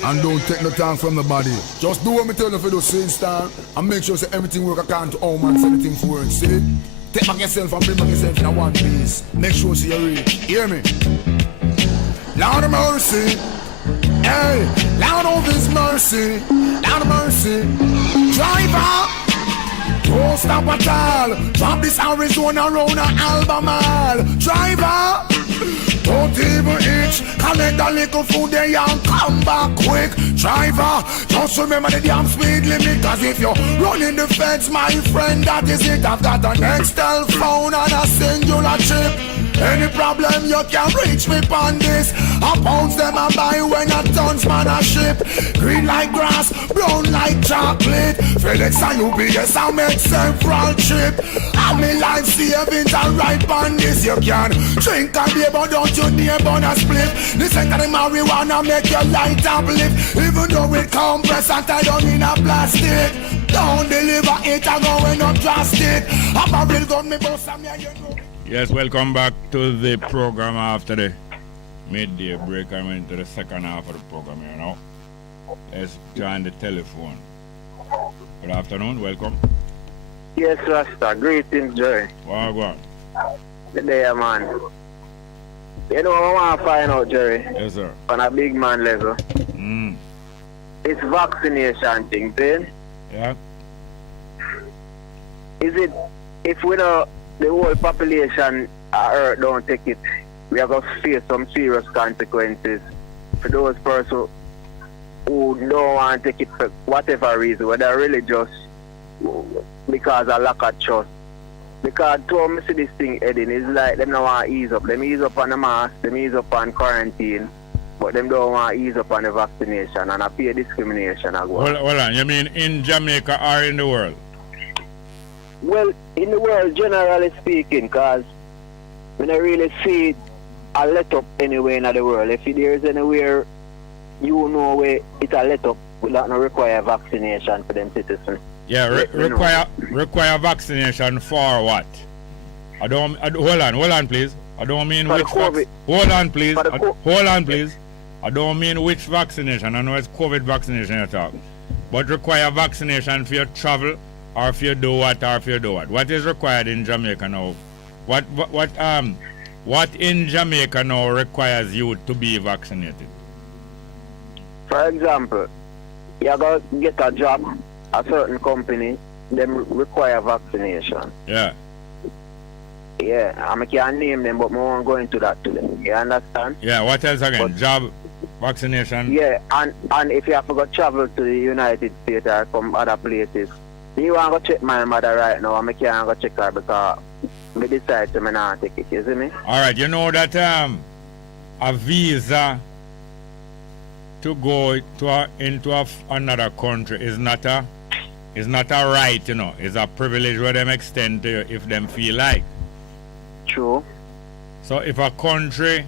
And don't take no time from the body. Just do what me tell you for the same time. And make sure that everything work according to how man say everything for work. See? Take back yourself and bring back yourself in a one piece. Make sure you read. Hear me? Lord of mercy. Hey, Lord of His mercy, Lord of mercy. Driver, don't stop at all. Drop this Arizona round a Albemarle. Driver, don't even itch. Collect a little food there and come back quick. Driver, just remember the damn speed limit. Cause if you're running the fence, my friend, that is it. I've got an Excel phone and a singular chip. Any problem you can reach me on this. I pounds them and buy when a tons man a ship. Green like grass, brown like chocolate. FedEx and UPS I make several trip. And me life savings are right on this. You can drink and beer but don't you neighbor a split. Listen to the marijuana make your light uplift. Even though it compress and tie down in a plastic. Don't deliver it and going up drastic. A barrel gun me boss and me and you know. Yes, welcome back to the program after the midday break. I went to the second half of the program here now. Let's join the telephone. Good afternoon, welcome. Yes, Rasta. Greetings, Jerry. Well, go on. Good day, man. You know what I want to find out, Jerry? Yes, sir. On a big man level. It's vaccination thing, then? Yeah. Is it, if we don't, the whole population of Earth don't take it, we are going to face some serious consequences for those persons who don't want to take it for whatever reason, whether religious, because of lack of trust. Because to me see this thing heading, it's like them don't want to ease up. Them ease up on the mask, them ease up on quarantine, but them don't want to ease up on the vaccination and appear discrimination as well. Hold on, you mean in Jamaica or in the world? Well, in the world, generally speaking, because we don't really see a let up anywhere in the world. If there is anywhere you know where it's a let up, we don't require vaccination for them citizens. Yeah, require vaccination for what? I don't. Hold on, please. I don't mean for which. Hold on, please. Hold on, please. I don't mean which vaccination. I know it's COVID vaccination you're talking, but require vaccination for your travel. Or if you do what, or if you do what. What is required in Jamaica now? What in Jamaica now requires you to be vaccinated? For example, you go get a job, a certain company, them require vaccination. Yeah. Yeah, I can't name them, but I won't go into that today. You understand? Yeah, what else again? But, job, vaccination? Yeah, and if you have to go travel to the United States or from other places, you want to go check my mother right now, and I can't go check her because I decide to not take it, you see me? Alright, you know that a visa to go to into another country is not a right, you know. It's a privilege where them extend to you if them feel like. True. So if a country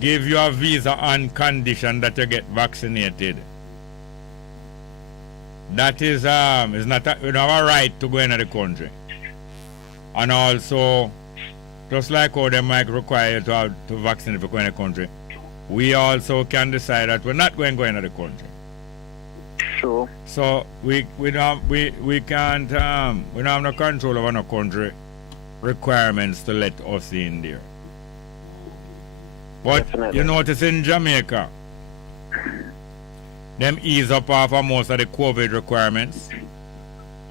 give you a visa on condition that you get vaccinated, that is not you don't have a right to go into the country. And also, just like how they might require you to vaccinate if you go in the country, we also can decide that we're not going to go into the country. Sure. So we can't we don't have no control over no country requirements to let us in there. But definitely. You notice in Jamaica, them ease up off of most of the COVID requirements.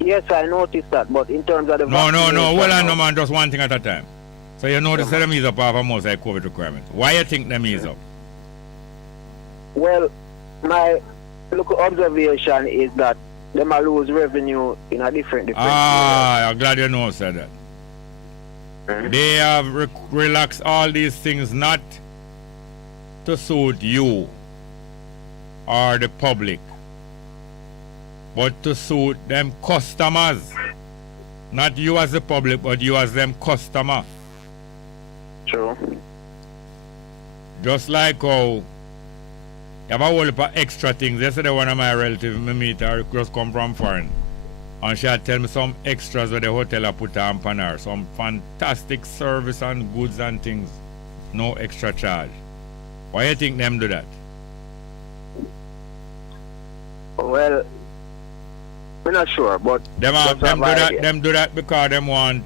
Yes, I noticed that, but in terms of the No, hold on, no man, just one thing at a time. So you notice that them ease up off of most like COVID requirements. Why you think them ease up? Well, my local observation is that them will lose revenue in a different areas. I'm glad you know said that. They have relaxed all these things not to suit you or the public, but to suit them customers. Not you as the public, but you as them customer. True. Just like how you have a whole heap of extra things. Yesterday one of my relatives me meet her just come from foreign. And she had tell me some extras where the hotel have put on her. Some fantastic service and goods and things. No extra charge. Why you think them do that? Well, I'm not sure, but them do that because them want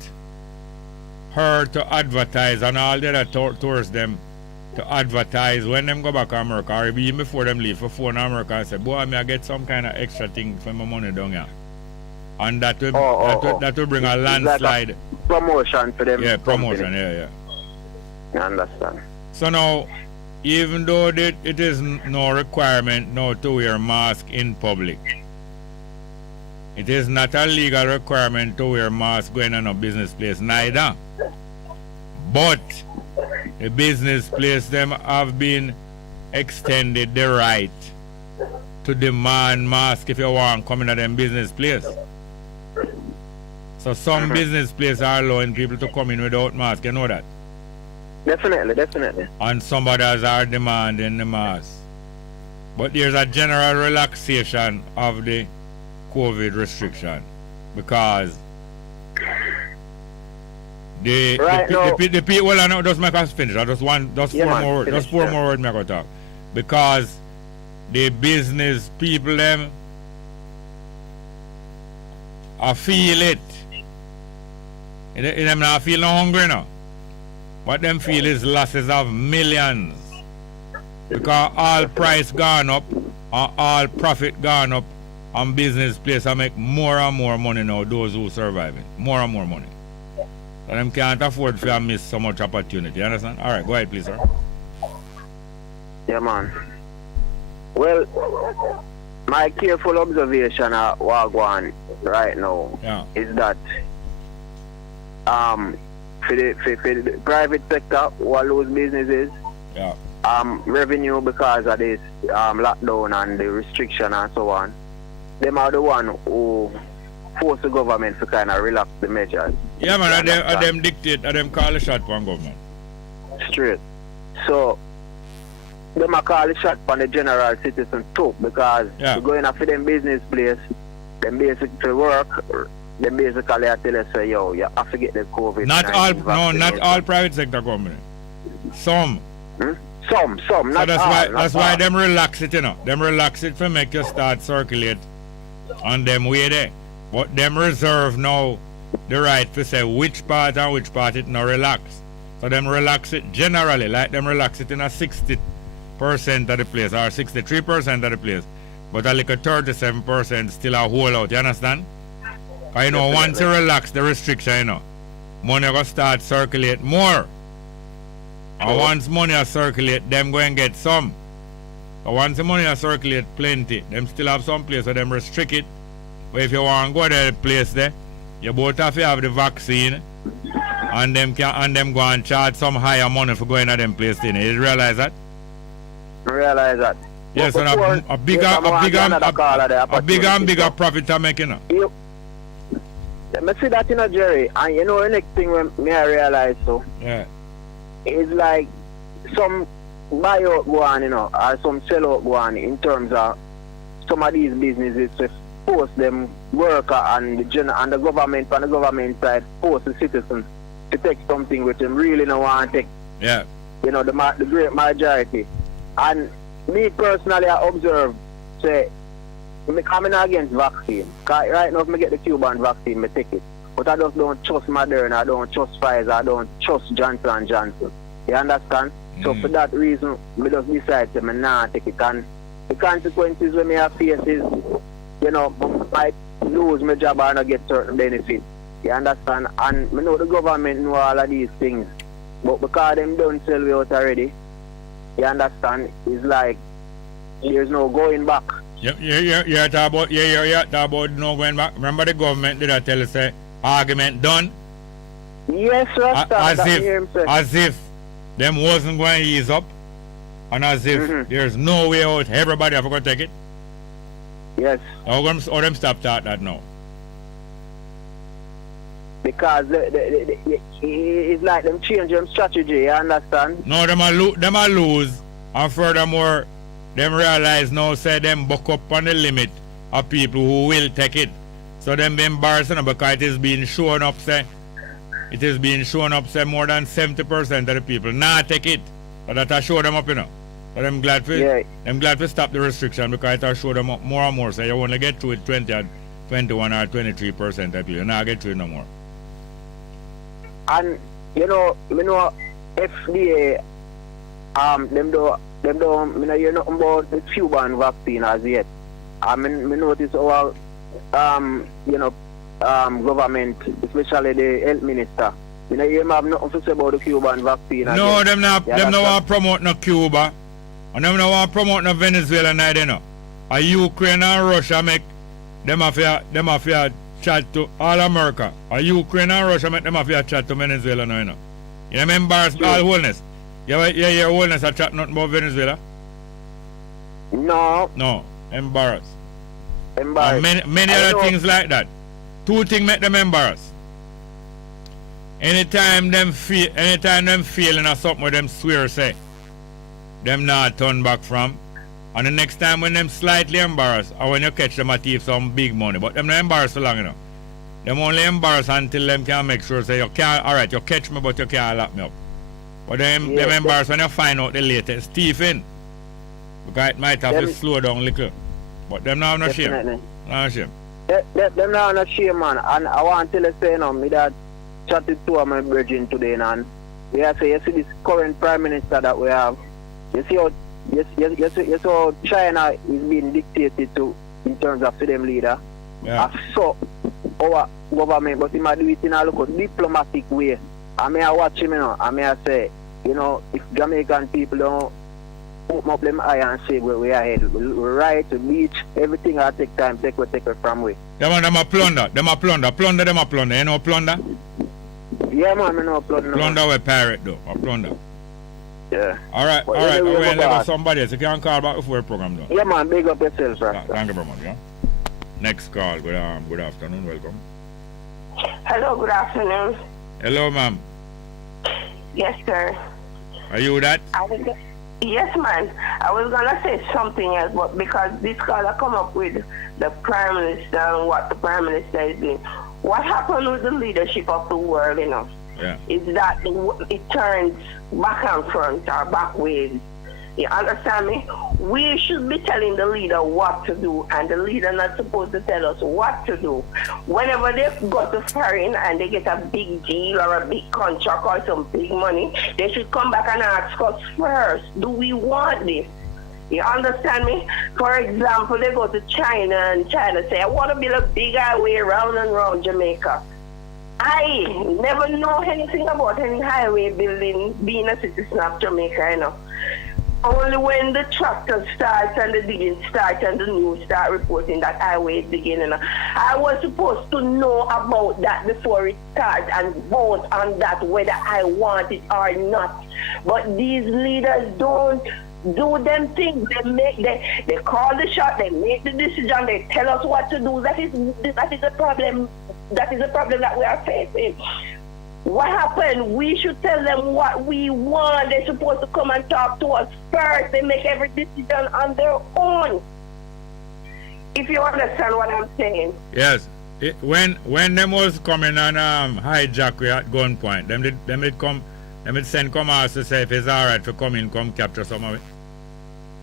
her to advertise and all the other tours them to advertise when them go back to America or even before them leave for phone America and say, boy, I get some kind of extra thing for my money down here. And that will that will bring a landslide. Like a promotion for them. Yeah, promotion, yeah. I understand. So now, even though it is no requirement now to wear mask in public, it is not a legal requirement to wear mask going on a business place neither. But the business place them have been extended the right to demand mask if you want to come in at them business place. So some business places are allowing people to come in without mask, you know that? Definitely. And some others are demanding the mask. But there's a general relaxation of the COVID restriction because the people, well, I know, just make us finish. Just four more words, make us talk. Because the business people, them, I feel it. Them not feel no hungry now. What them feel is losses of millions. Because all price gone up, and all profit gone up, and business place I make more and more money now, those who survive it. More and more money. So them can't afford to miss so much opportunity. You understand? Alright, go ahead please, sir. Yeah, man. Well, my careful observation at Wagwan right now is that for the private sector who lose businesses, revenue because of this lockdown and the restriction and so on, them are the one who force the government to kind of relax the measures. Yeah, man, them dictate, them call the shot from government. Straight. So, them are call the shot from the general citizen too, because going after them business place, them basically work, them basically tell us, say, yo, you have to get the COVID. Not all private sector company. Some. Some, not that's all. That's why them relax it, you know. Them relax it to make you start circulate on them way there. But them reserve now the right to say which part and which part it now relax. So them relax it generally, like them relax it in a 60% of the place or 63% of the place. But a little 37% still a whole out, you understand? Because you know, once you relax the restriction, you know, money will start circulate more. And once money circulate, them go and get some. But once the money circulate plenty, them still have some place where them restrict it. But if you want to go to the place there, you both have to have the vaccine and them go and charge some higher money for going to them place. You realize that? I realize that. Yes, and a bigger and bigger profit to make, you know. I see that, you know, Jerry, and you know the next thing when I realize is like some buyout go on, you know, or some sellout go on in terms of some of these businesses to force them worker and the government on the government side force the citizens to take something which them really don't want to take. Yeah. You know, the great majority. And me personally, I observe, say, I'm coming against vaccine. Cause right now, if I get the Cuban vaccine, I take it. But I just don't trust Moderna, I don't trust Pfizer, I don't trust Johnson & Johnson. You understand? So for that reason, I just decide to not take it. And the consequences when I face is, you know, I might lose my job and not get certain benefits. You understand? And I know the government know all of these things. But because them don't sell we out already, you understand, it's like there's no going back. You're talking about no going back. Remember the government did tell us say argument done? Yes, Rasta. As if them wasn't going to ease up, and as if there's no way out, everybody have to take it. Yes. Or them stop that now. Because it's like them change them strategy, you understand? No, them a lose, and furthermore, them realize now say them buck up on the limit of people who will take it. So them be embarrassing because it is being shown up say more than 70% of the people not take it. So that I show them up, you know. So them glad to stop the restriction because it show them up more and more. So you only get through it 21 or 23% of people. You not get through it no more. And you know FDA them don't hear nothing about the Cuban vaccine as yet. I notice our government, especially the health minister. You have nothing to say about the Cuban vaccine. No, them not want to promote no Cuba. And them not want to promote no Venezuela neither, you know. A Ukraine and Russia make them have to chat to all America. A Ukraine and Russia make them have to chat to Venezuela now, you know. You know, embarrassed all wholeness. You hear wholeness a chat nothing about Venezuela? No, embarrassed. Many other things like that. Two things make them embarrassed. Anytime them feel in something where them swear say, them not turn back from. And the next time when them slightly embarrassed, or when you catch them a thief some big money, but them not embarrassed for long enough. Them only embarrassed until them can make sure say you can't, alright, you catch me but you can't lock me up. But them embarrassed when you find out the latest thieving. Because it might have to slow down a little. But them not have no shame. No shame. Them not have no shame, man. And I want to tell you, say, me that chatted to my brethren today, and we have say, you see this current prime minister that we have, you see how China is being dictated to in terms of freedom leader. Yeah. So our government, but he might do it in a local diplomatic way. I may watch him, I may say, if Jamaican people don't open up them eye and say where we are headed, we're right to beach, everything I take time, take it from way. Them a plunder, plunder, you know plunder? Yeah, man, I know plunder. Plunder with pirate though, a plunder. Yeah. Alright, we'll leave somebody else. You can call back before the program done. Yeah, man, big up yourself, sir. Thank you very much, yeah. Next call, good afternoon, welcome. Hello, good afternoon. Hello, ma'am. Yes, sir. Are you that? Yes, man. I was gonna say something else, but because this caller come up with the Prime Minister and what the Prime Minister is doing. What happened with the leadership of the world, Yeah. is that it turns back and front or back ways. You understand me? We should be telling the leader what to do, and the leader not supposed to tell us what to do. Whenever they go to foreign and they get a big deal or a big contract or some big money, they should come back and ask us first, do we want this? You understand me? For example, they go to China and China say, I want to build a big highway round and round Jamaica. I never know anything about any highway building being a citizen of Jamaica, Only when the tractor starts and the digging starts and the news start reporting that highway is digging, I was supposed to know about that before it starts and vote on that whether I want it or not. But these leaders don't do them things. They call the shot, they make the decision, they tell us what to do. That is a problem. That is a problem that we are facing. What happened? We should tell them what we want. They're supposed to come and talk to us first. They make every decision on their own. If you understand what I'm saying. Yes. When them was coming and hijack we at gunpoint, them did send commands to say if it's alright to come capture some of it.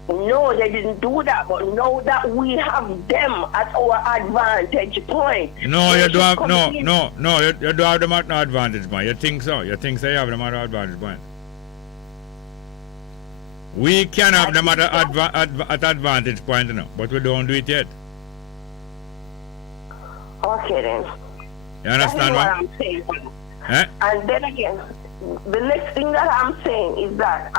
No, they didn't do that, but now that we have them at our advantage point. No, you do have you do have them at no advantage point. You think so? You think so you have them at advantage point? We can have them at advantage point, but we don't do it yet. Okay then. You understand what I'm saying? Eh? And then again, the next thing that I'm saying is that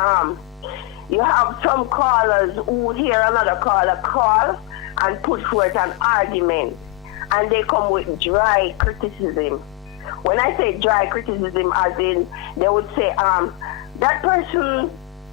you have some callers who hear another caller call and put forth an argument, and they come with dry criticism. When I say dry criticism, as in they would say, that person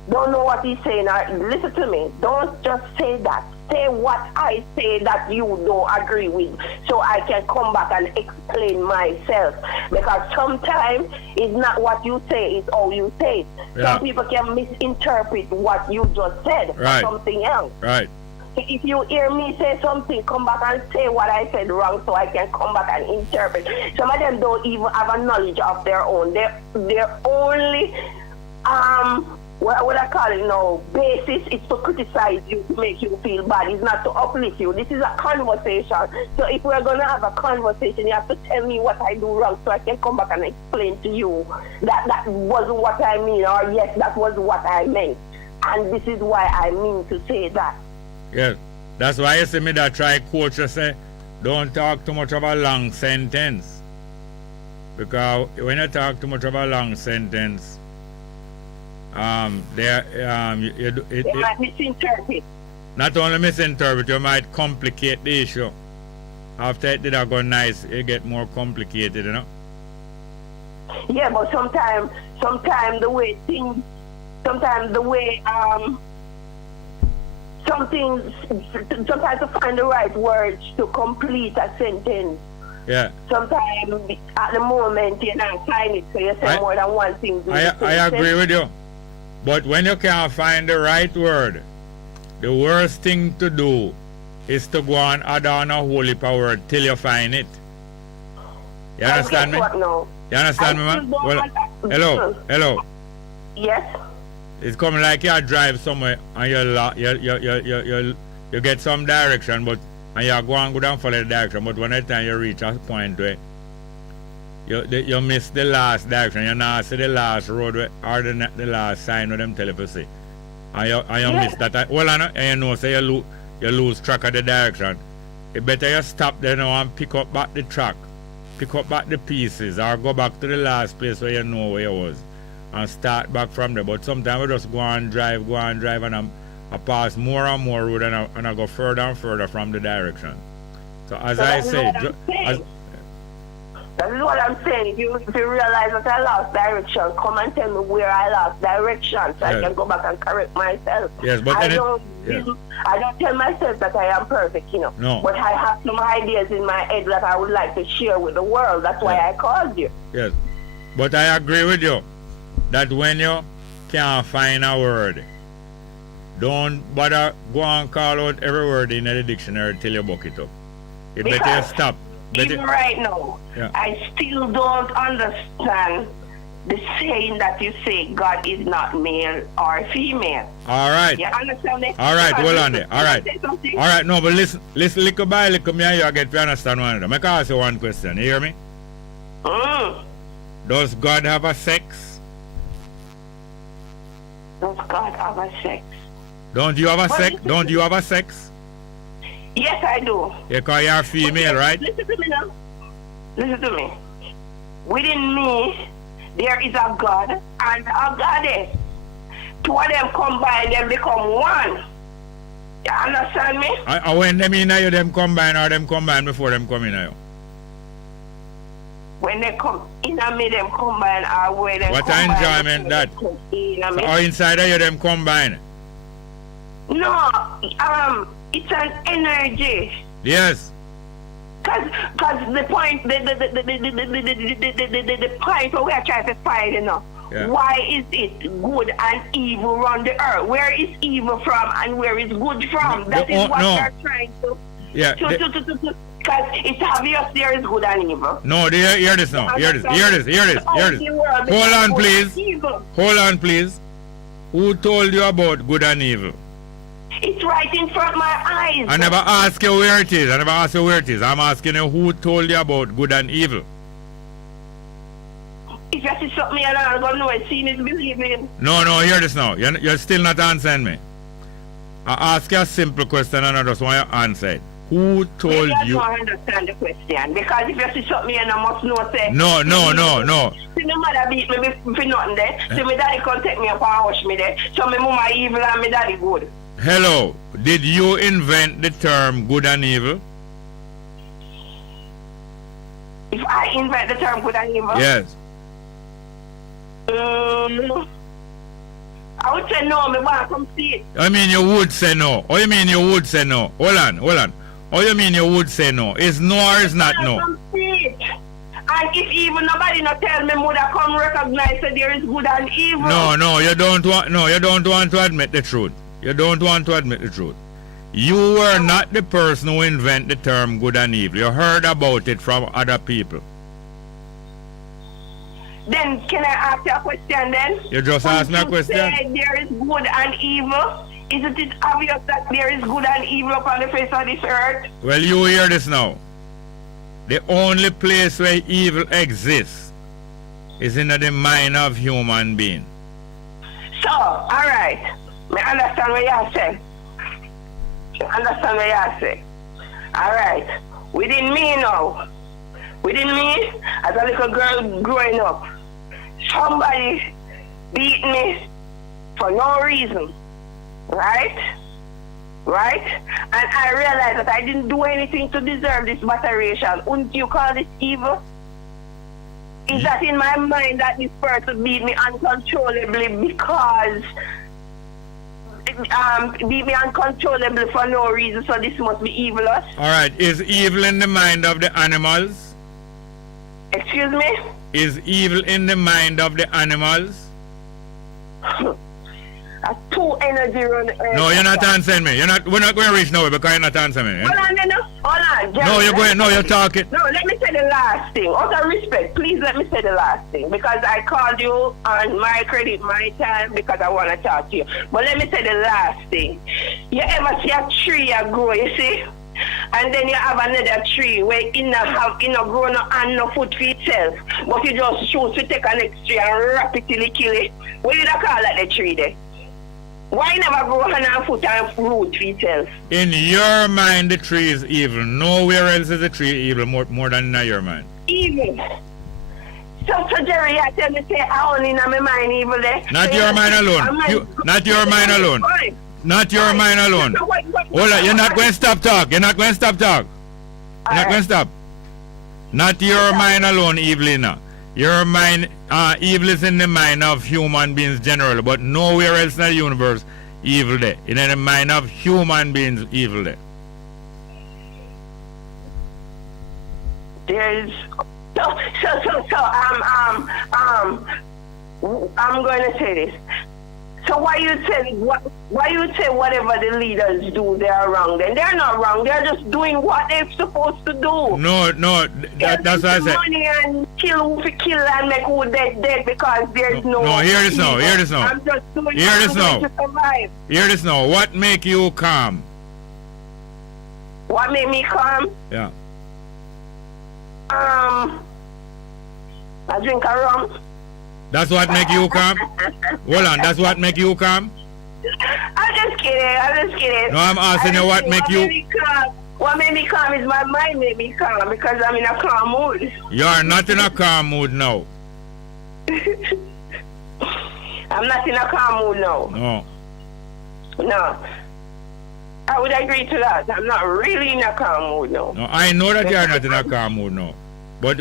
don't know what he's saying. Listen to me. Don't just say that. Say what I say that you don't agree with, so I can come back and explain myself. Because sometimes it's not what you say, it's how you say it. Yeah. Some people can misinterpret what you just said for something else. Right. So if you hear me say something, come back and say what I said wrong, so I can come back and interpret. Some of them don't even have a knowledge of their own. They're only what would I call it now? Basis is to criticize you, to make you feel bad. It's not to uplift you. This is a conversation. So if we're going to have a conversation, you have to tell me what I do wrong, so I can come back and explain to you that wasn't what I mean, or yes, that was what I meant. And this is why I mean to say that. Yeah, that's why you see me that try coach to say, don't talk too much of a long sentence. Because when you talk too much of a long sentence, they might misinterpret. Not only misinterpret, you might complicate the issue. After it did go nice, it get more complicated, you know? Yeah, but sometimes the way things, sometimes to find the right words to complete a sentence. Yeah. Sometimes at the moment you're not find it, so you say more than one thing. I agree with you. But when you can't find the right word, the worst thing to do is to go and add on a whole heap of word till you find it. You understand me? You understand me, man? Well, hello. Yes. It's coming like you drive somewhere and you get some direction, but and you go and go down follow the direction, but when the time you reach a point where you miss the last direction, you not see the last road or the last sign where them tell you to see. And you miss that. And you know, say you lose track of the direction. It better you stop there now and pick up back the track, pick up back the pieces, or go back to the last place where you know where you was and start back from there. But sometimes we just go and drive, and I pass more and more road and I go further and further from the direction. So as I say, that is what I'm saying. If you realize that I lost direction, come and tell me where I lost direction, so I can go back and correct myself. Yes, but I don't tell myself that I am perfect, you know. No. But I have some ideas in my head that I would like to share with the world. That's why I called you. Yes, but I agree with you that when you can't find a word, don't bother go and call out every word in the dictionary till you book it up. You better stop. Even right now, I still don't understand the saying that you say God is not male or female. All right. You understand that? All right, hold on there. All right. All right, no, but listen little by little, me and you get to understand one another. I can ask you one question. You hear me? Does God have a sex? Does God have a sex? Don't you have a sex? Don't you have a sex? Yes, I do. Because you're female, right? Listen to me now. Listen to me. Within me, there is a God and a goddess. Two of them combine, they become one. You understand me? When them in you, them combine, or them combine before them come in you? When they come in me, them combine, or where they what combine. What enjoyment that? Or inside of you, them combine? No, it's an energy. Yes. Cause the point, the point where we are trying to find, you know, why is it good and evil run the earth? Where is evil from and where is good from? That is what we are trying to. Yeah. Because it's obvious there is good and evil. No, hear this now. Hear this. Hold on, please. Hold on, please. Who told you about good and evil? It's right in front of my eyes. I never ask you where it is. I'm asking you who told you about good and evil. If you see something and I'm going to know it, seeing is believing. No, hear this now. You're still not answering me. I ask you a simple question and I just want you to answer it. Who told Maybe you? I don't understand the question. Because if you see something and I must know, say. No. See, my mother beat me for nothing there. So my daddy come take me up and wash me there. So my mama evil and my daddy good. Hello. Did you invent the term good and evil? If I invent the term good and evil? Yes. I would say no, me want to come see it. I mean you would say no. Or you mean you would say no? Hold on. Or you mean you would say no? Is no or is not no? Come see it. And if even nobody not tell me, would I come recognize that there is good and evil? No, you don't want to admit the truth. You don't want to admit the truth. You were not the person who invented the term good and evil. You heard about it from other people. Then can I ask you a question then? You just asked me a question? Say there is good and evil. Isn't it obvious that there is good and evil upon the face of this earth? Well, you hear this now. The only place where evil exists is in the mind of human being. So, alright. I understand what you say. Alright. Within me now. Within me, as a little girl growing up, somebody beat me for no reason. Right? And I realized that I didn't do anything to deserve this batteration. Wouldn't you call this evil? Is that in my mind that this person beat me uncontrollably because beat me uncontrollably for no reason, so this must be evilous? Alright, is evil in the mind of the animals? Excuse me? Is evil in the mind of the animals? A two energy run earth. No, you're not answering me. We're not going to reach nowhere because you're not answering me. Hold on. No, you're talking. No, let me say the last thing. Out of respect, please let me say the last thing. Because I called you on my credit, my time, because I want to talk to you. But let me say the last thing. You ever see a tree grow, you see? And then you have another tree where it not grow no hand, no foot for itself. But you just choose to take an next tree and rapidly kill it. What do you call that the tree there? Why never grow hand and foot and root for itself? In your mind, the tree is evil. Nowhere else is the tree evil more than in your mind. Evil. So Jerry, I tell you, say, I only in my mind evil there. Not your mind alone. Not your mind alone. Not your mind alone. Hold on, you're not going to stop talk. You're not going to stop talk. You're not going to stop. Not your mind alone, Evelina. Your mind, evil is in the mind of human beings generally, but nowhere else in the universe evil there. In the mind of human beings, evil there. There is I'm going to say this. So why you say whatever the leaders do they are wrong? Then they're not wrong. They're just doing what they're supposed to do. No, that's what I said. Money and kill and make who dead because there's no. No, hear this now. I'm just doing to survive. Hear this now. What make you calm? What make me calm? Yeah. I drink a rum. That's what make you calm? Hold on, that's what make you calm? I'm just kidding. No, I'm asking you what make you... What made me calm is my mind made me calm because I'm in a calm mood. You are not in a calm mood now. I'm not in a calm mood now. No. I would agree to that. I'm not really in a calm mood now. No, I know that you are not in a calm mood now. But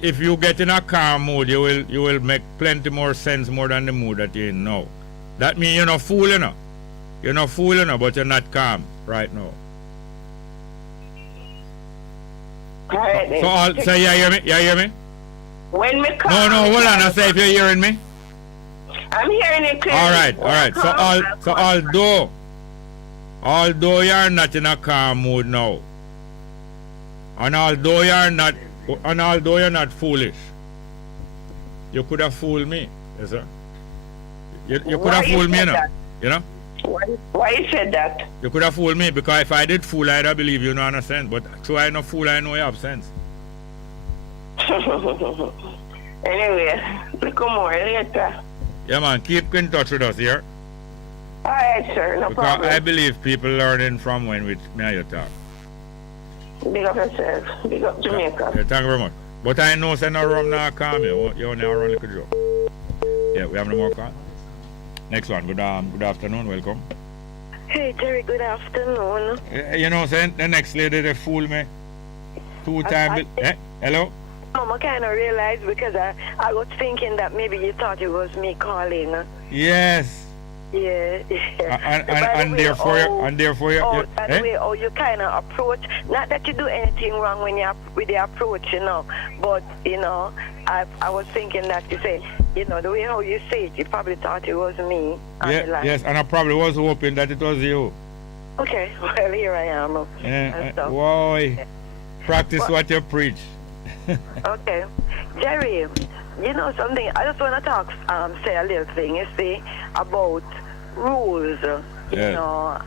if you get in a calm mood, you will make plenty more sense more than the mood that you're in now. That means you're not fooling her. You're not fooling her, but you're not calm right now. So you hear me? You hear me? When me calm. No, hold on. I say if you're hearing me. I'm hearing it clearly. All right. So although you are not in a calm mood now, and although you're not foolish, you could have fooled me, yes sir. You could have fooled me, you know. Why you said that? You could have fooled me because if I did fool, I'd have believe you no understand. But through I no fool, I know you have sense. Anyway, look more later. Yeah man, keep in touch with us here. Alright sir, no because problem. I believe people learning from when me and you talk. Big up yourself. Big up Jamaica. Yeah, thank you very much. But I know say no rum now calm you. You only run like a joke. Yeah, we have no more call. Next one. Good afternoon. Welcome. Hey Jerry, good afternoon. You know, saying the next lady they fool me 2 times. Hello? I kind of realized because I was thinking that maybe you thought it was me calling. Yes. Yeah. And therefore, you kind of approach. Not that you do anything wrong when you with the approach, you know. But you know, I was thinking that you say, you know, the way how you say it, you probably thought it was me. Yes, and I probably was hoping that it was you. Okay, well here I am. Boy, practice what you preach. Okay, Jerry, you know something? I just want to say a little thing. You see about rules. You know,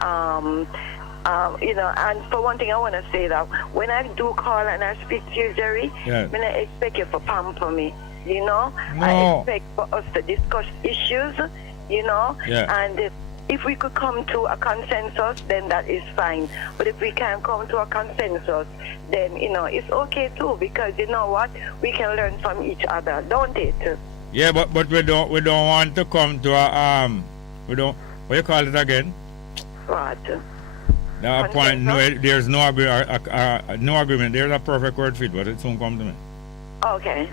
and for one thing, I want to say that when I do call and I speak to you, Jerry, when I expect you to pamper me. You know, I expect for us to discuss issues. You know, and if we could come to a consensus, then that is fine. But if we can't come to a consensus, then you know it's okay too, because you know what, we can learn from each other, don't it? Yeah, but we don't want to come to a we don't, what you call it again? What? The point. No, there's no agreement. There's a perfect word fit, but it soon come to me. Okay.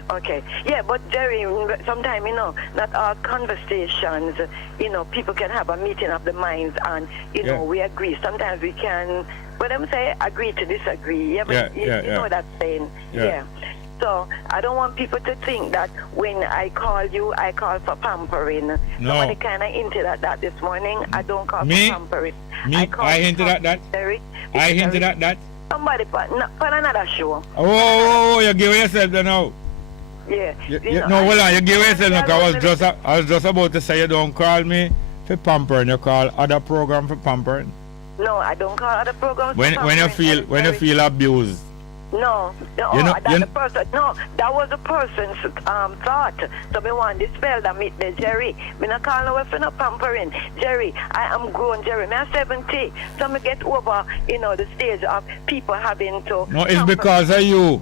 Yeah, but Jerry, sometimes, you know, not all conversations, you know, people can have a meeting of the minds and, you know, we agree. Sometimes we can, what I'm saying, agree to disagree. You know what I'm saying? Yeah. So I don't want people to think that when I call you, I call for pampering. No. Somebody kind of hinted at that this morning. I don't call for pampering. I hinted at that? I hinted at that? Somebody for another show. Oh, you give yourself the now. Yeah. You give yourself. Look, I was just about to say you don't call me for pampering. You call other program for pampering. No, I don't call other programs. When you feel abused. No, that was the person's thought. So me want to dispel that Midday, Jerry. Me not call no for no pampering. Jerry, I am grown, Jerry. Me am 70. So me get over, you know, the stage of people having to. No, it's because of you.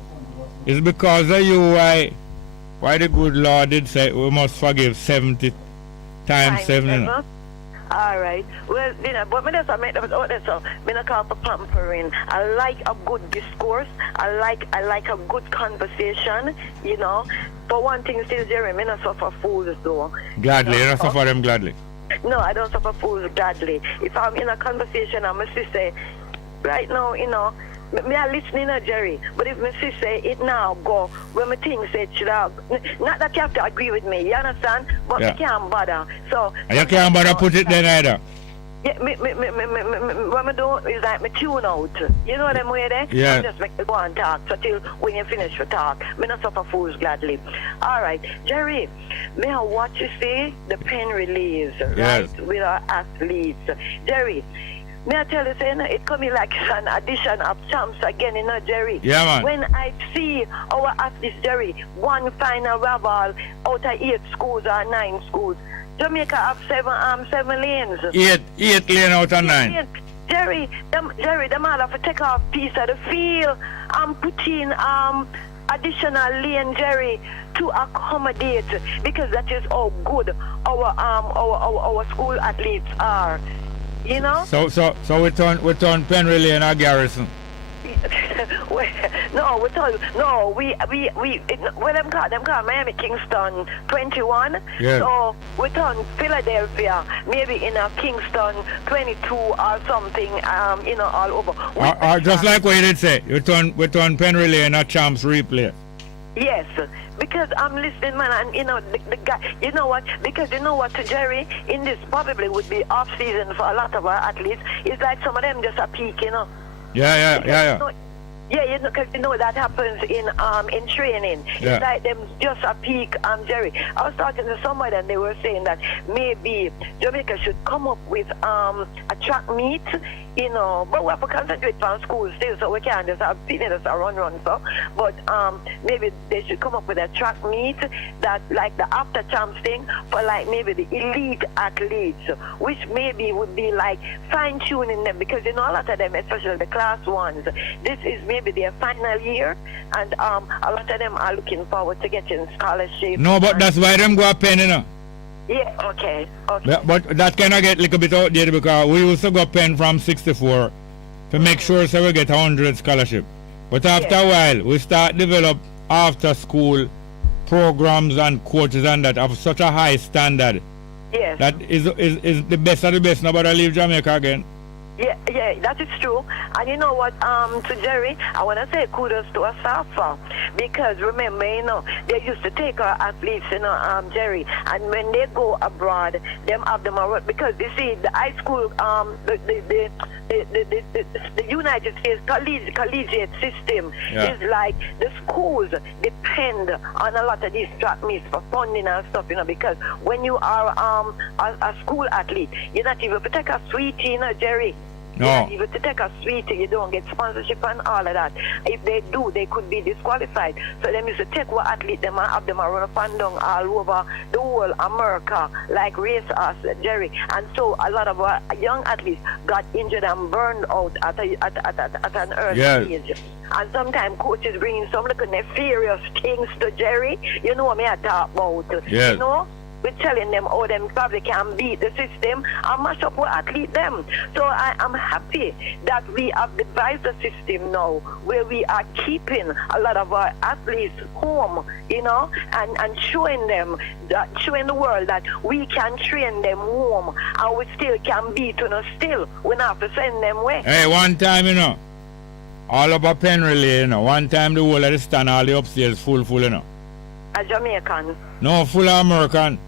It's because of you why the good Lord did say we must forgive 70 times 7. All right. Well, you know, but me just make them out there, so me not call for pampering. I like a good discourse. I like a good conversation. You know. For one thing, still, Jerry, me not suffer fools though. Gladly, you don't suffer them gladly. No, I don't suffer fools gladly. If I'm in a conversation, I must say, right now, you know. Me are listening to Jerry, but if me say it now go when me think say it should have, not that you have to agree with me, you understand? But me can't bother. So and you can't bother put it there either. Yeah, what me do is like me tune out. You know what I'm way there? Yeah. I just make me go and talk. So till when you finish for talk, me not suffer fools gladly. All right, Jerry, me I watch you see the pen release, right, with our athletes, Jerry. May I tell you, it coming like an addition of champs again, you know, Jerry. Yeah, man. When I see our athletes, Jerry, one final rival out of 8 schools or 9 schools. Jamaica have 7 lanes. 8 lanes out of 9. Jerry, them have to take off piece of the field and put in additional lane, Jerry, to accommodate, because that is how good our school athletes are. You know? So we turn Penry Lane and Garrison. Them call Miami Kingston 21. Yeah. So we turn Philadelphia maybe in a Kingston 22 or something. You know, all over. Just like what you did say, we turn Penry Lane and Champs replay. Yes, because I'm listening, man, and you know the guy. You know what? Because you know what, Jerry, in this probably would be off season for a lot of our athletes. It's like some of them just a peak, you know. Yeah. Yeah, you know, because you know that happens in training. Yeah. It's like them just a peak, Jerry. I was talking to somebody and they were saying that maybe Jamaica should come up with a track meet, but we have to concentrate on school still, so we can't just have fitness or run, so. But maybe they should come up with a track meet that, like the after champs thing, for like maybe the elite athletes, which maybe would be like fine-tuning them, because a lot of them, especially the class ones, this is maybe their final year, and a lot of them are looking forward to getting scholarships. No, but that's why them go pen, Yeah, okay. But that kind of get a little bit outdated, because we used to go pen from 64 to make sure so we get 100 scholarship. But after a while, we start develop after school programs and coaches and that of such a high standard. Yes. That is the best of the best. Nobody leave Jamaica again. Yeah, that is true. And you know what, to Jerry, I want to say kudos to Asafa, because remember, they used to take our athletes, Jerry, and when they go abroad, them have them around, because you see, the high school, the United States collegiate system is like the schools depend on a lot of these track meets for funding and stuff, because when you are a school athlete, you're not even to take a sweetie, Jerry. No. Even to take a sweetie, you don't get sponsorship and all of that. If they do, they could be disqualified. So them used to take what athlete them and have them run up and down all over the whole America, like race us, Jerry. And so a lot of our young athletes got injured and burned out at an early age. And sometimes coaches bring in some little nefarious things to Jerry. You know what I talk about. Yes. We're telling them how them probably can beat the system and mash up what athlete them. So I am happy that we have devised a system now where we are keeping a lot of our athletes home, and showing them, showing the world that we can train them home and we still can beat, still we don't have to send them away. Hey, one time, all of a pen relay, one time the whole of the stand, all the upstairs full, A Jamaican? No, full of American.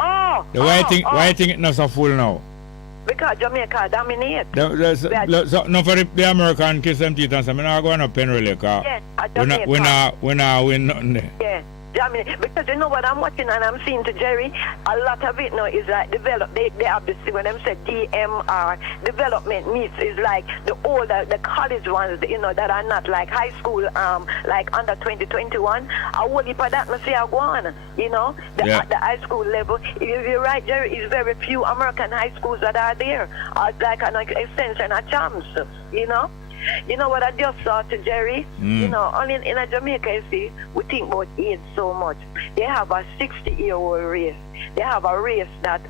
Oh! Why think it's not so full now? Because Jamaica dominate. So, no, for the American kiss them teeth and say, I'm not going to pen relay, because we not win nothing there. Yeah. Because you know what I'm watching and I'm seeing to Jerry, a lot of it now is like develop. They have this thing when them say DMR development meets is like the older, the college ones, that are not like high school, like under 2021. I will for that and say I go on, at the high school level. If you're right, Jerry, it's very few American high schools that are there, like an extension of champs, You know what I just saw to Jerry? Only in Jamaica, you see, we think about age so much. They have a 60-year-old race. They have a race that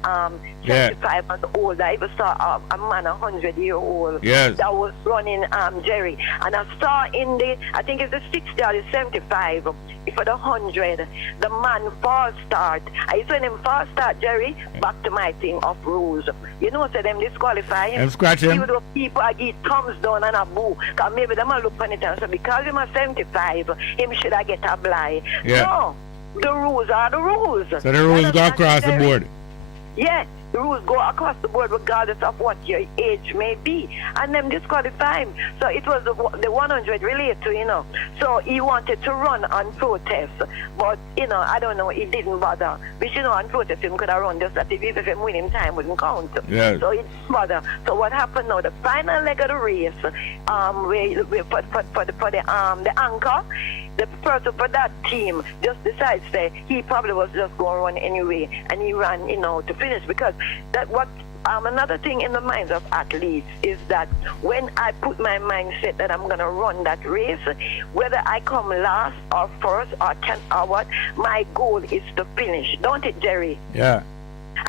75 and older. I even saw a man 100-year-old that was running Jerry. And I saw in I think it's the 60 or the 75, for the 100, the man false start. I saw him false start, Jerry, back to my thing of rules. So them disqualify him. I'm scratching. Even though people give thumbs down and a boo, because maybe them will look on it and say, because him a 75, him should I get a blind. Yeah. No, the rules are the rules. So the rules go across the board. Yeah, the rules go across the board regardless of what your age may be. And them disqualify him. So it was the 100 related to, So he wanted to run on protest. But, I don't know, he didn't bother. Which, on protest, him could have run just that if him winning time wouldn't count. Yes. So he didn't bother. So what happened now, the final leg of the race, for the anchor, the person for that team just decides that he probably was just going to run anyway, and he ran, to finish, because that what another thing in the minds of athletes is that when I put my mindset that I'm going to run that race, whether I come last or first or 10th or what, my goal is to finish. Don't it, Jerry? Yeah.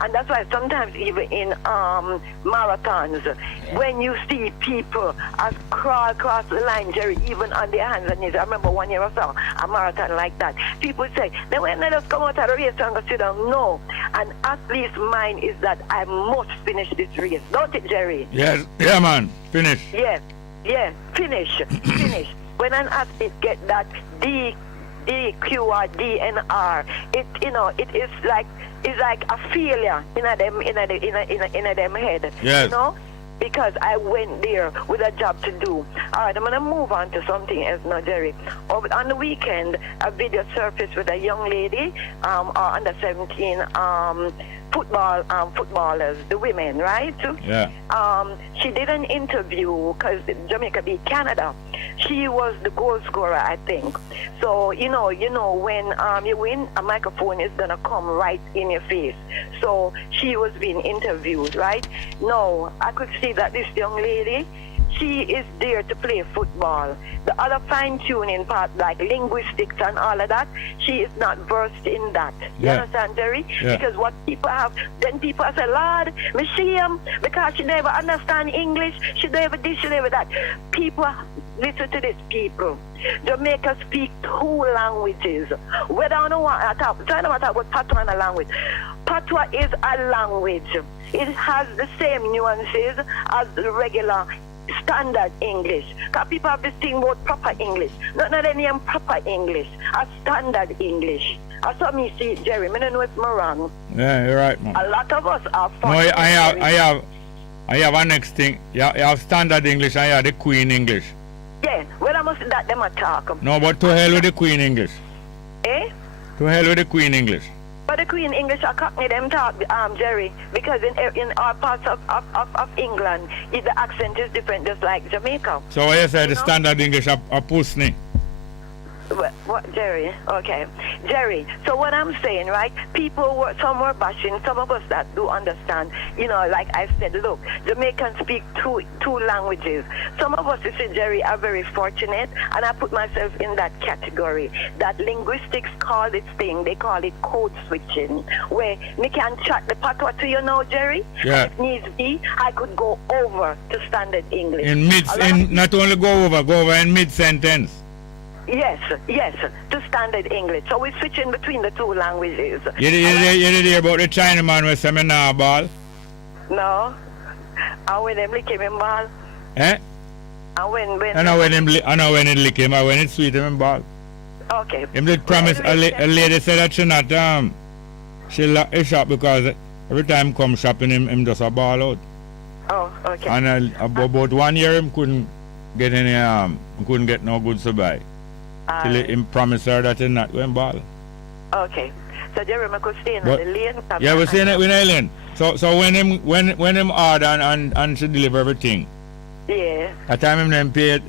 And that's why sometimes even in marathons, when you see people crawl across the line, Jerry, even on their hands and knees. I remember 1 year or so, a marathon like that. People say, then when I just come out of the race and go sit down, no. An athlete's mind is that I must finish this race. Don't it, Jerry? Yes, yeah, man. Finish. Yes, finish. When an athlete get that DQ or DNR, it is like, it's like a failure in them head. Yes. Because I went there with a job to do. All right, I'm going to move on to something else now, Jerry. On the weekend, a video surfaced with a young lady, under 17, footballers, the women, right? Yeah. She did an interview because Jamaica beat Canada. She was the goal scorer, I think. So you know when you win, a microphone is gonna come right in your face. So she was being interviewed, right? No, I could see that this young lady, she is there to play football. The other fine-tuning part, like linguistics and all of that, she is not versed in that. You understand, Jerry? Yeah. Because what people have, then people say, Lord, me shame, because she never understand English, she never this, she never that. People, listen to this, people. Jamaica speak 2 languages. Whether I don't want to talk, so I don't talk about Patois and a language. Patois is a language. It has the same nuances as the regular standard English. Because people have this thing about proper English. Not they name proper English. A standard English. That's what me see, Jerry. I don't know if I'm wrong. Yeah, you're right, man. A lot of us are No, I have a next thing. You have standard English and you have the Queen English. Yeah, well, I must that them a talk. No, but to hell with the Queen English. Eh? To hell with the Queen English. But the Queen English are Cockney them talk, Jerry, because in our parts of England, the accent is different, just like Jamaica. So what you say, the standard English are pussy? What, Jerry? Okay. Jerry, so what I'm saying, right, some were bashing, some of us that do understand, like I said, look, Jamaicans speak two languages. Some of us, you see, Jerry, are very fortunate, and I put myself in that category, that linguistics call this thing, they call it code switching, where me can chat the patois to you now, Jerry, yeah. If needs be, I could go over to standard English. Not only go over in mid-sentence. Yes, to standard English. So we're switching between the 2 languages. You did hear about the Chinaman with seminar ball? No. And when them lick him in ball? Eh? And when I know when it lick him, and when it sweet him in ball. Okay. Him did promise, a lady said that she not, she lock his shop because every time come shopping, him just a ball out. Oh, okay. And about 1 year, him couldn't get any, couldn't get no goods to buy. Till him promised her that he not going ball. Okay. So Jeremy could stay in the lane. Yeah, we're staying in the lane. So when him order and she deliver everything. Yeah. At time him then pay it,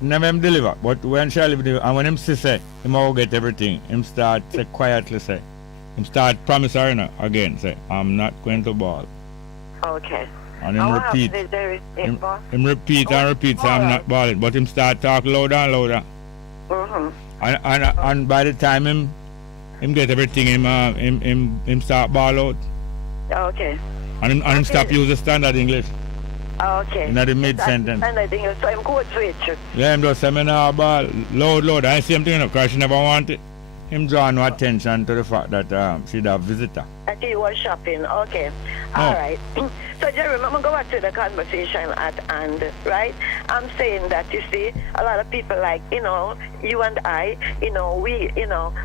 never him deliver. But when she deliver, and when him say him all get everything, him start say quietly say. Him start promise her again, say, I'm not going to ball. Okay. And him repeat. Him repeat and repeat, say I'm not balling. But him start talk louder and louder. And by the time him get everything, him start ball out. Okay. And him stop use the standard English. Okay. In the mid sentence. Standard English, so him code switch. Yeah, him just seminar ball loud. I see him thing, because she never wanted him draw no attention to the fact that she'd have visitor. And she was shopping. Okay. All right. So Jerry, I'm going to go back to the conversation at hand, right? I'm saying that, you see, a lot of people like, you and I,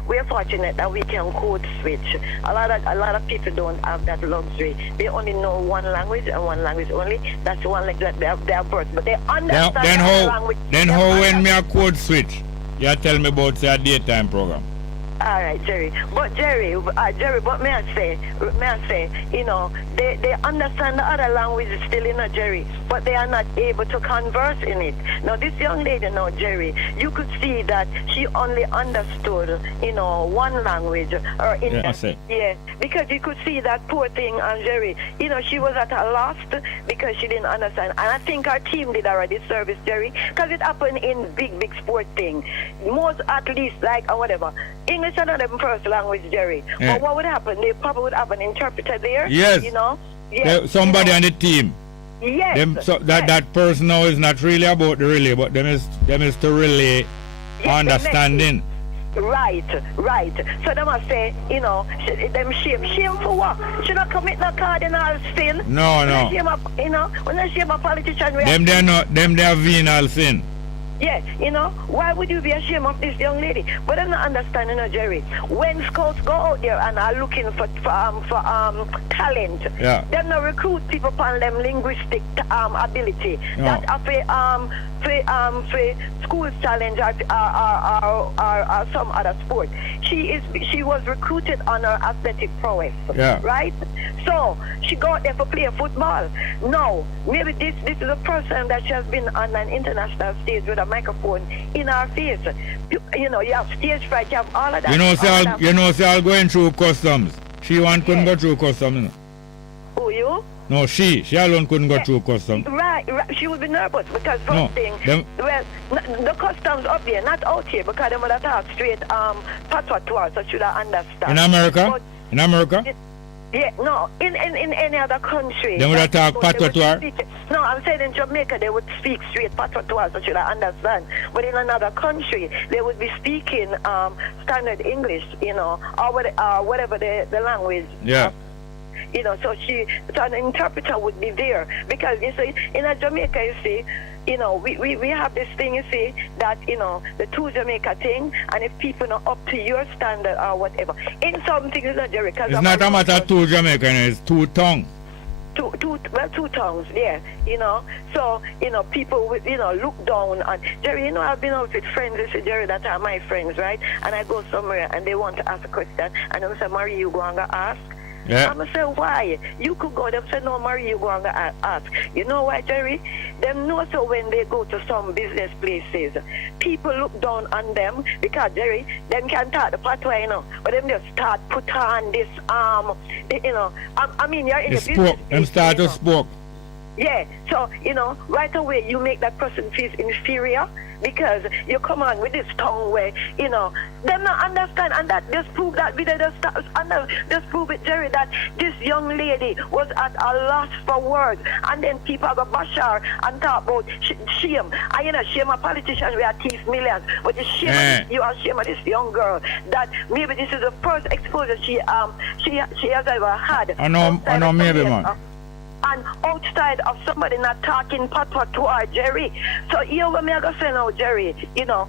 we're fortunate that we can code switch. A lot of people don't have that luxury. They only know one language and one language only. That's the one language that they are birth. But they understand the language. Then how when me a code switch, you tell me about say a daytime program? All right, Jerry. But but may I say, they understand the other languages still, Jerry, but they are not able to converse in it. Now, this young lady, Jerry, you could see that she only understood, one language. Yeah, because you could see that poor thing, Jerry, she was at a loss because she didn't understand. And I think our team did her a disservice, Jerry, because it happened in big sport thing. Most athletes, like, or whatever, English is not their first language, Jerry. Yeah. But what would happen? They probably would have an interpreter there. Yes. Yes. Somebody on the team. Yes. That person now is not really about the relay, but them is to relay understanding. Right. So they must say, them shame for what? Should not commit no cardinal sin. No. When they shame a politician. Them they are venal sin. Yeah, you know, why would you be ashamed of this young lady? But I'm not understanding, Jerry. When scouts go out there and are looking for talent, they're not recruit people upon them linguistic ability. No. That for school challenge or some other sport. She was recruited on her athletic prowess, right? So she go out there for play football. No, maybe this is a person that she has been on an international stage with a microphone in her face. You know, you have stage fright, you have all of that. You know, say all going through customs. She couldn't go through customs. You know? Who, you? No, she alone couldn't go through customs. Right. She would be nervous because first thing, the customs up there, not out here, because they would have talked straight patois to her, so she would understand. In America? In America? Yeah, no, in any other country. They would have talked patois to her? No, I'm saying in Jamaica they would speak straight patois to her, so she would understand. But in another country, they would be speaking standard English, you know, or whatever the language. Yeah. You know, so an interpreter would be there. Because, you see, in Jamaica, you see, you know, we have this thing, you see, that, you know, the two Jamaica thing, and if people are not up to your standard or whatever. In some things, it's not Jamaica. It's not a matter of two Jamaican, it's two tongues. Two tongues, yeah, you know. So, you know, people would, you know, look down on Jerry. You know, I've been out with friends, you see, Jerry, that are my friends, right? And I go somewhere and they want to ask a question, and they say, Marie, you go and ask. Yeah. I'm going to say, why? You could go, them say, no, Marie, you go and ask. You know why, Jerry? Them know so when they go to some business places, people look down on them because, Jerry, them can talk the patois, you know, but them just start put on this, you know, I mean, you're in the business. Them start to spoke. Yeah, so, you know, right away you make that person feel inferior because you come on with this tongue where, you know, them not understand, and that just prove that video just prove it, Jerry, that this young lady was at a loss for words, and then people go bash her and talk about shame. And you know, shame a politician we are thief millions, but the shame you are shame of this young girl that maybe this is the first exposure she has ever had. I know maybe, man. And outside of somebody not talking patois to her, Jerry. So here when me I go say now, Jerry, you know,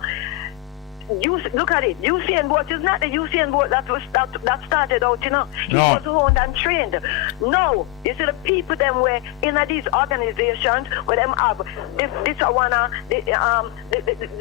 you look at it. Usain Bolt is not the Usain Bolt that started out, you know. He was honed and trained. No, you see the people them were in these organizations where them have the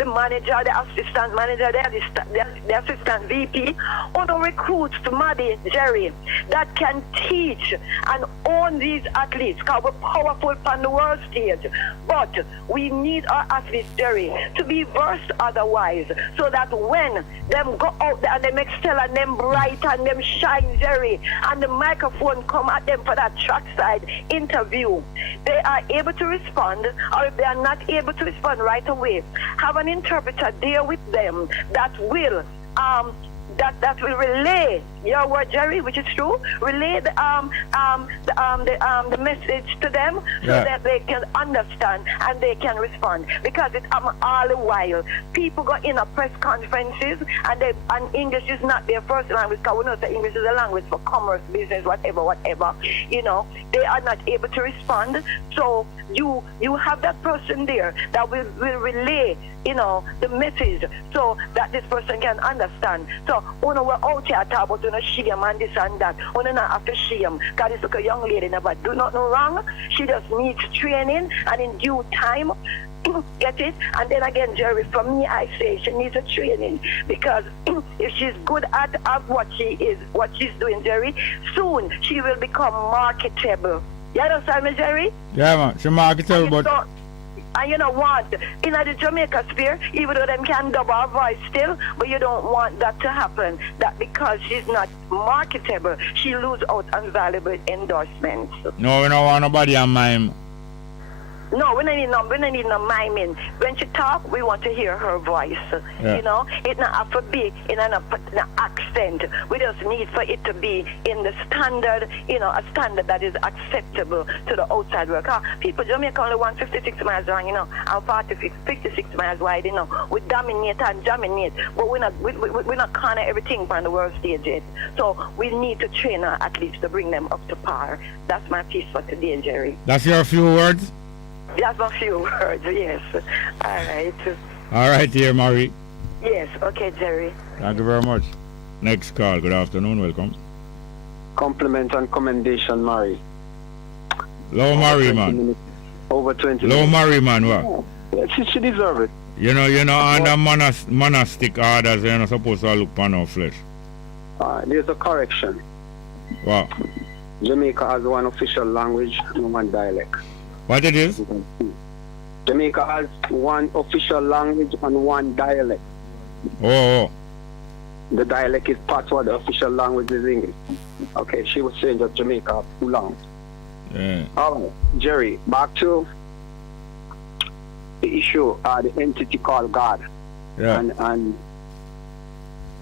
manager, the assistant manager, the assistant VP, or the recruits to Maddie, Jerry, that can teach and own these athletes because we're powerful on the world stage. But we need our athletes, Jerry, to be versed otherwise, so that when them go out there and them excel and them bright and them shine, Jerry, and the microphone come at them for that trackside interview, they are able to respond, or if they are not able to respond right away, have an interpreter there with them that will that will relay your word, Jerry, which is true, relay the message to them so that they can understand and they can respond. Because it's all the while people go in a press conferences and English is not their first language, because we know that English is a language for commerce, business, whatever, you know, they are not able to respond. So you have that person there that will relay, you know, the message so that this person can understand. So when we're out here talking about shame and this and that, we don't have to shame, because it's like a young lady never do nothing wrong. She just needs training, and in due time, get it? And then again, Jerry, for me, I say she needs a training, because if she's good at what she's doing, Jerry, soon she will become marketable. You understand me, Jerry? Yeah, man, she's marketable, but... And you know what? In the Jamaica sphere, even though them can double her voice still, but you don't want that to happen. That because she's not marketable, she lose out on valuable endorsements. No, we don't want nobody on mime. No, we don't need no miming. When she talk, we want to hear her voice. Yeah. You know, it not have to be in an accent. We just need for it to be in the standard, you know, a standard that is acceptable to the outside world. People, Jamaica only want 56 miles long, you know, and 56 miles wide, you know. We dominate and dominate, but we're not corner everything on the world stage yet. So we need to train our athletes to bring them up to par. That's my piece for today, Jerry. That's your few words? That's a few words, yes. All right. All right, dear Marie. Yes, okay, Jerry. Thank you very much. Next call. Good afternoon. Welcome. Compliment and commendation, Marie. Low Marie, man. Over 20 Low minutes. Marie, man. What? Yeah, she deserves it. You know, under monastic orders, you're not supposed to look upon our flesh. There's a correction. What? Jamaica has one official language and one dialect. What it is? Jamaica has one official language and one dialect. Oh. The dialect is patois, the official language is English. Okay, she was saying that Jamaica has two languages. Yeah. All right, Jerry, back to the issue, the entity called God. Yeah.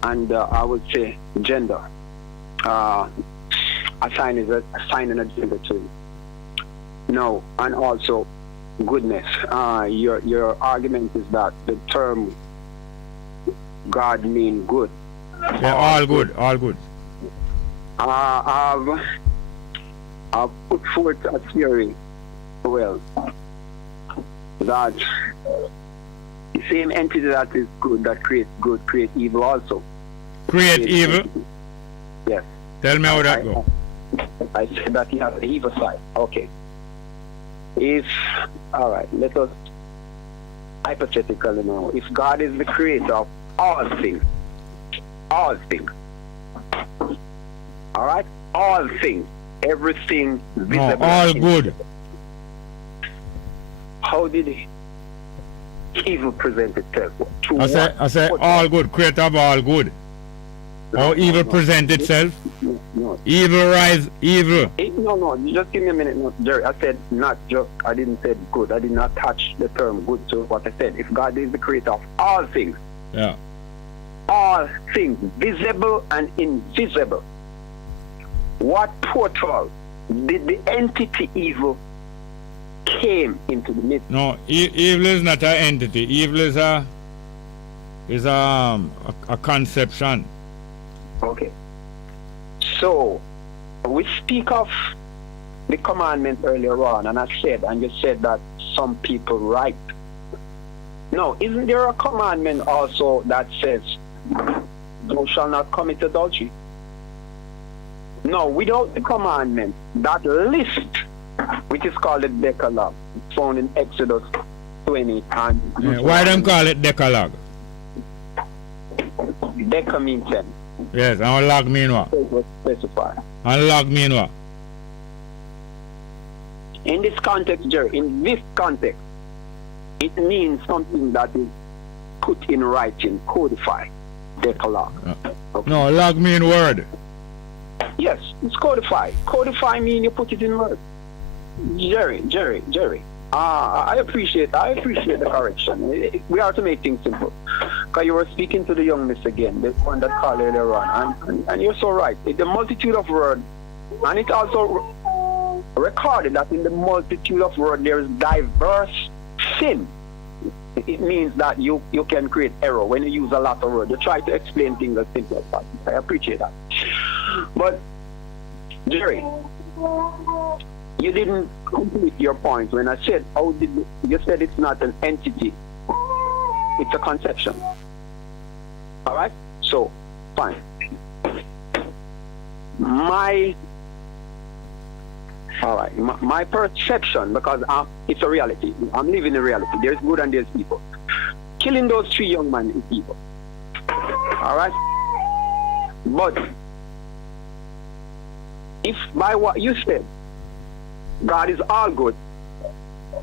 And I would say gender. Assigning a gender to it. No, and also goodness. Your argument is that the term God means good. Yeah, all good. I've put forth a theory, well, that the same entity that is good, that creates good, create evil also. Create evil? Yes. Tell me how that go. I said that he has the evil side. Okay. All right, let us hypothetically know, if God is the creator of all things, all right, all things, everything visible. No, all good. How did evil present itself? I say all good, creator of all good. How evil present itself? No. Evil rise, evil. No, just give me a minute, Jerry. I said I didn't say good. I did not touch the term good to what I said. If God is the creator of all things, yeah, all things, visible and invisible, what portal did the entity evil came into the midst? No, evil is not an entity. Evil is a conception. Okay. So we speak of the commandment earlier on, and you said that some people write. No, isn't there a commandment also that says thou shalt not commit adultery? No, without the commandment, that list, which is called the Decalogue, found in Exodus 20. And why them call it Decalogue? Deca means 10. Yes, and log mean what? Specify. And log mean what? In this context, Jerry, it means something that is put in writing, codified, Decalogue. Okay. No, log mean word. Yes, it's codified. Codify means you put it in words. Jerry. I appreciate the correction. We have to make things simple. Because you were speaking to the young miss again, the one that called earlier on, and you're so right. The multitude of words, and it also recorded that in the multitude of words there is diverse sin. It means that you can create error when you use a lot of words. You try to explain things as simple as possible. I appreciate that. But Jerry, you didn't complete your point when I said, you said it's not an entity, it's a conception. All right? So, fine. My perception, because it's a reality. I'm living a reality. There's good and there's evil. Killing those 3 young men is evil. All right? But if by what you said, God is all good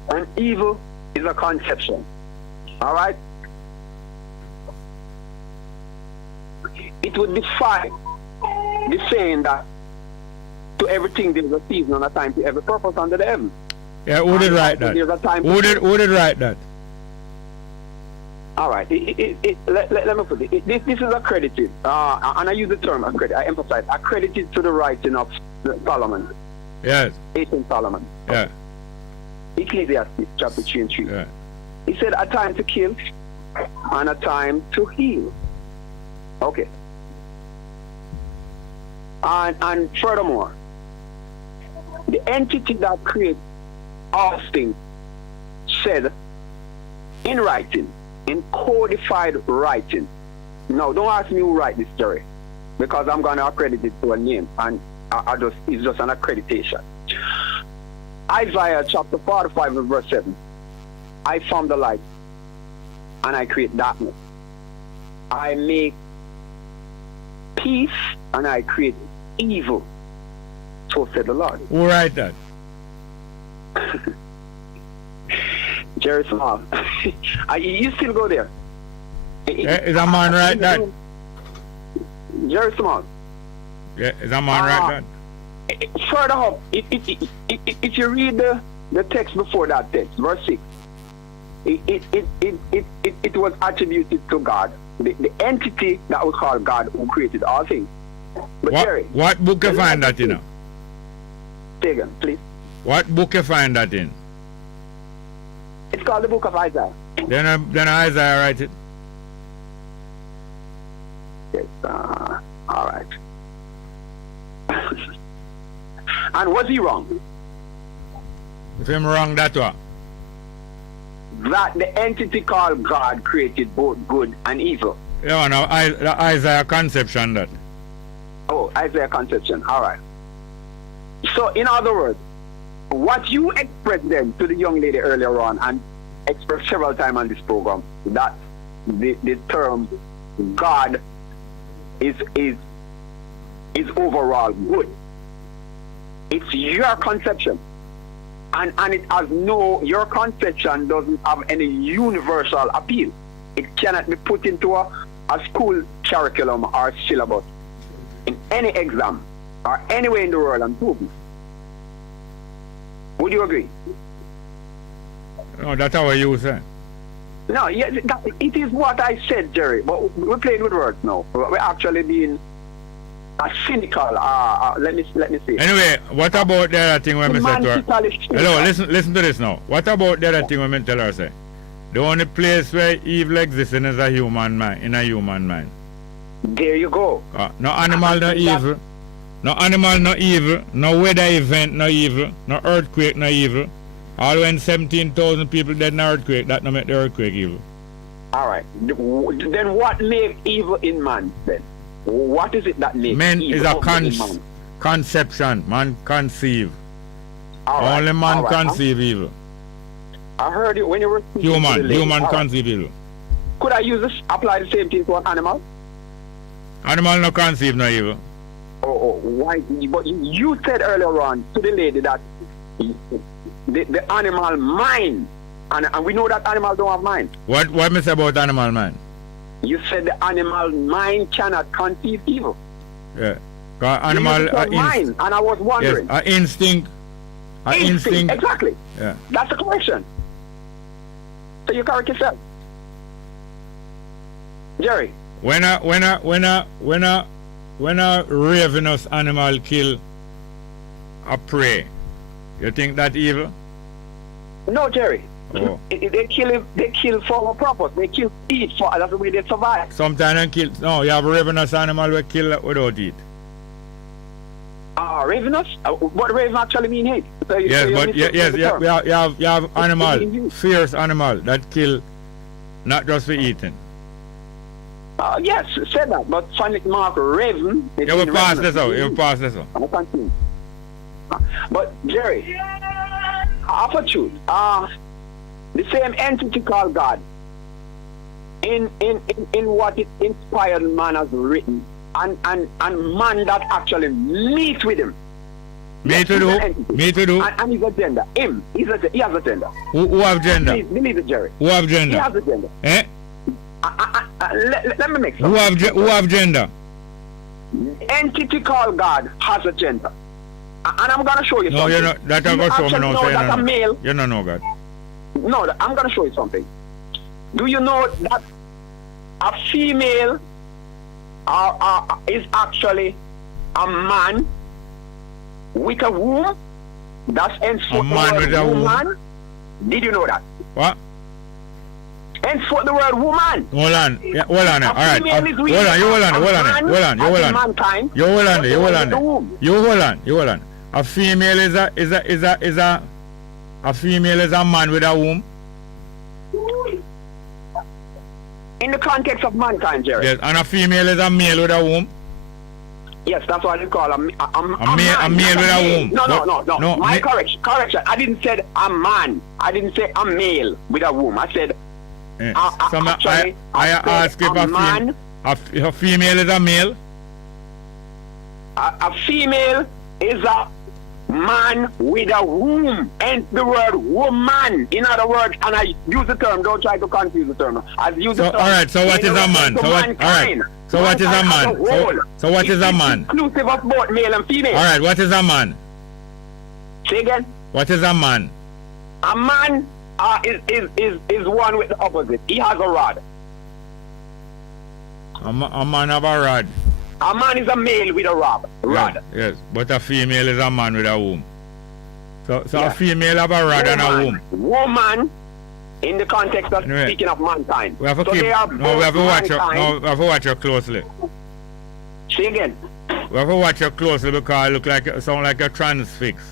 and evil is a conception, all right, it would defy the saying that to everything there's a season and a time to every purpose under the heaven. Yeah, who did write that? Who did write that? All right, let me put it. This is accredited, and I use the term accredited. I emphasize accredited to the writing of Solomon. Yes. Ancient Solomon. Yeah. Ecclesiastes chapter 3 and 3. Yeah. He said a time to kill and a time to heal. Okay. And furthermore, the entity that creates all things said in writing in codified writing. Now, don't ask me who write this story, because I'm going to accredit it to a name, and it's just an accreditation. Isaiah chapter 45 and verse 7. I form the light, and I create darkness. I make peace, and I create evil. So said the Lord. Who write that? Jerry Small. You still go there? Is a man write that? Jerry Small. Yeah, is a man write that? Further up, if you read the text before that text, verse 6, it was attributed to God, the entity that we call God, who created all things. But Jerry, what book you find that in? Say again, please. What book you find that in? It's called the book of Isaiah. Then Isaiah write it. Yes, all right. And was he wrong? If I'm wrong, that what? That the entity called God created both good and evil. Yeah, no, the Isaiah conception that. Oh, Isaiah conception. All right. So, in other words, what you expressed then to the young lady earlier on, and expressed several times on this program, that the term God is overall good. It's your conception. And it has your conception doesn't have any universal appeal. It cannot be put into a school curriculum or syllabus in any exam or anywhere in the world and proven. Would you agree? No, that's how you say. No, yeah, it is what I said, Jerry. But we're playing with words now. We're actually being cynical. Let me see. Anyway, what about the other thing when we said to her? Hello, listen to this now. What about the other thing when we tell her, say, the only place where evil exists is a human mind, in a human mind. There you go. No animal, no evil. No animal, no evil. No weather event, no evil. No earthquake, no evil. All when 17,000 people dead in an earthquake, that no make the earthquake evil. All right. Then what makes evil in man then? What is it that makes man evil is a conception. Man conceive. Right. Only man conceive evil. I heard you when you were speaking Human conceive evil. Could I apply the same thing to an animal? Animal no conceive no evil. Oh, why? But you said earlier on to the lady that the animal mind, and we know that animals don't have mind. What me say about animal mind? You said the animal mind cannot conceive evil. Yeah. Animal mind, and I was wondering. Yes, instinct. Instinct. Exactly. Yeah. That's the correction. So you correct yourself. Jerry. When a ravenous animal kill a prey, you think that evil? No, Jerry. Oh. They kill for a purpose. They kill eat for that's the way they survive. Sometimes they kill. No, you have a ravenous animal will kill without eat. Ravenous? What raven actually mean hate? So you have animal, fierce animal that kill not just for eating. Yes, said that, but phonic mark raven. You will pass this out. You will pass this out. I continue. But Jerry, for truth, the same entity called God, in what it inspired man has written, and man that actually meet with him. Meet with who? Meet with who? And his agenda. He has agenda. Who have gender? Please, believe it, Jerry. Who have gender? He has agenda. Eh? Let me make sense. Who have gender? The entity called God has a gender. And I'm going to show you something. No, you're not. That I'm going to show me now. That's a male. You don't know God. No, I'm going to show you something. Do you know that a female is actually a man with a womb? That's henceforth the word woman. Did you know that? What? Henceforth the word woman. Hold on. Yeah, hold on. All right. Hold on. You hold on. A female is a female is a man with a womb. In the context of mankind, Jerry. Yes, and a female is a male with a womb. Yes, that's what you call a male with a womb. No. My correction. I didn't say a man. I didn't say a male with a womb. I said. I ask if a female is a male. A female is a man with a womb, and the word woman. In other words, and I use the term. Don't try to confuse the term. I use the term. All right. So what is a man? So what is a man? So what is a man? Inclusive of both male and female. All right. What is a man? Say again. What is a man? A man is one with the opposite. He has a rod. A man have a rod. A man is a male with a rod. Yes, but a female is a man with a womb. So a female have a rod and a womb. Woman, in the context of speaking of mankind. We have to we have to watch her closely. Say again. We have to watch her closely because it sound like a transfix.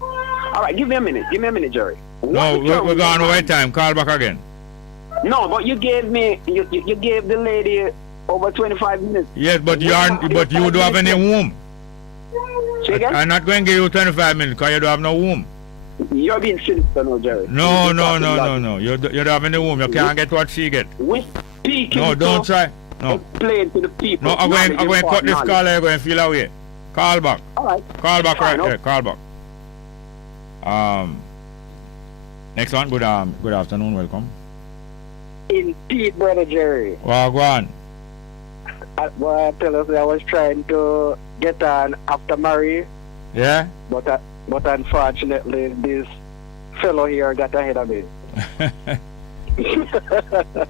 All right, give me a minute, Jerry. No, we're going away time. Call back again. No, but you gave the lady over 25 minutes. Yes, but you don't have any womb. Say again? I'm not going to give you 25 minutes because you don't have no womb. You're being sinister, no, Jerry. No. You don't have any womb. You can't get what she get. No, don't try. No. Explain to the people. No, I'm going to cut this call. You're going to feel away. Call back. All right. Call back right there. Call back. Next one. Good afternoon. Welcome. Indeed, Brother Jerry. Well, go on. Well, I tell us I was trying to get on after Murray. Yeah? But unfortunately, this fellow here got ahead of me.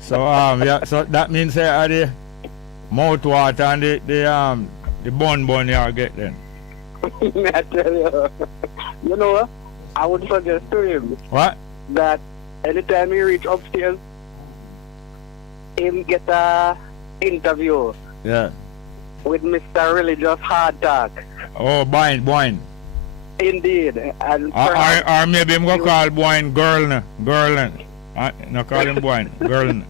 So that means the mouth water and the bun you get then. I tell you, you know what? I would suggest to him that anytime he reach upstairs, him get a interview with Mr. Religious Hard Talk. Oh, Boyne. Indeed. And or maybe I'm going to call Boyne girl. No, call him Boyne. Girl.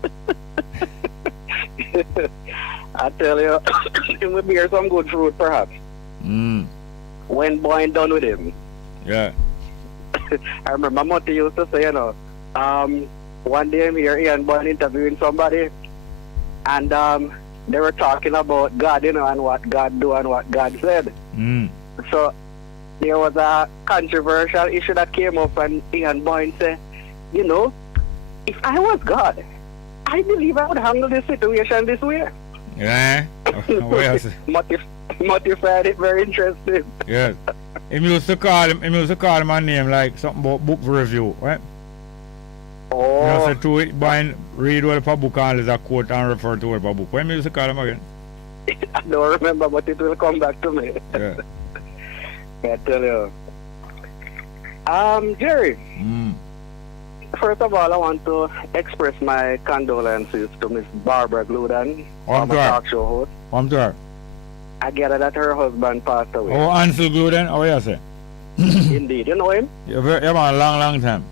I tell you, he will bear some good fruit perhaps. When Boyne done with him. Yeah. I remember my mother used to say, one day I'm here, Ian Boyne interviewing somebody, and they were talking about God, and what God do and what God said. So there was a controversial issue that came up, and Ian Boyne said, if I was God, I believe I would handle this situation this way. Yeah. Motivated it, very interesting. Yes. He used to call him a name like something about book review, right? Oh. You know, so Boyne read what a book and is a quote and refer to what a book. When used to call him again? I don't remember, but it will come back to me. Yeah. I tell you. Jerry. First of all, I want to express my condolences to Miss Barbara Gludan, former talk show host. I'm there. I gather that her husband passed away. Oh, Ansel Gluden? How you say? Indeed. You know him? Yeah, a long time.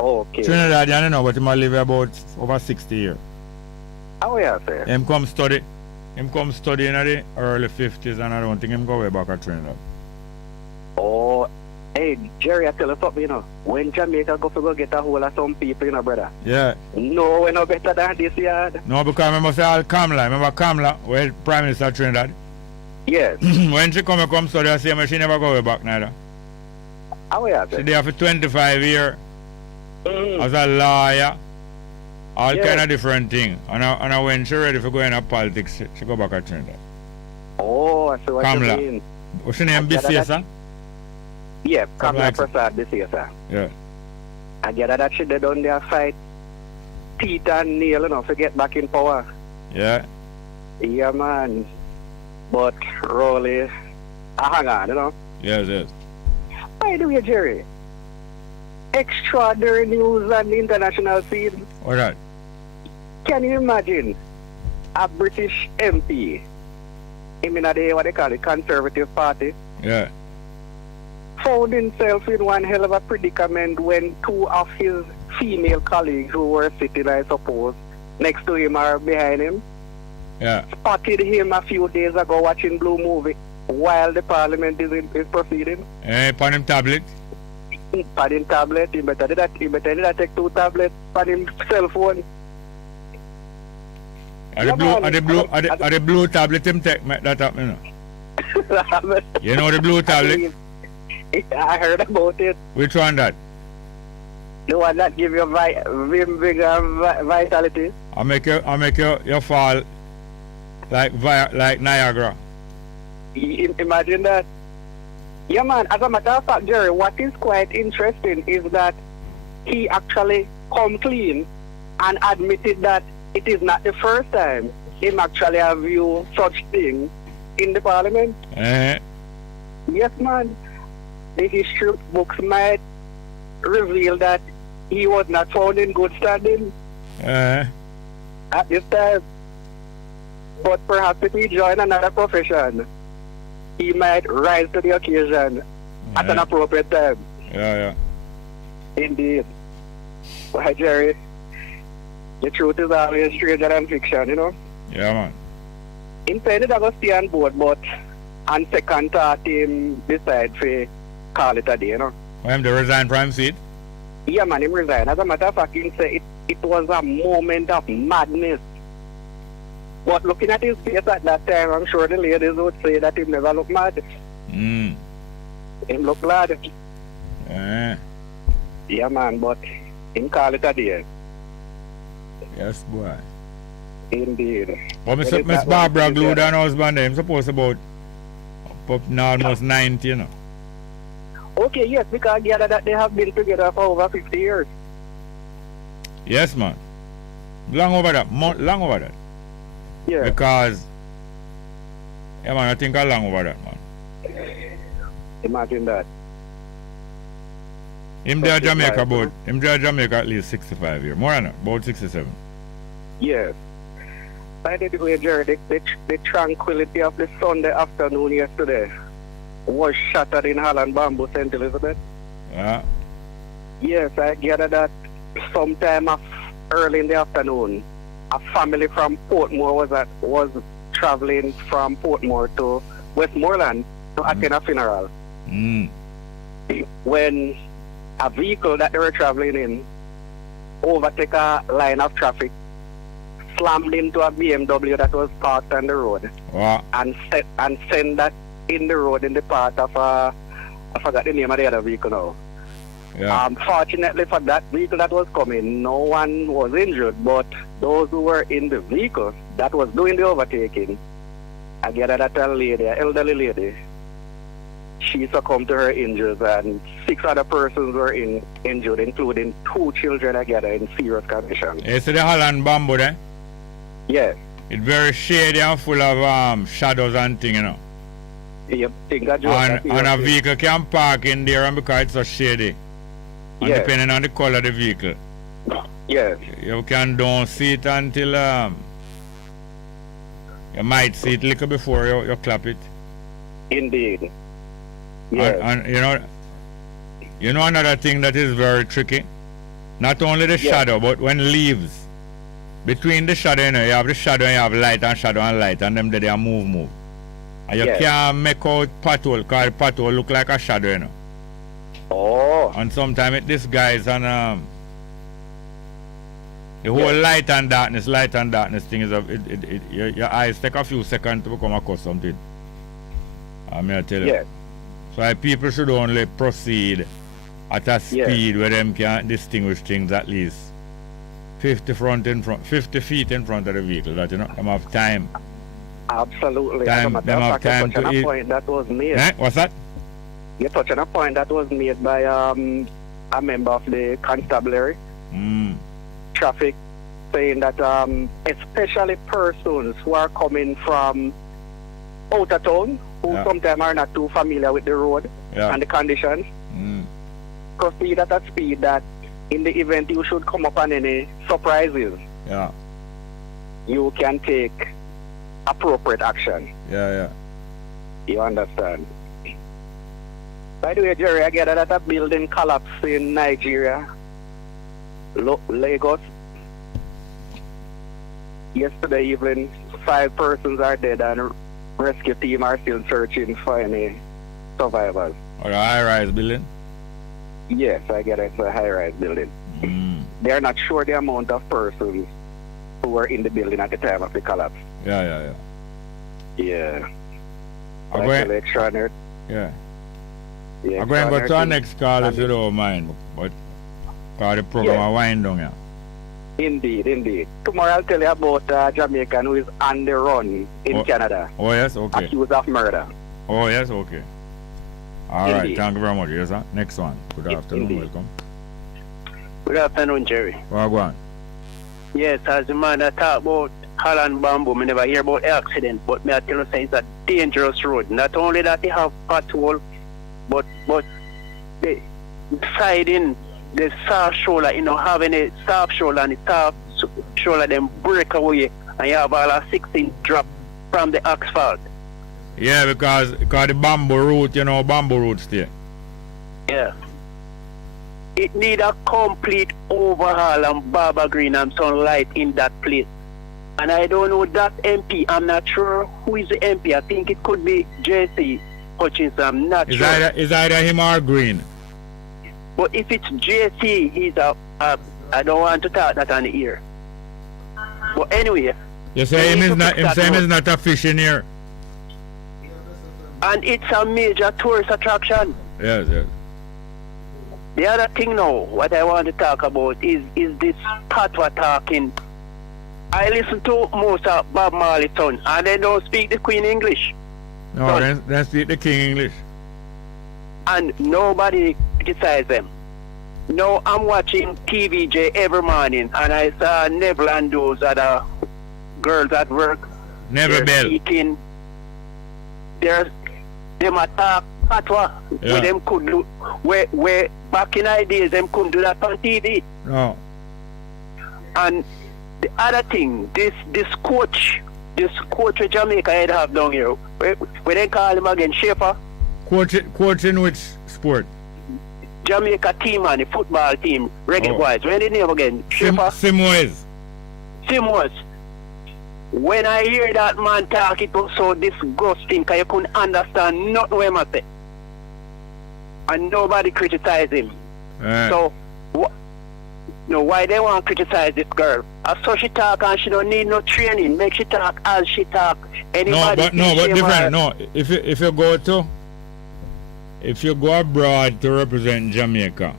Okay. Trinidad, you know, but he might live about over 60 years. How you say? Him come study in the early 50s, and I don't think him go way back at Trinidad. Oh, hey, Jerry, I tell you something, when Jamaica go get a hold of some people, brother. Yeah. No, we're no better than this yard. No, because I must say all Kamala. Remember Kamala, well, Prime Minister of Trinidad? Yes. When she come study, I see she never go way back neither. How you say? She there for 25 years as a lawyer, all kind of different things. And when she ready for going into politics, she go back to Trinidad. Oh, I see what Kamala. you mean. What's her name? BJS? Yeah, Kamala Prasad, BJS. Yeah. I get that she did on their fight teeth and nail, to get back in power. Yeah. Yeah, man. But really, I hang on, Yes. By the way, Jerry, extraordinary news on the international scene. What that? Can you imagine a British MP, him in what they call the Conservative Party, Yeah. found himself in one hell of a predicament when two of his female colleagues who were sitting, I suppose, next to him or behind him, spotted him a few days ago watching Blue movie while the parliament is proceeding. Upon him tablet? Upon him tablet. He better did that take 2 tablets on him cell phone. Are the blue tablet him take make that up, you know? You know the blue tablet? I heard about it. Which one that? The one that give you vitality. I make you fall like Niagara. Imagine that. Yeah, man. As a matter of fact, Jerry, what is quite interesting is that he actually come clean and admitted that it is not the first time him actually have viewed such things in the parliament. Yes, man. The history books might reveal that he was not found in good standing at this time. But perhaps if he joined another profession, he might rise to the occasion at an appropriate time. Yeah. Indeed. Why, Jerry, the truth is always stranger than fiction, you know? Yeah, man. Intended I go stay on board, but on second thought, him decide to call it a day, you know? Him to resign from seat? Yeah, man, him resign. As a matter of fact, he say it was a moment of madness. But looking at his face at that time, I'm sure the ladies would say that he never looked mad. Him look glad. Yeah, man, but him call it a day. Yes, boy. Indeed. But Miss Barbara glued her husband, I'm supposed about up now almost 90, you know. Okay, yes, because I gather that they have been together for over 50 years. Yes, man. Long over that. Yeah. Because, yeah, man, I think I'm long over that, man. Imagine that. Him there Jamaica at least 65 years. More than that, about 67. Yes. By the way, Jerry, the tranquility of the Sunday afternoon yesterday was shattered in Holland Bamboo, St. Elizabeth. Yeah. Yes, I gather that sometime early in the afternoon, a family from Portmore was traveling from Portmore to Westmoreland to attend a funeral. When a vehicle that they were traveling in overtook a line of traffic, slammed into a BMW that was parked on the road, and sent that in the road in the path of I forgot the name of the other vehicle now. Yeah. Fortunately for that vehicle that was coming, no one was injured, but those who were in the vehicle that was doing the overtaking, I gather that a lady, an elderly lady, she succumbed to her injuries, and 6 other persons were injured, including 2 children, I gather, in serious condition. You see the Holland Bamboo there? Yes. It's very shady and full of shadows and things, you know. You think that and a vehicle can park in there, and because it's so shady. And depending on the color of the vehicle. Yes. You don't see it until you might see it a little before you clap it. Indeed. Yes. And you know another thing that is very tricky? Not only the shadow, but when leaves. Between the shadow, you know, you have the shadow and you have light and shadow and light, and them they move. And you can't make out pothole, because pothole look like a shadow, you know. Oh. And sometimes it disguises and the whole light and darkness thing is your eyes take a few seconds to become accustomed to it. I mean, I tell you. Yes. So people should only proceed at a speed where them can distinguish things at least 50 feet in front of the vehicle, that you know, them have time. Absolutely. Them have time to eat. Point that was made. What's that? You're touching a point that was made by a member of the constabulary traffic, saying that especially persons who are coming from out of town, who sometimes are not too familiar with the road and the conditions, proceed at a speed that in the event you should come upon any surprises, you can take appropriate action. You understand? By the way, Jerry, I get that a building collapsed in Nigeria, Lagos. yesterday evening, 5 persons are dead and rescue team are still searching for any survivors. Or a high-rise building? Yes, I get it. It's a high-rise building. They are not sure the amount of persons who were in the building at the time of the collapse. Yeah. I'm going extraordinary. Yeah. I'm going to go to our next call if you don't mind. But the program will wind down, yeah. Indeed. Tomorrow I'll tell you about a Jamaican who is on the run in Canada. Oh, yes, okay. Accused of murder. Oh, yes, okay. All right, thank you very much. Yes, sir. Next one. Good afternoon, welcome. Good afternoon, Jerry. Well, go on. Yes, as the man that talk about Holland Bamboo, I never hear about the accident, but me I tell you say it's a dangerous road. Not only that they have pothole, but the siding, the soft shoulder, having a soft shoulder and the soft shoulder then break away and you have all a 6-inch drop from the asphalt. Yeah, because the bamboo root, bamboo root stay. Yeah. It need a complete overhaul and Barbara Green and sunlight in that place. And I don't know that MP. I'm not sure who is the MP. I think it could be JC Hutchinson. I'm not sure. Is either him or Green? But if it's JC, he's I don't want to talk that on the ear. But anyway. You say him is not a fish in here. And it's a major tourist attraction. Yes. The other thing now, what I want to talk about is this patois talking. I listen to most of Bob Marley's son, and they don't speak the Queen English. No, they speak the King English. And nobody criticizes them. Now I'm watching TVJ every morning, and I saw Neville and those other girls at work. Neville Bell. Speaking. Them attack patois. Where them could do, where back in ideas them couldn't do that on TV. No. And the other thing, this coach of Jamaica I'd have down here, where they call him again, Schaefer. Coach in which sport? Jamaica team and the football team, Reggae Boys. When the name again? Schaefer? Simwes. When I hear that man talk, it was so disgusting because you couldn't understand nothing what he said. And nobody criticized him. So, why they want to criticize this girl? So she talk and she don't need no training. Make she talk as she talk. Anybody but different. No, if you go abroad to represent Jamaica,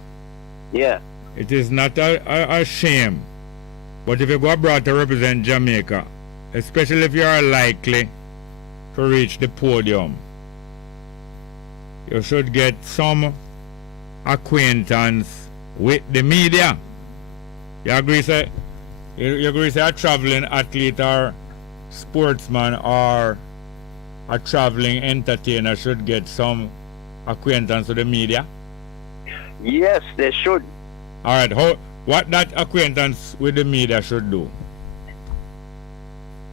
it is not a shame. But if you go abroad to represent Jamaica, especially if you are likely to reach the podium, you should get some acquaintance with the media. You agree, say? You agree, say a traveling athlete or sportsman or a traveling entertainer should get some acquaintance with the media? Yes, they should. All right, what that acquaintance with the media should do?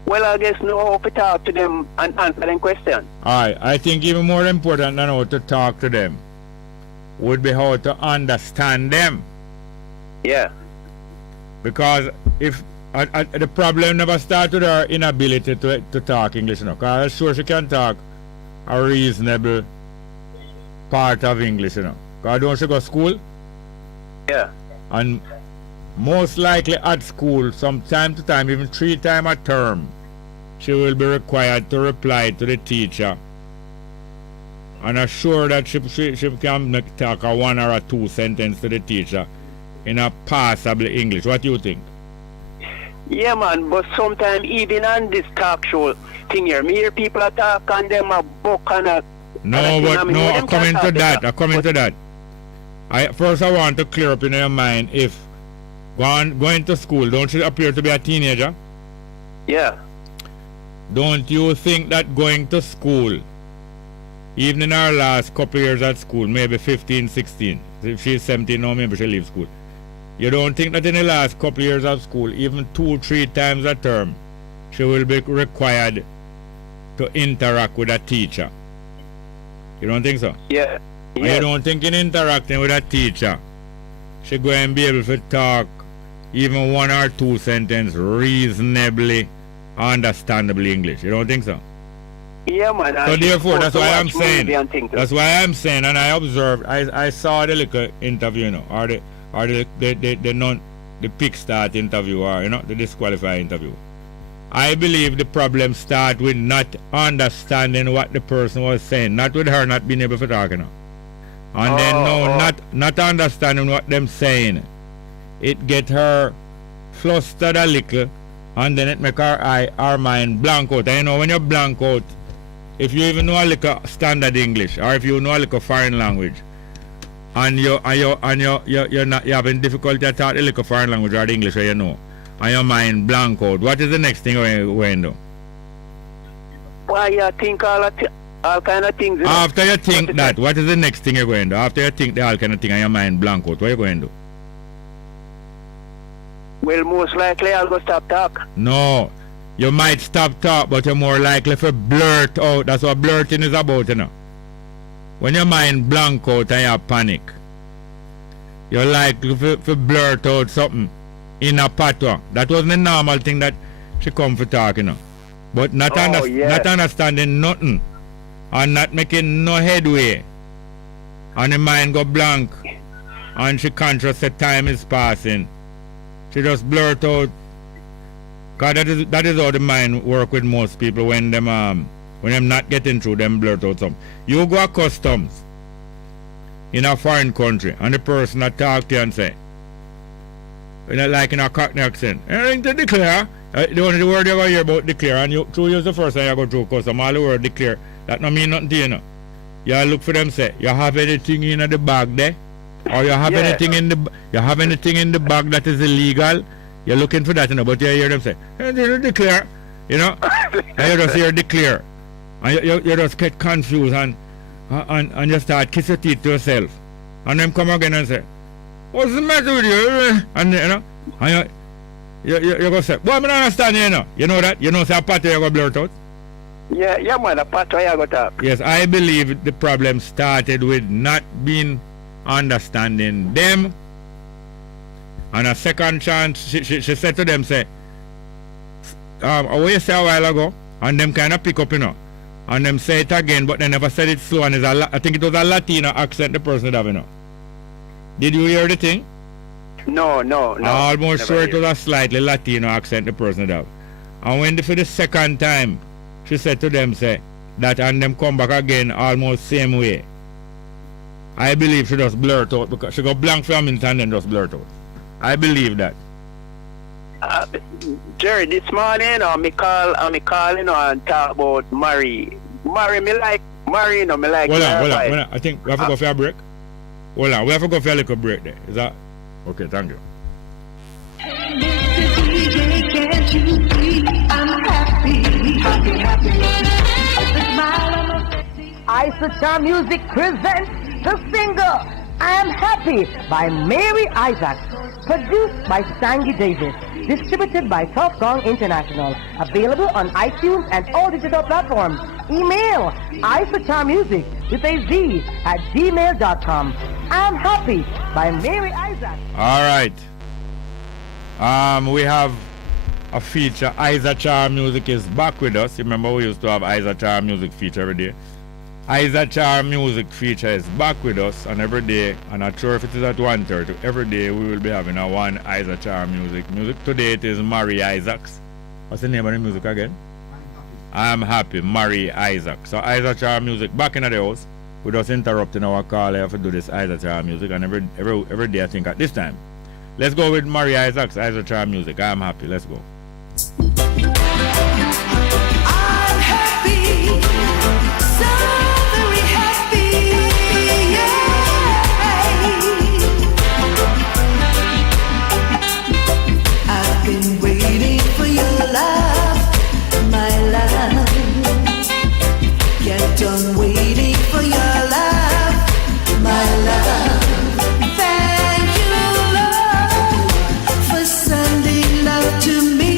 Well, I guess know how to talk to them and answer them questions. Alright, I think even more important than how to talk to them would be how to understand them. Yeah. Because if the problem never starts with her inability to talk English, because I'm sure she can talk a reasonable part of English, Because don't she go to school? Yeah. And most likely at school, from time to time, even 3 times a term, she will be required to reply to the teacher and assure that she can talk a 1 or a 2 sentence to the teacher in a passable English. What do you think? Yeah, man, but sometimes even on this talk show thing here, me hear people talk and them a book and a... I'm coming to that. First I want to clear up in your mind if going to school, don't you appear to be a teenager? Yeah. Don't you think that going to school, even in our last couple of years at school, maybe 15, 16, if she's 17 now, maybe she'll leave school. You don't think that in the last couple of years of school, even 2-3 times a term, she will be required to interact with a teacher? You don't think so? Yeah. You don't think in interacting with a teacher, she going to be able to talk even one or two sentences reasonably understandably English. You don't think so? Yeah, man. So therefore, that's why I'm saying. That's why I'm saying, and I observed. I saw the little interview, you know, or the pick start interview, or the disqualify interview. I believe the problem starts with not understanding what the person was saying, not with her not being able to talk, and then not understanding what them saying. It get her flustered a little, and then it make our mind blank out. And when you blank out, if you even know a little standard English, or if you know a little foreign language, and you're having difficulty to talk the little foreign language or the English that you know, and your mind blank out, what is the next thing you're going to do? Well, you think all kind of things. After you think that, what is the next thing you're going to do? After you think all kind of thing and your mind blank out, what are you going to do? Well, most likely I'll go stop talk. No. You might stop talk, but you're more likely to blurt out. That's what blurting is about, you know. When your mind blank out and you panic, you're likely to blurt out something in a patois. That wasn't the normal thing that she come for talk, you know. But not understanding nothing and not making no headway. And the mind go blank and she conscious that time is passing. She just blurt out. Cause that is how the mind work with most people when them not getting through, them blurt out something. You go to customs in a foreign country and the person that talk to you and say, like in a Cockney accent, anything to declare. The only word you ever hear about declare, and you use the first time you go through custom, all the word declare, that don't mean nothing to you, know. You look for them, say, you have anything in the bag there? Or you have anything in the bag that is illegal? You're looking for that, you know, but you hear them say, hey, declare, you know, and you just hear declare. And you just get confused and you start kiss your teeth to yourself. And then come again and say, what's the matter with you? And you know, and you go say, well, I don't understand you, you know. You know that? You know, say a pattern you go blurt out? Yeah, man, a pattern you go talk. Yes, I believe the problem started with not being understanding them. And a second chance, she said to them, say, what you say a while ago, and them kind of pick up, you know, and them say it again, but they never said it slow, and I think it was a Latino accent the person would have, you know. Did you hear the thing? No. I'm almost sure it was a slightly Latino accent the person would have. And when for the second time, she said to them, say, that, and them come back again almost same way. I believe she just blurt out, because she got blank for a minute and then just blurt out. I believe that. Jerry, this morning, me call, you know, and talk about Mary. Me like Mary, you know, me like. Hold on. I think we have to go for a break. Hold on, we have to go for a little break there. Is that okay? Thank you. Isotron Music presents the single I Am Happy by Mary Isaac, produced by Stangy Davis, distributed by Top Gong International, available on iTunes and all digital platforms. Email isotronmusic with a Z at gmail.com. I Am Happy by Mary Isaac. All right. We have a feature. Isotron Music is back with us. Remember, we used to have Isotron Music feature every day. Isotron Music feature is back with us, and every day, I'm not sure if it is at 1:30, every day we will be having a one Isotron Music. Today it is Mary Isaacs. What's the name of the music again? I'm Happy, Mary Isaac. So Isotron Music back in the house. We just interrupting our call here to do this Isotron Music, and every day I think at this time. Let's go with Mary Isaacs, Isotron Music. I'm Happy. Let's go. I'm happy, so very happy, yeah. I've been waiting for your love, my love. Get done waiting for your love, my love. Thank you, Lord, for sending love to me.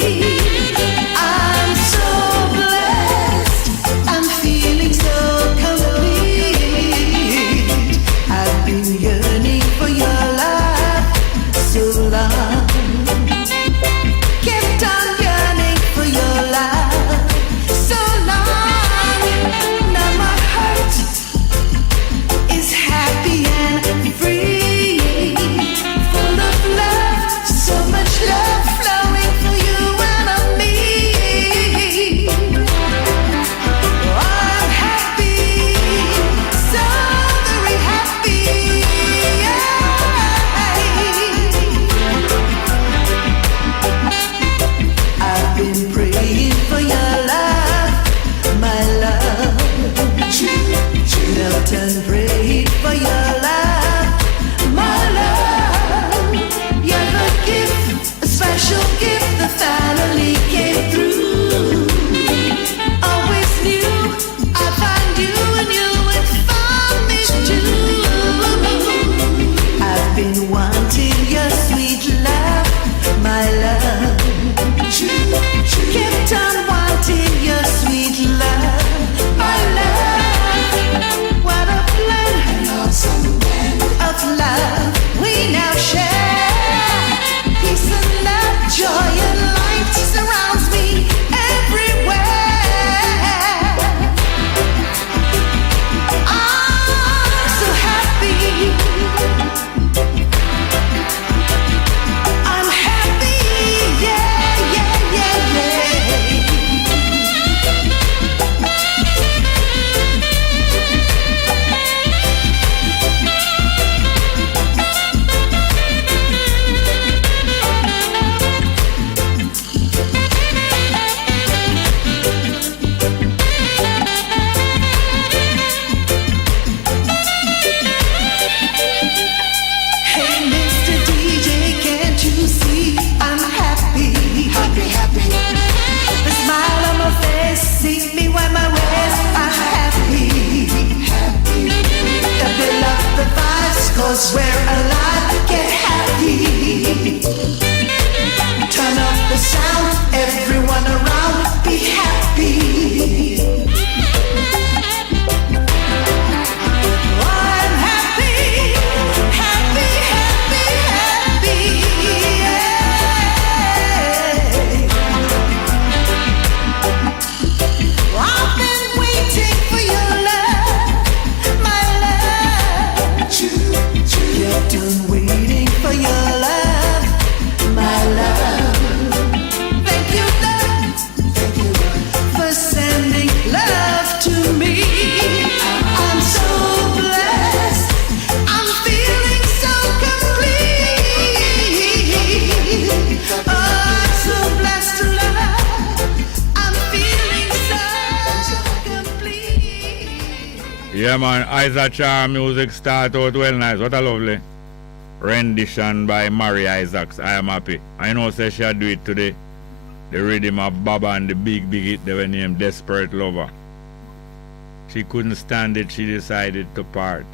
Hey, Mr. DJ, can't you see I'm happy? Happy, happy. The smile on my face, see me when my waist, I'm happy. Happy. If they love the vibes, cause we're alive, get happy. Turn up the sound, everyone around, be happy. I'm happy, happy, happy, happy, yeah. I've been waiting for your love, my love. Kept on waiting for your love, my love. Thank you, love, for sending love to me. I'm so blessed. I'm feeling so complete. Oh, I'm so blessed to love. I'm feeling so complete. Yeah, man, Isaac Charm music start out well nice. What a lovely rendition by Mary Isaacs. I am happy. I know say she'll do it today. The rhythm of Baba and the big hit they were named Desperate Lover. She couldn't stand it, she decided to part.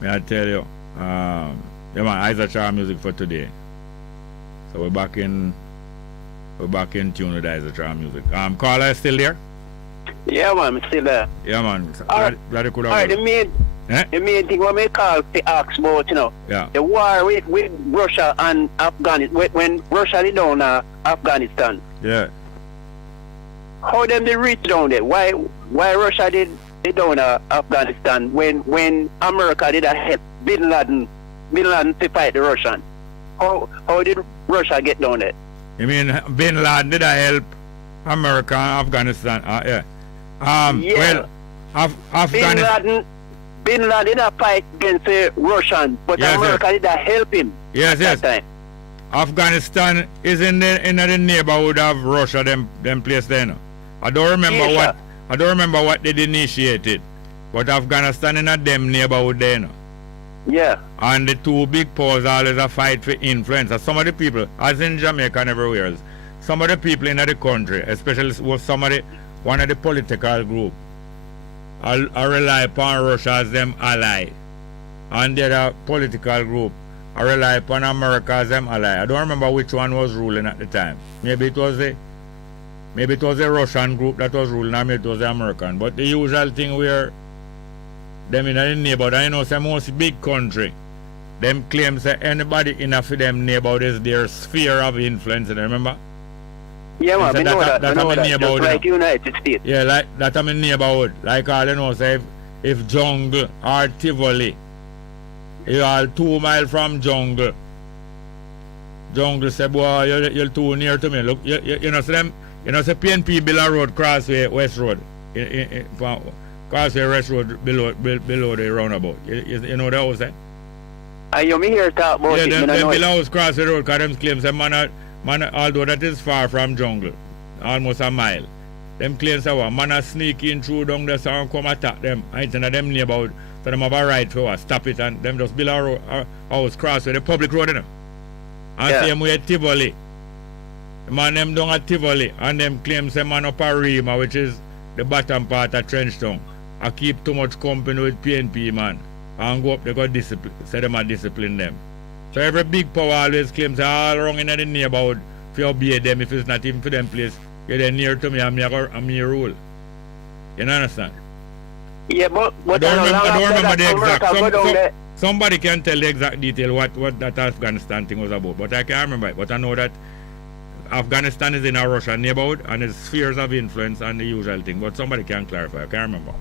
May I tell you, yeah man, Isaac Charm music for today. So we're back in tune with Isaac Charm music. Carla is still there? Yeah, man, I'm still there. Yeah, man. Alright, the main thing what me call to ask about, yeah. The war with Russia and Afghanistan, when Russia did down Afghanistan. Yeah. How them they reach down there? Why Russia did down Afghanistan when America did help Bin Laden to fight the Russian? How did Russia get down there? You mean Bin Laden did help America and Afghanistan? Yeah. Yeah. Well, Afghanistan. Bin Laden did fight against the Russian, but yes, America did help him. Yes, yes. Time. Afghanistan is in the neighborhood of Russia, them place there. I don't remember what they initiated, but Afghanistan in a them neighborhood there. Yeah. And the two big powers always a fight for influence. And some of the people, as in Jamaica and everywhere else, some of the people in the country, especially with one of the political group, I rely upon Russia as them ally. And the other political group, I rely upon America as them ally. I don't remember which one was ruling at the time. Maybe it was the Russian group that was ruling, or maybe it was the American. But the usual thing where them in the neighborhood, I know some most big country, them claims that anybody in a for them neighborhood is their sphere of influence, remember? Yeah, man, I know that. Just like United States. Yeah, like that I'm in neighborhood. Like all you know, say if Jungle or Tivoli, you are 2 miles from Jungle. Jungle say, boy, you're too near to me. Look, you know, say them, you know, say PNP Billa Road, Crossway, West Road. Crossway, West Road, below the roundabout. You know that was that? You me here talk about it. Yeah, them below Crossway Road, because them claims them man, although that is far from Jungle, almost a mile. Them claims say, well, man sneak in through down there and come attack them. And in them neighborhood, so them have a right to stop it and them just build a house cross with the public road, you know. And same way Tivoli. The man them down at Tivoli and them claims them man up a Rima, which is the bottom part of Trenchtown. I keep too much company with PNP, man. And go up, they got discipline, say them and discipline them. So every big power always claims all wrong in the neighborhood if you obey them, if it's not even for them place. You're there near to me and me rule. You understand? Yeah, but I don't remember the exact. Somebody can tell the exact detail what that Afghanistan thing was about, but I can't remember it. But I know that Afghanistan is in a Russian neighborhood and it's spheres of influence and the usual thing. But somebody can clarify. I can't remember.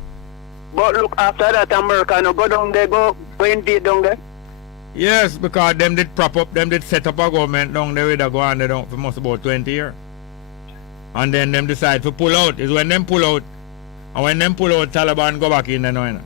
But look, after that, America no go down there, go invade down there. Yes, because them did set up a government down there with a go on there down for most about 20 years. And then them decide to pull out. Is when them pull out. And when them pull out, Taliban go back in there now.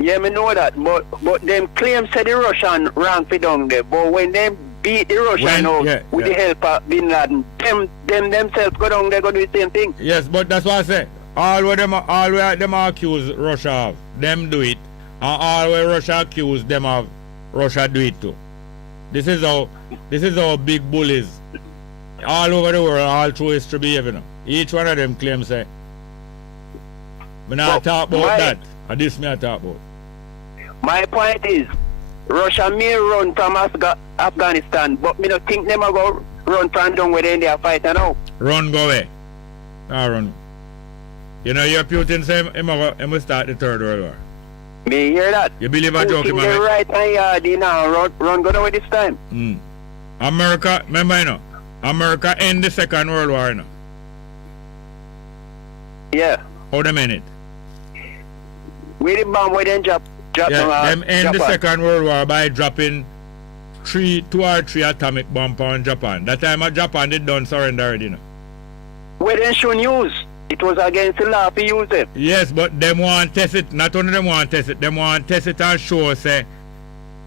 Yeah, me know that. But them claim say the Russian rank for down there. But when them beat the Russian with the help of Bin Laden, them themselves go down there go do the same thing. Yes, but that's what I say. All where them accuse Russia of, them do it. And all where Russia accuse them of Russia do it too. This is how big bullies all over the world, all through history behave. You know. Each one of them claims say, "Me not talk about that." And this me I talk about. My point is, Russia may run from Afghanistan, but me don't think them are go run from down where they are fighting now. Run go away. Nah, run. You know your Putin say him will start the Third World War. Me hear that. You believe a joke, man? They're right and now run go away this time. America, remember you know, America end the Second World War, you know. Yeah. Hold a minute. Where the bomb where they drop them end the Japan. Second World War by dropping 2 or 3 atomic bombs on Japan. That time Japan did done surrender already, you know. Where they should use. It was against the law to use it. Yes, but them want to test it. Not only them want to test it, them want to test it and show say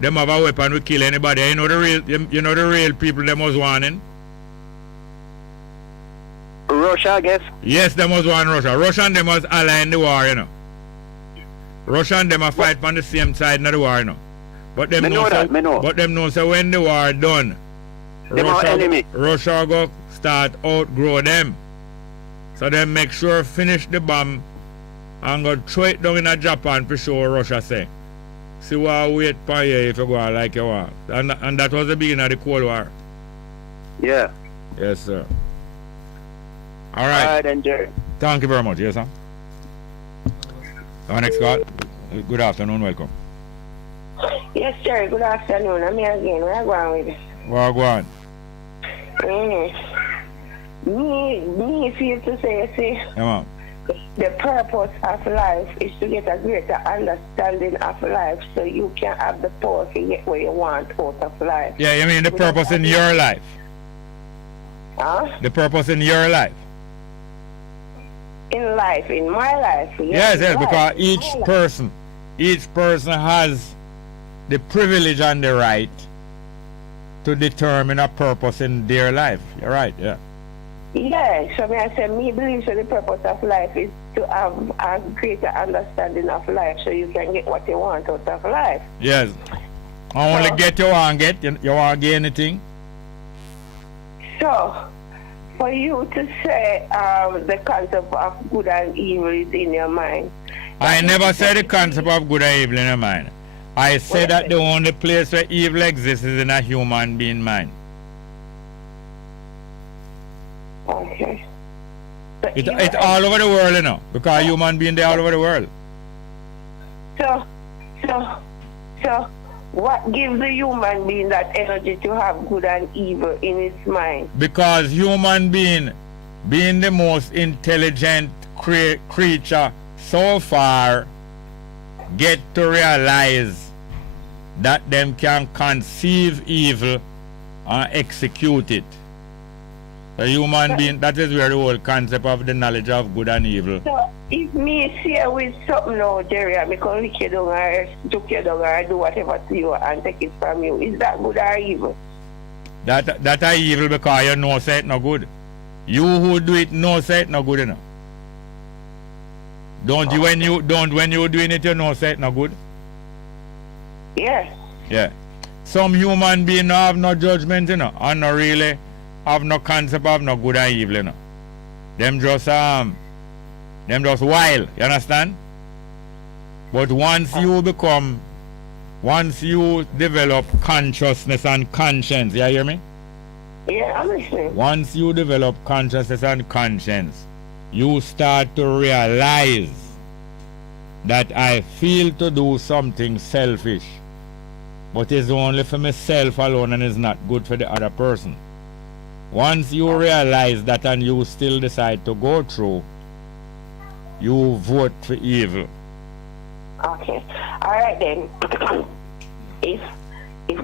them have a weapon to kill anybody. You know the real people them was warning. Russia, I guess. Yes, them was one Russia. Russia and them was allied in the war, you know. Russia and them a fight on the same side of the war, you know. But them know say when the war done, Russia go start outgrow them. So them make sure finish the bomb and go throw it down in Japan for sure, Russia say. See what wait for you if you go on like you want. And that was the beginning of the Cold War. Yeah. Yes, sir. All right. All right, then, Jerry. Thank you very much. Yes, sir. Our next call. Good afternoon. Welcome. Yes, Jerry. Good afternoon. I'm here again. Where are you going with it? Where are you going? Me feel to say, yeah, the purpose of life is to get a greater understanding of life so you can have the power to get what you want out of life. Yeah, you mean the purpose in your life? Huh? The purpose in your life? In life, in my life. Yes, because each person has the privilege and the right to determine a purpose in their life. You're right, yeah. Yeah, so I say, me believe so the purpose of life is to have a greater understanding of life so you can get what you want out of life. Yes. I only get you want to get, you want to get anything? So, for you to say the concept of good and evil is in your mind. I never said the concept of good and evil in your mind. I said that the only place where evil exists is in a human being mind. Okay. It's all over the world, you know, because human beings, they're all over the world. So, what gives the human being that energy to have good and evil in its mind? Because human being the most intelligent creature so far, get to realize that them can conceive evil and execute it. The human being, that is where the whole concept of the knowledge of good and evil. So, if me say with something now, Jerry, I can lick you down or took you down or do whatever to you and take it from you, is that good or evil? That are evil because you know say it no good. You who do it know say it no good enough. Don't you when you doing it you know say it no good? Yes. Yeah. Some human being no have no judgment, you know, and no really have no concept of no good and evil, you know. Them just wild, you understand? But once you develop consciousness and conscience, you hear me? Yeah, I'm listening. Once you develop consciousness and conscience, you start to realize that I feel to do something selfish, but it's only for myself alone and it's not good for the other person. Once you realize that and you still decide to go through, you vote for evil. Okay. All right then. If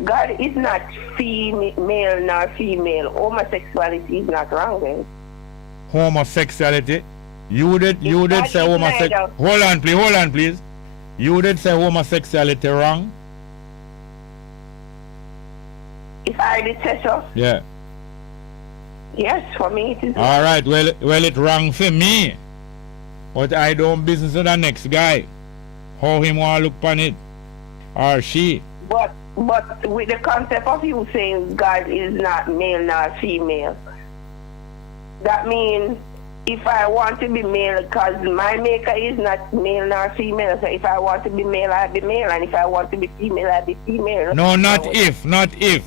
God is not male nor female, homosexuality is not wrong then. Homosexuality? You did say homosexuality. Hold on please. You did say homosexuality wrong? If I did say so? Yeah. Yes, for me it is. All right, well it's wrong for me. But I don't business with the next guy. How him want to look upon it. Or she. But But with the concept of you saying God is not male nor female, that means if I want to be male, because my maker is not male nor female, so if I want to be male, I'll be male, and if I want to be female, I'll be female. No, not if.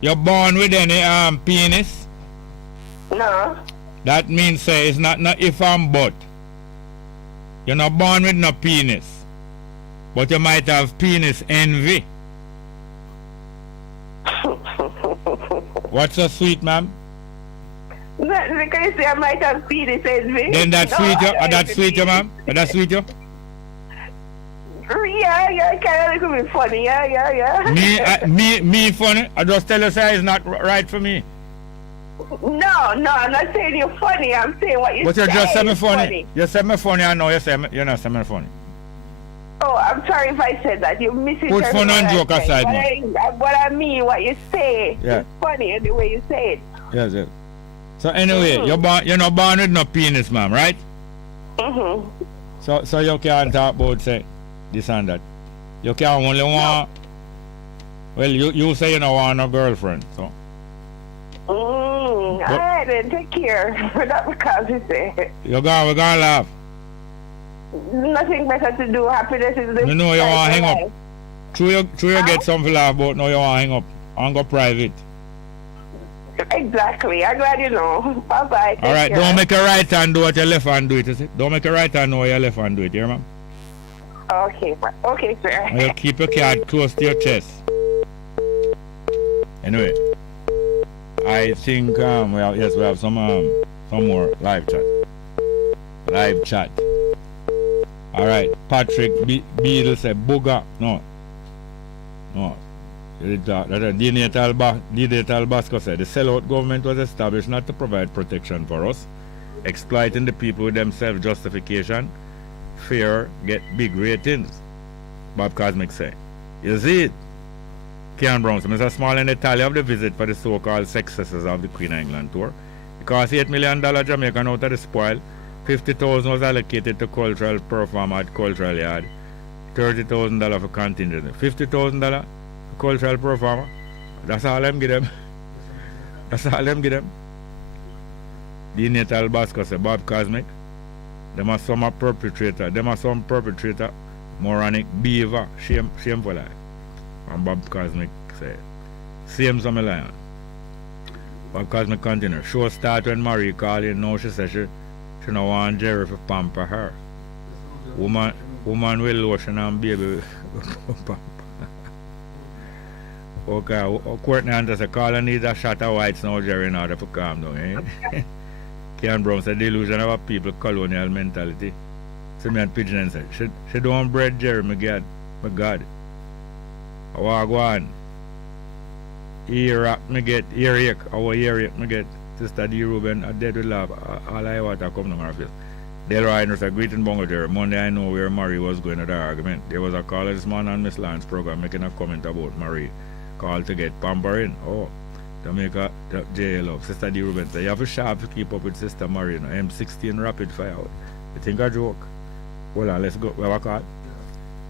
You're born with any penis? No. That means say it's not if and but. You're not born with no penis. But you might have penis envy. What's so sweet, ma'am? Because you say I might have penis envy. Then that's sweet, that's sweet, ma'am? That's sweet, you? Yeah, kind of look funny, yeah. Me funny? I just tell you, say it's not right for me. No, I'm not saying you're funny. I'm saying what you say. But you just said me funny. You said me funny, I know you're not saying me funny. Oh, I'm sorry if I said that. You misinterpreted. Put fun and joke aside, man. What I mean, what you say, yeah. It's funny the way you say it. Yes. So anyway, you're not born with no penis, ma'am, right? So you can't talk about say this and that. You can only want. Well, you say you don't want a girlfriend, so. Alright, then take care. Not because you say. We're gonna laugh. Nothing better to do. Happiness is the. You know you want to hang up. True you get something to laugh about. No, you want to hang up and go private. Exactly. I'm glad you know. Bye bye. All right. Don't make a right hand do what your left hand do it. You see? Don't make a right hand know what your left hand do it. Hear, ma'am? Okay, sir. You keep your card close to your chest. Anyway, I think we have some more live chat. All right, Patrick Beadle said booger. No. Deity Basco said the sellout government was established not to provide protection for us, exploiting the people with them self-justification. Fear get big ratings. Bob Cosmic say. You see it? Kian Brown, so Mr. Small in the tally of the visit for the so-called successes of the Queen of England tour. It cost $8 million Jamaican out of the spoil. 50,000 was allocated to cultural performer at Cultural Yard. $30,000 for contingent. $50,000 for cultural performer. That's all them give them. The natal Basco say Bob Cosmic. Them are some perpetrator. Moronic beaver. Shameful life. And Bob Cosmic say same some lion. Bob Cosmic continue. Show start when Marie called in. Now she says she don't want Jerry to pamper her. Woman will lotion and baby pamper. Okay, Courtney Hunter said Carla needs a shot of whites now Jerry in order to calm down, eh? Kian Brown said delusion of a people colonial mentality. So me and Pigeon said she don't bread Jerry, my God. I want to go on. Earache me get. Sister D. Ruben, I dead with laugh. All I want to come to my face. Del Ryan said, greeting Bongo Jerry. Monday I know where Marie was going to the argument. There was a caller this morning on Miss Lance's program making a comment about Marie. Called to get pampering. Oh, Jamaica, J. Love. Sister D. Ruben said, you have a sharp to keep up with Sister Marie. M16 rapid fire out. You think a joke? Hold on, let's go. We have a call.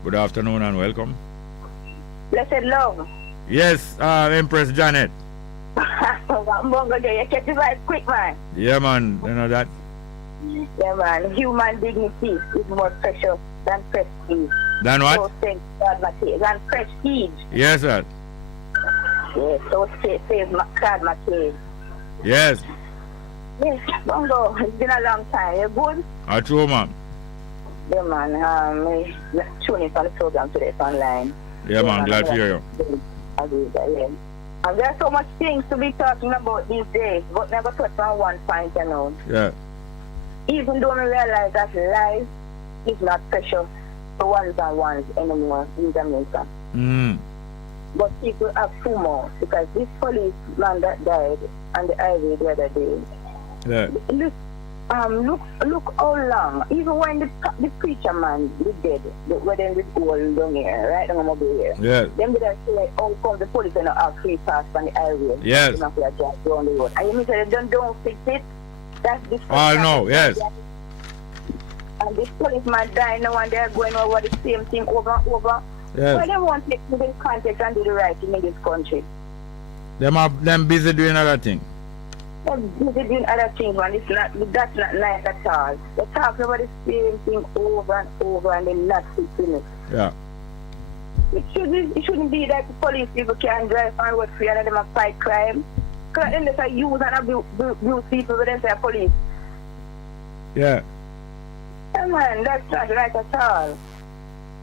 Good afternoon and welcome. Blessed love. Yes, Empress Janet. Bongo, you kept it right quick, man. Yeah, man. You know that? Yeah, man. Human dignity is more precious than prestige. Than what? So says God Matthias. Than prestige. Yes, sir. Yes, so says God Matthias. Yes. Yes, Bongo, it's been a long time. You good? True, man. Yeah, man. Tuning for the program today online. Yeah, man. Glad to hear you. Yeah. And there are so much things to be talking about these days, but never touch on one point, you know. Yeah. Even though I realize that life is not precious for ones and ones anymore in Jamaica. But people have FOMO because this policeman that died on the highway the other day. Yeah. Look how long. Even when the preacher man is dead, where them with gold down here, right down over here. Yeah. Them did say, oh, come the police and have free pass on the highway. Yes. Not drive down the road. And you mean say they don't fix it? That's this. Oh no, yes. And this policeman died now and they're going over the same thing over and over. Yes. Why they won't take to this context and do the right thing in this country? Them busy doing other things. They're busy doing other things, and that's not nice at all. They're talking about the same thing over and over, and they're not fixing it. Yeah. It shouldn't be that the police people can drive and work free and them a fight crime. Because then they say use and abuse people when they say police. Yeah. Yeah, man, that's not right at all.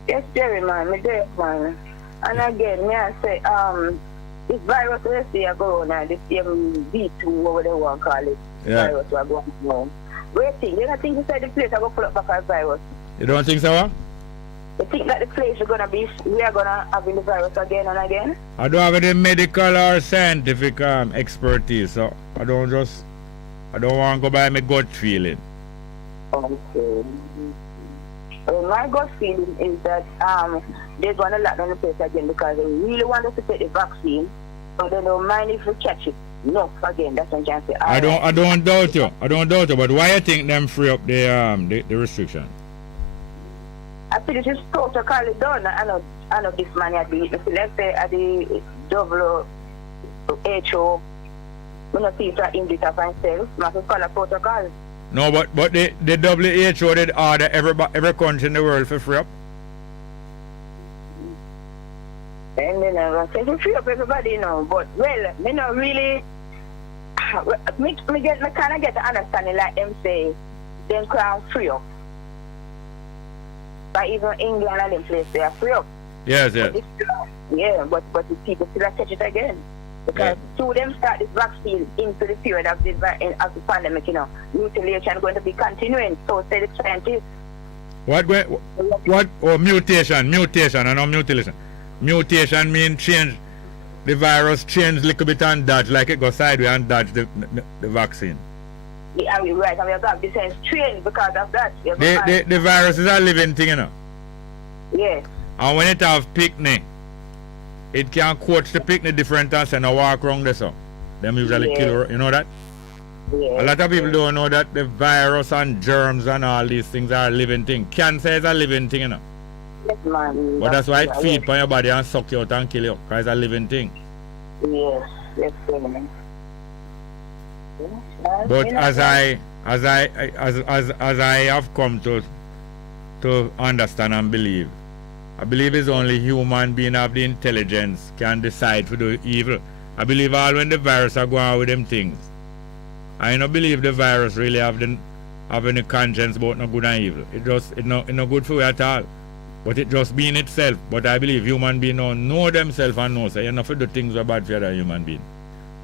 Yes, Jerry, man, Midday, man. And again, may I say, this virus we see go on, this B2, whatever they want to call it, virus we are going on. Wait, you don't think you said the place are going to pull up back as virus? You don't think so, what? You think that the place we are going to have the virus again and again? I don't have any medical or scientific expertise, so I don't want to go by my gut feeling. Okay. Well, my gut feeling is that they're going to lock down the place again because they really want us to take the vaccine, so they don't mind if we catch it. No, again, that's what I'm trying to say. I don't doubt you. I don't doubt you. But why you think them free up the restriction? I feel it is protocol done. I know this man had been. Let's say at the WHO, we don't see it in this of myself. I must follow protocol. No, but the WHO did order every country in the world for free up. And then I say free up everybody, you know. But well, me not really. Me kind of get the understanding like them say, them crown free up. But even England and them place they are free up. Yes, yes. But the people still catch it again. Because two of them start this vaccine into the period of the pandemic, you know, mutilation going to be continuing. So say the scientists. Mutation and not mutilation. Mutation means change. The virus change a little bit and dodge, like it goes sideways and dodge the vaccine. Yeah, we're right, and we have got the sense trained because of that. The virus is a living thing, you know. Yes. And when it have picnic, it can coach the picnic different and say, no walk around this up. Them usually kill, you know that? Yeah. A lot of people don't know that the virus and germs and all these things are a living thing. Cancer is a living thing, you know. Yes, man. But that's why it feeds on your body and suck you out and kill you, because it's a living thing. Yes, man. But as I have come to understand and believe, I believe it's only human being have the intelligence can decide to do evil. I believe all when the virus are going on with them things. I don't believe the virus really have any conscience about no good and evil. It no good for you at all. But it just being itself. But I believe human beings know themselves and know say you know to do things are bad for other human being.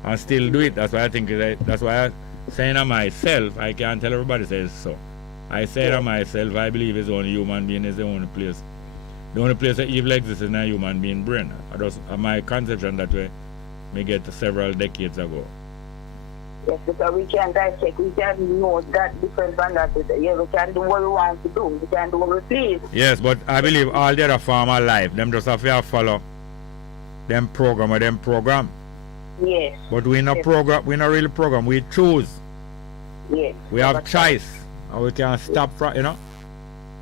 And still do it. That's why I think that's why I saying to myself, I can't tell everybody says so. I say to myself, I believe it's only human being is the only place. The only place that evil exists is in a human being brain. My conception that way may get several decades ago. Yes, because we can dissect, we can know that different from that. Yeah, we can do what we want to do, we can do what we please. Yes, but I believe all the other form of life, them just have to follow them program. Yes. But we not program, we not really program, we choose. Yes. We have choice, and we can stop from, you know.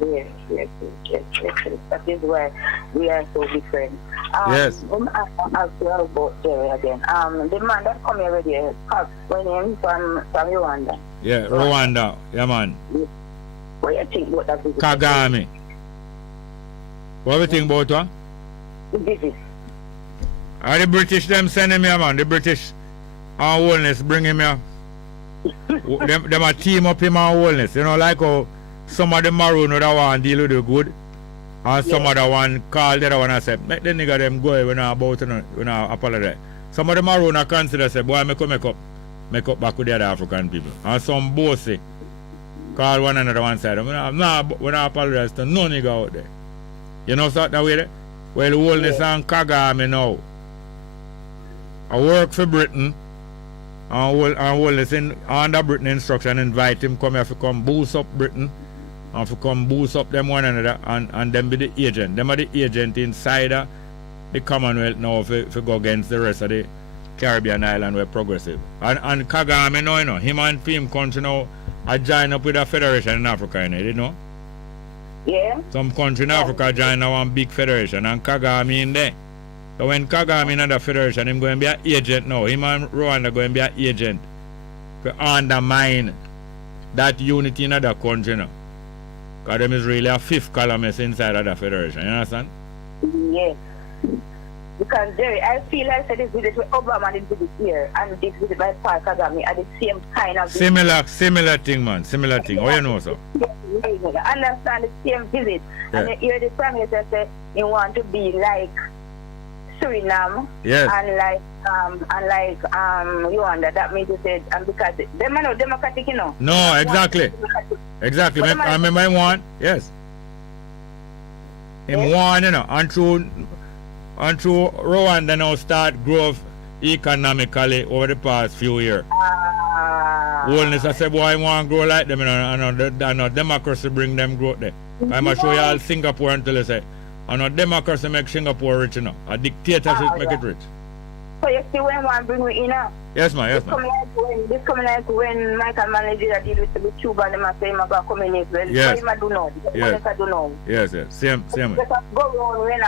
Yes. That is why we are so different. Yes. I'll tell about Jerry again. The man that come here already, when him from Rwanda. Yeah, Rwanda. Yeah, man. What do you think about that visit? Kagame. What do you think about what? The visit. The British them send him here, man. The British and Wellness bring him here. them a team up him and Wellness. You know, like how some of the maroon would want to deal with the good. And some other one call the other one and say, make the nigga them go away when I about to when I apologize. Some of the maroon are consider say, boy, make up back with the other African people. And some bossy call one another one side. When I apologize to no nigga out there. You know something that way there? Well, Wellness and Kagame now. I work for Britain and Wellness under Britain instruction invite him come here to come boost up Britain. And to come boost up them one another and them be the agent. Them are the agent inside the Commonwealth now to go against the rest of the Caribbean island where progressive. And Kagame now, him and film country now are join up with a federation in Africa, you know. Yeah. Some country in Africa join one big federation and Kagame in there. So when Kagame in the federation, him going to be an agent now. Him and Rwanda going to be an agent to undermine that unity in the country now. Because them is really a fifth columnist inside of the federation. You understand? Yes. Because Jerry, I feel like this visit with Obama did visit here and this visit by Paul Kagame are the same kind of similar thing, man. Similar thing. How you know so? I understand the same visit. Yeah. And you hear the Prime Minister say you want to be like Suriname. Yes. And like Rwanda. That means you said and because them are not democratic, you know. No, exactly. Exactly. I remember him one. Yes. Him one, you know, and through Rwanda now start growth economically over the past few years. Wellness, I say, boy, I want to grow like them, you know, and no democracy bring them growth there. I'm going to show you all Singapore until they say, and no democracy make Singapore rich, you know. A dictatorship make it rich. So you see when one bring me in now? Yes, ma'am, yes, ma'am. This coming like when Michael Manley did a deal with Cuba, they must say him about coming in. Well, yes. So him do know. Yes. I do know. Yes, yes. Same way. Because go around,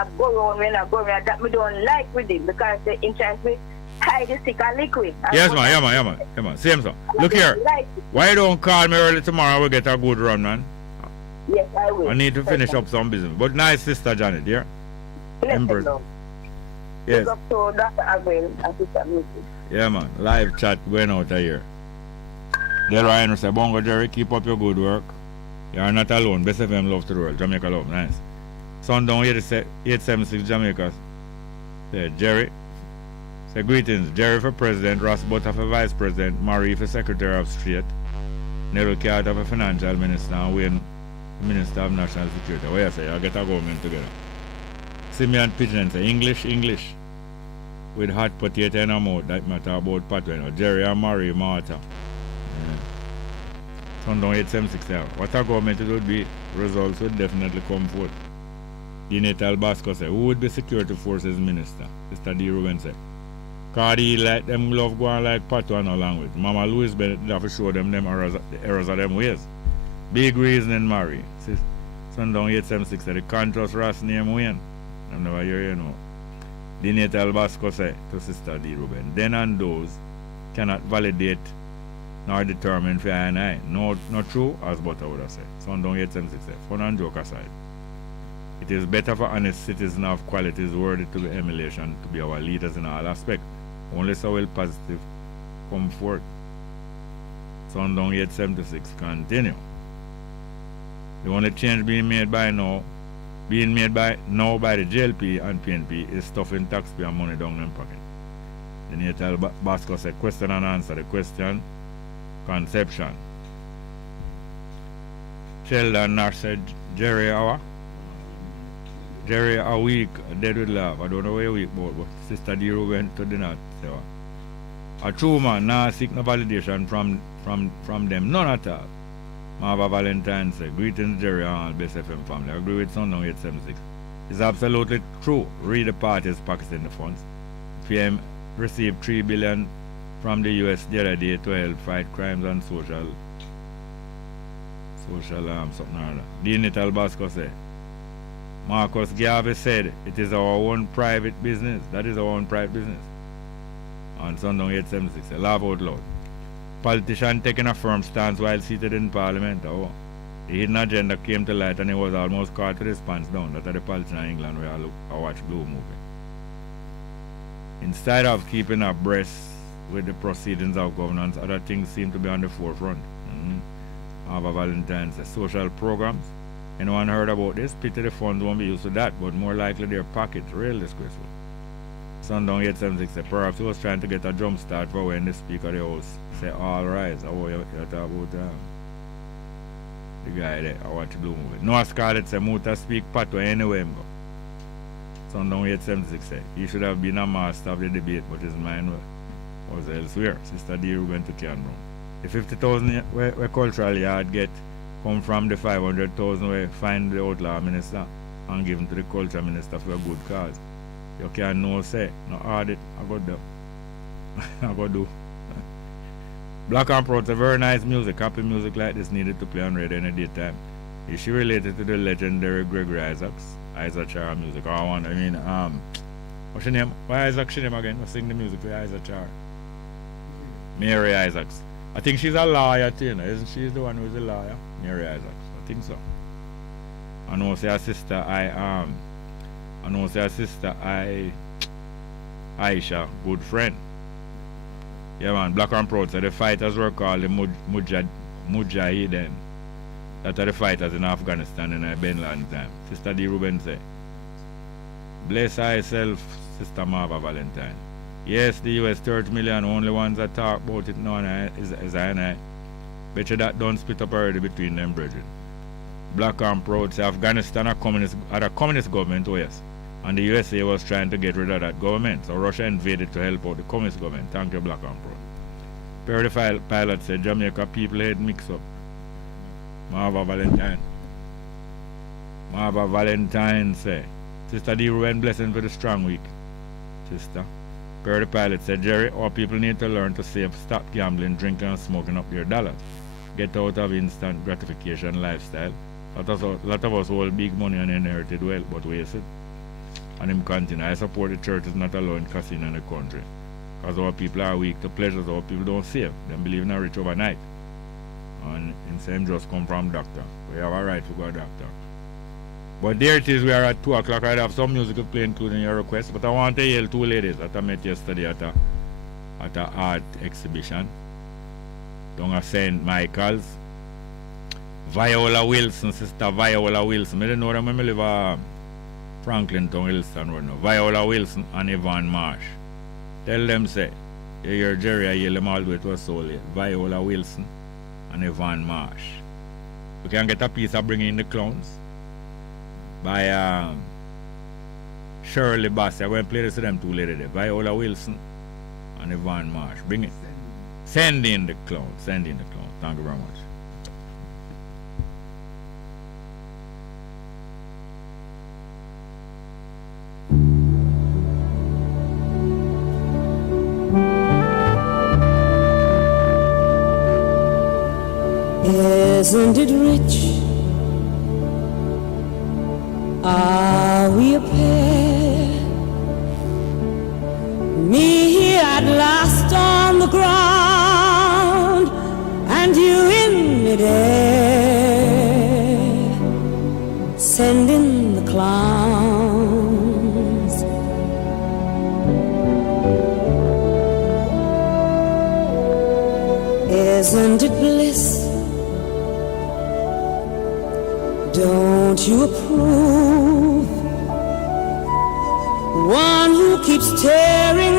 that me don't like with it because they in chance with hide the stick and liquid. Yes, ma'am, yeah, man. Same so. Look here. Why don't call me early tomorrow? We'll get a good run, man. Yes, I will. I need to finish up some business. But nice, Sister Janet, yeah? Embrace. Yes. Up to Dr. Abel and Sister Missy. Yeah, man. Live chat going out of here. Del Ryan say, Bongo Jerry, keep up your good work. You are not alone. Best of them love to the world. Jamaica love. Nice. Sundown 876 Jamaica. Say, Jerry. Say, greetings. Jerry for President, Ross Butter for Vice President, Marie for Secretary of State, Nerul Carter for Financial Minister, and Wayne, Minister of National Security. What you say? I'll get a government together. Simeon Pigeon say, English. With hot potato in a mouth, that matter about pattern. Jerry and Marie Martha. Sundown 876 there. What a government it would be, results would definitely come forth. The Natal Basco say, who would be Security Forces Minister? Mr. D. Ruben say. Cardi like them love going like patois and no language. Mama Louis Bennett have to show them errors, the errors of them ways. Big reasoning, Marie. Sundown 876 say, the contrast Ross name Wayne. I've never hear you know. The Natal Basco say to Sister D. Ruben, then and those cannot validate nor determine for I and I. Not true, as Butter would have said. Sundown 876 say, fun and joke aside. It is better for honest citizens of qualities worthy to be emulation to be our leaders in all aspects. Only so will positive come forth. Sundown 876 continue. The only change being made by now by the JLP and PNP is stuffing taxpayer money down in pocket. The Natal Basco said, question and answer. The question, conception. Sheldon Nash said, Jerry a week, dead with love. I don't know where week but Sister D. went to dinner. So, a true man, nah seek no validation from them, none at all. Marva Valentine said, greetings Jerry and all Best FM family. I agree with Sundown 876. It's absolutely true. Read the parties pocketing the funds. PM received $3 billion from the US the other day to help fight crimes and social something or other. The Natal Basco said, Marcus Garvey said, it is our own private business. That is our own private business. On Sundown 876, a laugh out loud. Politician taking a firm stance while seated in Parliament. Oh, the hidden agenda came to light and he was almost caught with his pants down. That are the politicians in England where I watch Blue movie. Instead of keeping abreast with the proceedings of governance, other things seem to be on the forefront. Ava Valentine says, social programs. Anyone heard about this? Pity the funds won't be used to that, but more likely their pockets. Real disgraceful. Sundown 876 said, perhaps he was trying to get a jump start for when the Speaker of the House say all rise. How you talk about the guy there? I watch the Blue movie. Noah Scarlett said, Muta speak patois anyway. Sundown 876 said, he should have been a master of the debate, but his mind was elsewhere. Sister D. Ruben to Canberra. The 50,000 where cultural yard get come from the 500,000 where find the outlaw minister and give them to the culture minister for a good cause. You can no say, no audit, I got do. I got do. Black and Proud, a very nice music, happy music like this needed to play on radio in the daytime. Is she related to the legendary Gregory Isaac Char music? What's her name? Why Isaac she name again? Who sing the music for Isaac Char? Mary Isaacs. I think she's a lawyer too, isn't she? The one who's a lawyer? Mary Isaacs. I think so. I know her sister Aisha, good friend. Yeah man, Black and Proud. So the fighters were called the Mujahideen. That are the fighters in Afghanistan in Ben Laden time. Sister D. Ruben say, bless herself, Sister Marva Valentine. Yes, the US 30 million, only ones that talk about it now is I and I. Bet you that don't split up already between them, brethren. Black and Proud say Afghanistan had a communist government, oh yes. And the USA was trying to get rid of that government. So Russia invaded to help out the communist government. Thank you, Black and Proud. Perry the pilot said Jamaica people head mix up. Marva Valentine say, Sister D. Ruben blessing for the strong week. Sister. Perry the pilot said, Jerry, our people need to learn to save, stop gambling, drinking and smoking up their dollars. Get out of instant gratification lifestyle. A lot of us hold big money and inherited wealth, but waste it. And him continue. I support the church is not allowing casino in the country. Because our people are weak to pleasures, our people don't save. They believe in a rich overnight. And him saying just come from doctor. We have a right to go to doctor. But there it is, we are at 2 o'clock. I have some music to play including your request. But I want to hail two ladies that I met yesterday at a art exhibition down at St. Michael's. Viola Wilson, Sister Viola Wilson. I don't know them when I live at Franklin Town, Hillston Road now. Viola Wilson and Yvonne Marsh. Tell them say, you hear Jerry, I hear them all the way to a soul yet. Viola Wilson and Yvonne Marsh. We can get a piece of Bringing in the Clowns by Shirley Bass. I'm going to play this to them two ladies there. Viola Wilson and Yvonne Marsh. Bring it. Send in the Clowns. Send in the Clowns. Thank you very much. Isn't it rich? Are we a pair? Me here at last on the ground, and you in midair, sending the clowns. Isn't it bliss? Don't you approve? One who keeps tearing